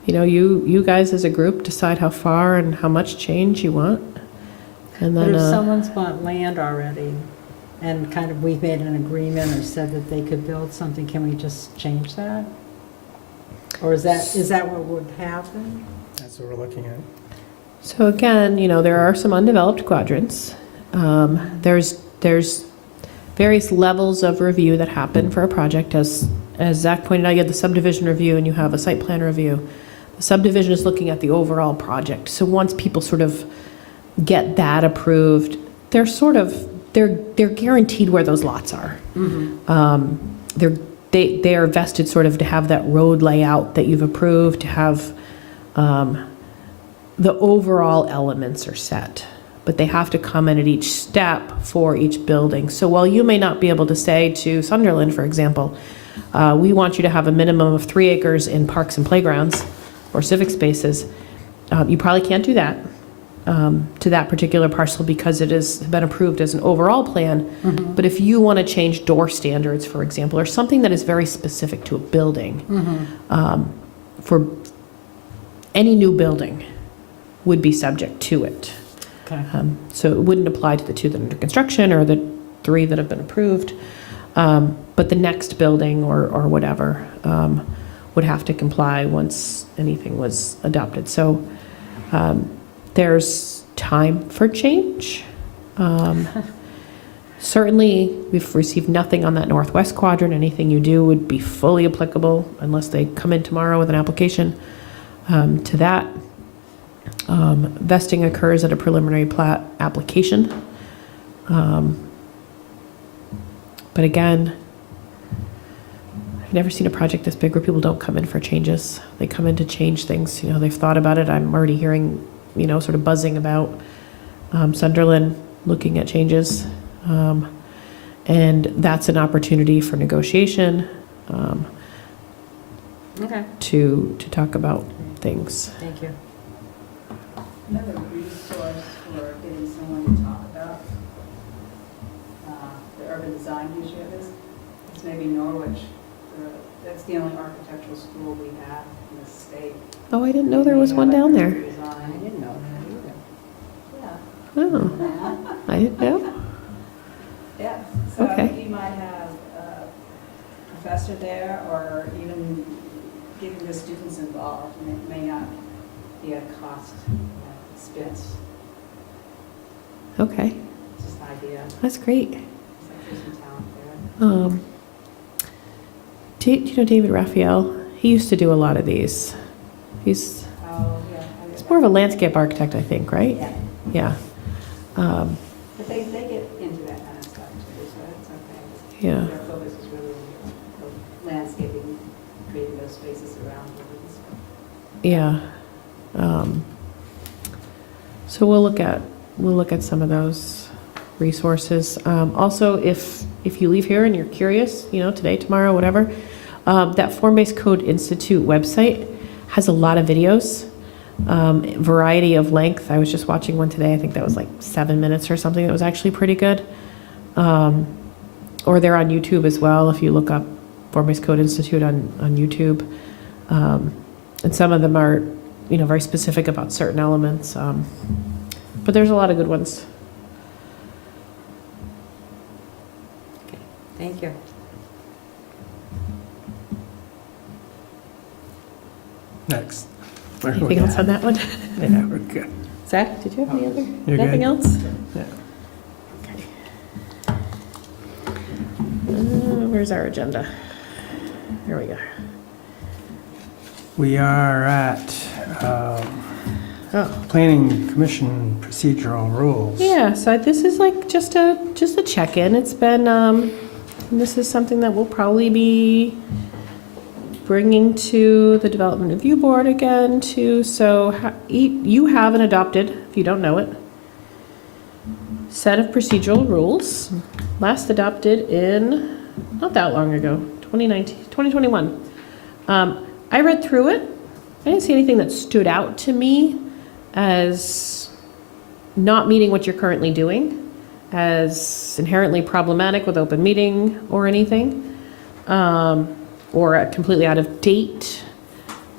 You guys as a group decide how far and how much change you want. And then, but if someone's bought land already and kind of we've made an agreement or said that they could build something, can we just change that? Or is that what would happen? That's what we're looking at. So again, there are some undeveloped quadrants. There's various levels of review that happen for a project. As Zach pointed out, you have the subdivision review and you have a site plan review. The subdivision is looking at the overall project. So once people sort of get that approved, they're sort of they're guaranteed where those lots are. They are vested sort of to have that road layout that you've approved, to have, the overall elements are set, but they have to come in at each step for each building. So while you may not be able to say to Sunderland, for example, we want you to have a minimum of 3 acres in parks and playgrounds or civic spaces, you probably can't do that to that particular parcel because it has been approved as an overall plan. But if you want to change door standards, for example, or something that is very specific to a building, for any new building would be subject to it. Okay. So it wouldn't apply to the 2 that are under construction or the 3 that have been approved. But the next building or whatever would have to comply once anything was adopted. So there's time for change. Certainly, we've received nothing on that northwest quadrant. Anything you do would be fully applicable unless they come in tomorrow with an application to that. Vesting occurs at a preliminary plat application. But again, I've never seen a project this big where people don't come in for changes. They come in to change things. You know, they've thought about it. I'm already hearing, you know, sort of buzzing about Sunderland looking at changes. And that's an opportunity for negotiation Okay, to talk about things. thank you. Another resource for getting someone to talk about the urban design initiatives is maybe Norwich. That's the only architectural school we have in the state. Oh, I didn't know there was one down there. I didn't know Yeah. Oh, I didn't know. Yeah, so Okay. you might have a professor there or even getting the students involved, and it may not be a cost expense. Okay, It's just an idea. that's great. So there's some talent there. Do you know David Raphael? He used to do a lot of these. He's more of a landscape architect, I think, right? Yeah, Yeah. but they get into that kind of stuff too, so it's okay. Yeah. Their focus is really the landscaping, creating those spaces around buildings. Yeah. So we'll look at some of those resources. Also, if you leave here and you're curious, you know, today, tomorrow, whatever, that Form-Based Code Institute website has a lot of videos, variety of length. I was just watching one today. I think that was like 7 minutes or something. That was actually pretty good. Or they're on YouTube as well. If you look up Form-Based Code Institute on YouTube, and some of them are, you know, very specific about certain elements. But there's a lot of good ones. Thank you. Next. Where are we Anything else at? on that one? Yeah, we're good. Zach, did you have any other? You're Nothing good? else? Yeah. Where's our agenda? Here we go. We are at Oh, Planning Commission procedural rules. yeah. So this is like just a check-in. It's been this is something that we'll probably be bringing to the Development Review Board again too. So you have an adopted, if you don't know it, set of procedural rules. Last adopted in not that long ago, 2021. I read through it. I didn't see anything that stood out to me as not meeting what you're currently doing, as inherently problematic with open meeting or anything, or completely out of date.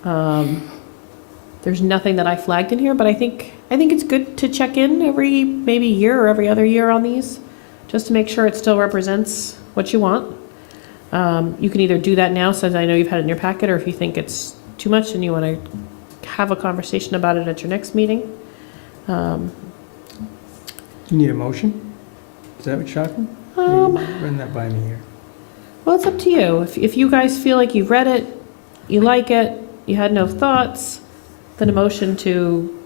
There's nothing that I flagged in here, but I think it's good to check in every maybe year or every other year on these, just to make sure it still represents what you want. You can either do that now, since I know you've had it in your packet, or if you think it's too much and you want to have a conversation about it at your next meeting. You need a motion? Is that what you're talking? Run that by me here. Well, it's up to you. If you guys feel like you've read it, you like it, you had no thoughts, then a motion to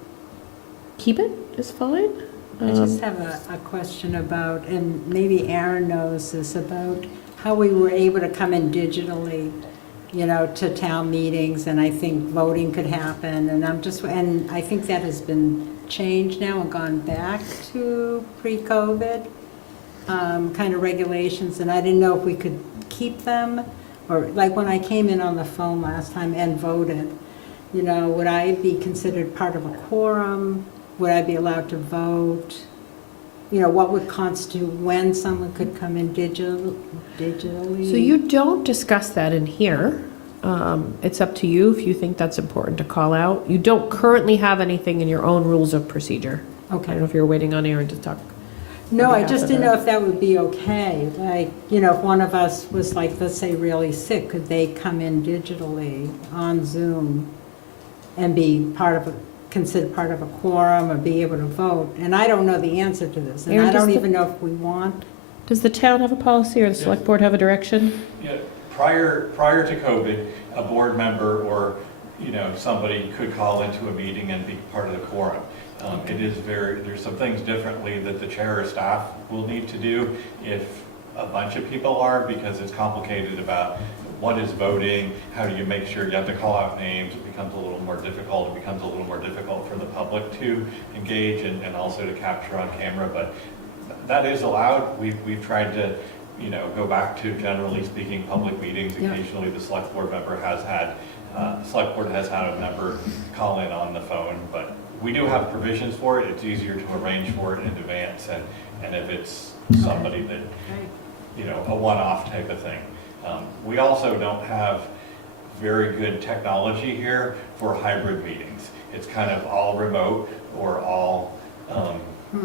keep it is fine. I just have a question about, and maybe Aaron knows this, about how we were able to come in digitally, to town meetings, and I think voting could happen, and and I think that has been changed now and gone back to pre-COVID kind of regulations, and I didn't know if we could keep them, or like when I came in on the phone last time and voted, would I be considered part of a quorum? Would I be allowed to vote? What would constitute when someone could come in digitally? So you don't discuss that in here. It's up to you if you think that's important to call out. You don't currently have anything in your own rules of procedure. I Okay. don't know if you're waiting on Aaron to talk. No, I behalf just of didn't that. know if that would be okay. Like, if one of us was like, let's say really sick, could they come in digitally on Zoom and be considered part of a quorum or be able to vote? And I don't know the answer to this, and Aaron, I don't does the- even know if we want. Does the town have a policy or the select board have a direction? Yeah, prior to COVID, a board member or, somebody could call into a meeting and be part of the quorum. There's some things differently that the chair or staff will need to do if a bunch of people are, because it's complicated about what is voting, how do you make sure you have to call out names, it becomes a little more difficult. It becomes a little more difficult for the public to engage and also to capture on camera, but that is allowed. We've tried to, go back to, generally speaking, public meetings. Yeah. Occasionally, the select board member has had a member call in on the phone, but we do have provisions for it. It's easier to arrange for it in advance, and if it's somebody that, a one-off type of thing. We also don't have very good technology here for hybrid meetings. It's kind of all remote or all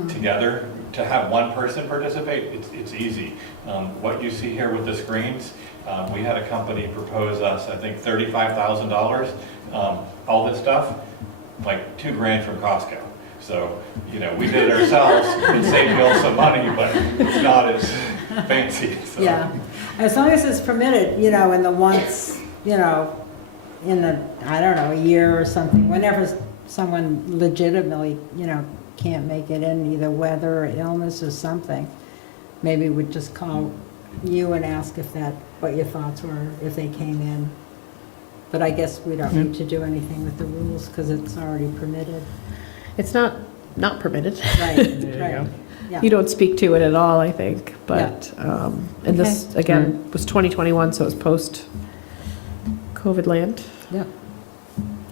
together. To have one person participate, it's easy. What you see here with the screens, we had a company propose us, I think, $35,000. All this stuff, like $2,000 from Costco. So, we did it ourselves. It saved me all some money, but it's not as fancy. So. Yeah, as long as it's permitted, in the once, in a year or something, whenever someone legitimately, can't make it in, either weather or illness or something, maybe we'd just call you and ask what your thoughts were if they came in. But I guess we don't need to do anything with the rules because it's already permitted. It's not permitted. Right, There you right. go. Yeah. You don't speak to it at all, I think, but, and this, again, was 2021, so it was post-COVID land. Yeah.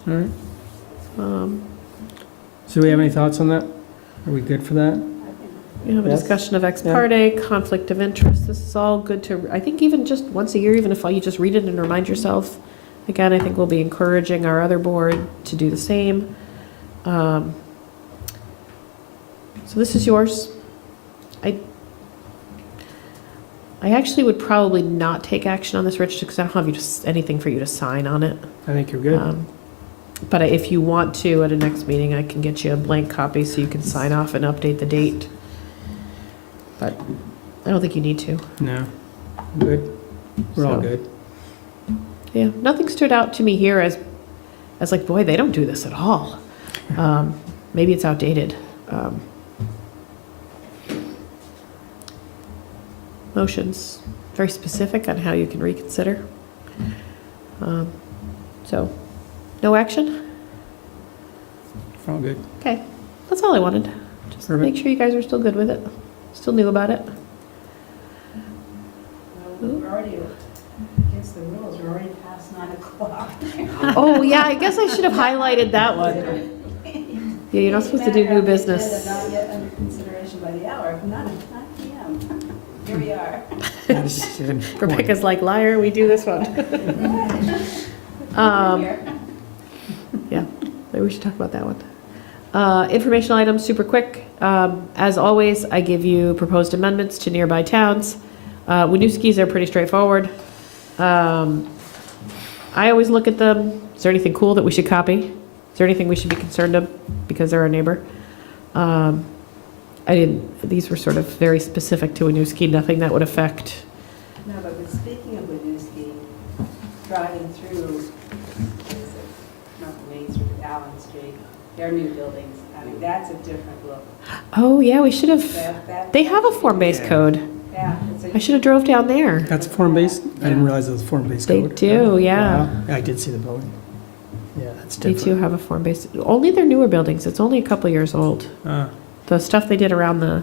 All right. Um, So do we have any thoughts on that? Are we good for that? We have a Yes. discussion of ex Yeah. parte, conflict of interest. This is all good to, I think even just once a year, even if you just read it and remind yourself. Again, I think we'll be encouraging our other board to do the same. So this is yours. I actually would probably not take action on this, Rich, because I don't have anything for you to sign on it. I think you're good. But if you want to, at a next meeting, I can get you a blank copy so you can sign off and update the date. But I don't think you need to. No, good. We're all So, good. Yeah, nothing stood out to me here as like, boy, they don't do this at all. Maybe it's outdated. Motions, very specific on how you can reconsider. So, no action? We're all good. Okay, that's all I wanted. Just Perfect. make sure you guys are still good with it, still new about it. Well, we're already against the rules, we're already past 9 o'clock. Oh, yeah, I guess I should have highlighted that one. Yeah, you're not supposed to do new business. Not yet under consideration by the hour, not at 9 PM. Here we are. Rebecca's like, liar, we do this one. Here. Yeah, maybe we should talk about that one. Informational items, super quick. As always, I give you proposed amendments to nearby towns. Winooski's are pretty straightforward. I always look at them. Is there anything cool that we should copy? Is there anything we should be concerned of because they're our neighbor? These were sort of very specific to Winooski, nothing that would affect. No, but speaking of Winooski, driving through, what is it, not Main Street, Allen Street, They're new buildings. I mean, that's a different look. Oh, yeah, we should have, That- they have a form-based Yeah. code. Yeah. it's a- I should have drove down there. That's form-based? I didn't realize it was form-based They code. do, yeah. Wow. Yeah, I did see the building. Yeah, that's They different. do have a form-based, only their newer buildings, it's only a couple years old. The stuff they did around the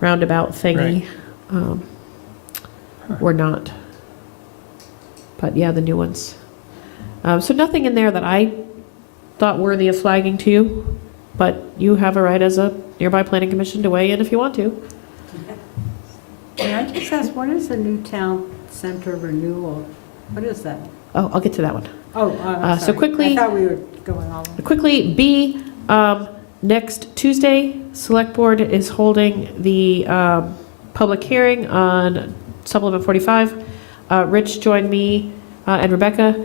roundabout thingy, um, were not. But yeah, the new ones. So nothing in there that I thought worthy of flagging to you, but you have a right as a nearby planning commission to weigh in if you want to. Can I just ask, what is the new town center renewal? What is that? Oh, I'll get to that one. Oh, I'm So sorry. quickly- I thought we were going all. Quickly, B, next Tuesday, Select Board is holding the public hearing on Supplement 45. Rich joined me and Rebecca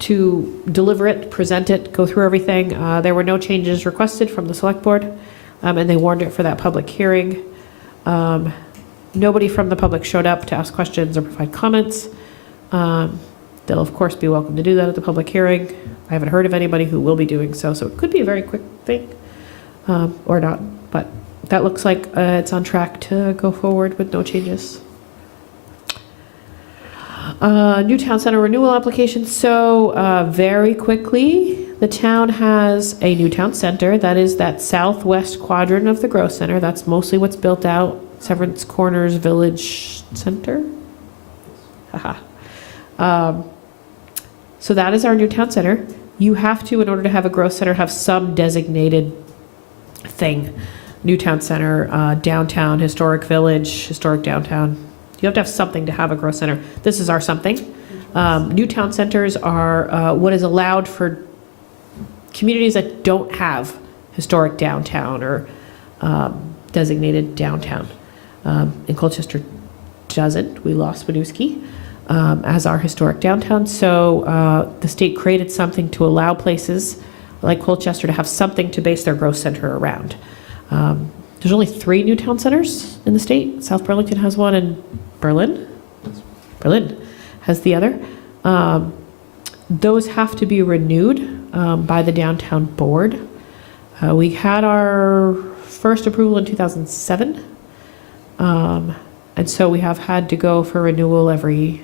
to deliver it, present it, go through everything. There were no changes requested from the Select Board, and they warned it for that public hearing. Nobody from the public showed up to ask questions or provide comments. They'll, of course, be welcome to do that at the public hearing. I haven't heard of anybody who will be doing so, so it could be a very quick thing, or not. But that looks like it's on track to go forward with no changes. New town center renewal application. So very quickly, the town has a new town center. That is that southwest quadrant of the growth center. That's mostly what's built out. Severance Corners Village Center. Haha. So that is our new town center. You have to, in order to have a growth center, have some designated thing. New town center, downtown, historic village, historic downtown. You have to have something to have a growth center. This is our something. New town centers are what is allowed for communities that don't have historic downtown or designated downtown. And Colchester doesn't. We lost Winooski as our historic downtown. So the state created something to allow places like Colchester to have something to base their growth center around. There's only 3 new town centers in the state. South Burlington has one, and Berlin has the other. Those have to be renewed by the downtown board. We had our first approval in 2007. And so we have had to go for renewal every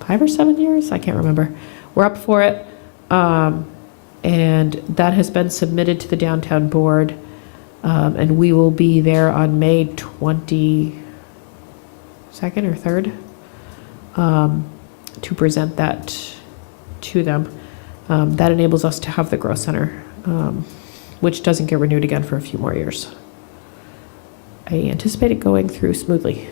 5 or 7 years. I can't remember. We're up for it. And that has been submitted to the downtown board. And we will be there on May 22nd or 3rd to present that to them. That enables us to have the growth center, which doesn't get renewed again for a few more years. I anticipate it going through smoothly.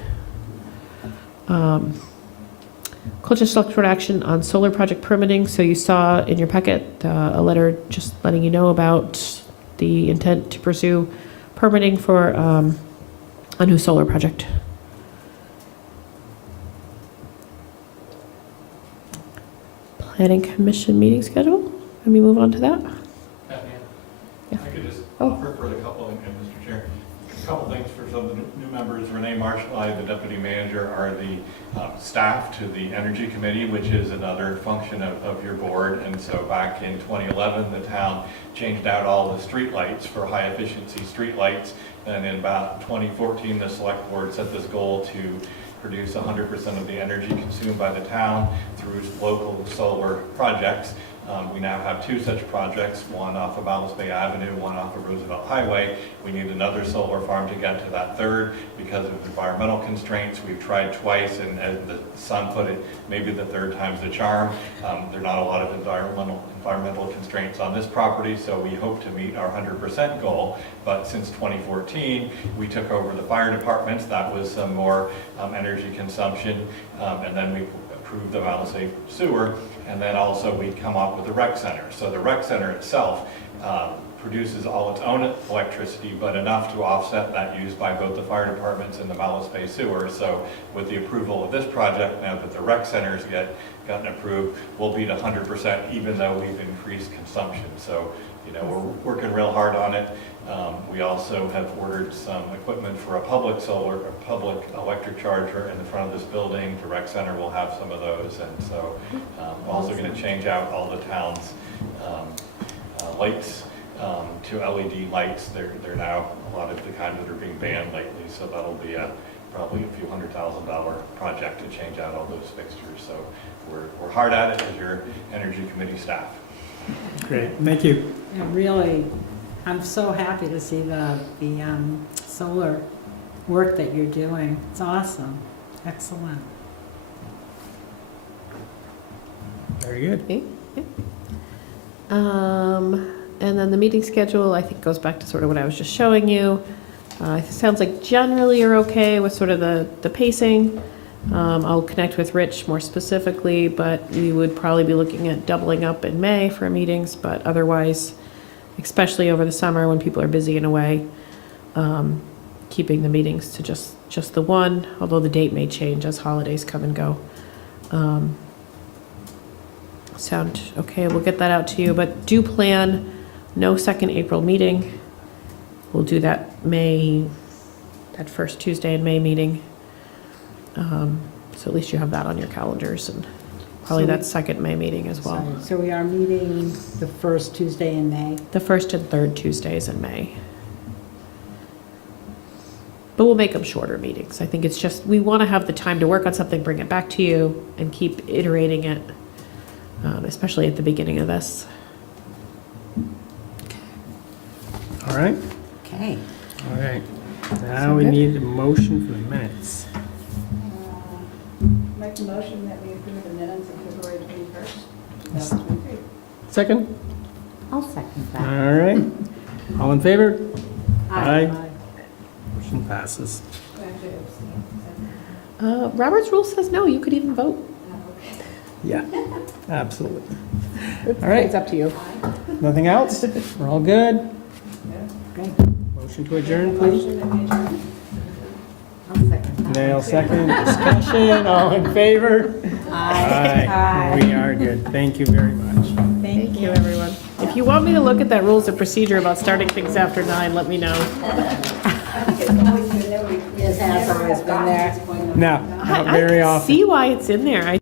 Colchester Select Board action on solar project permitting. So you saw in your packet a letter just letting you know about the intent to pursue permitting for a new solar project. Planning Commission meeting schedule. Let me move on to that. Yeah. I could just Oh. offer for the couple, and Mr. Chair, a couple things for some of the new members. Renee Marshall, I, the deputy manager, are the staff to the Energy Committee, which is another function of your board. And so back in 2011, the town changed out all the street lights for high efficiency street lights. And in about 2014, the select board set this goal to produce 100% of the energy consumed by the town through local solar projects. We now have 2 such projects, one off of Malice Bay Avenue, one off of Roosevelt Highway. We need another solar farm to get to that third because of environmental constraints. We've tried twice, and as the son put it, maybe the third time's the charm. There are not a lot of environmental constraints on this property, so we hope to meet our 100% goal. But since 2014, we took over the fire departments. That was some more energy consumption, and then we approved the Malice Bay sewer. And then also we come up with the rec center. So the rec center itself produces all its own electricity, but enough to offset that used by both the fire departments and the Malice Bay sewer. So with the approval of this project, now that the rec centers gotten approved, we'll beat 100% even though we've increased consumption. So, you know, we're working real hard on it. We also have ordered some equipment for a public electric charger in the front of this building. The rec center will have some of those, and so I'm also going to change out all the town's lights to LED lights. They're now a lot of the kind that are being banned lately, so that'll be probably a few $100,000 project to change out all those fixtures. So we're hard at it as your Energy Committee staff. Great, thank you. And really, I'm so happy to see the solar work that you're doing. It's awesome. Excellent. Very good. Okay. And then the meeting schedule, I think, goes back to sort of what I was just showing you. It sounds like generally you're okay with sort of the pacing. I'll connect with Rich more specifically, but we would probably be looking at doubling up in May for meetings, but otherwise, especially over the summer when people are busy and away, keeping the meetings to just the one, although the date may change as holidays come and go. Sound okay? We'll get that out to you, but do plan no second April meeting. We'll do that first Tuesday in May meeting. So at least you have that on your calendars, and probably So we- that second May meeting as well. Sorry. So we are meeting the first Tuesday in May. The first and third Tuesdays in May. But we'll make them shorter meetings. I think it's just, we want to have the time to work on something, bring it back to you, and keep iterating it, especially at the beginning of this. All right, Okay. all right. Now Sound we good? need a motion for the minutes. Make a motion that we approve the minutes of February 21st, 2023. Second? I'll second that. All right. All in favor? Aye. Motion passes. Do I have to abstain? Robert's rule says no, you could even vote. Yeah, absolutely. It's All right. It's up to you. Nothing else? We're all good? Great. Motion to adjourn, please. Motion that we adjourn? I'll second that. Nail second. Discussion, all in favor? Aye. We are good. Thank you very much. Thank you, everyone. If you want me to look at that rules of procedure about starting things after 9, let me know. I think it's always been there. It has always been there. No, not very I often. see why it's in there.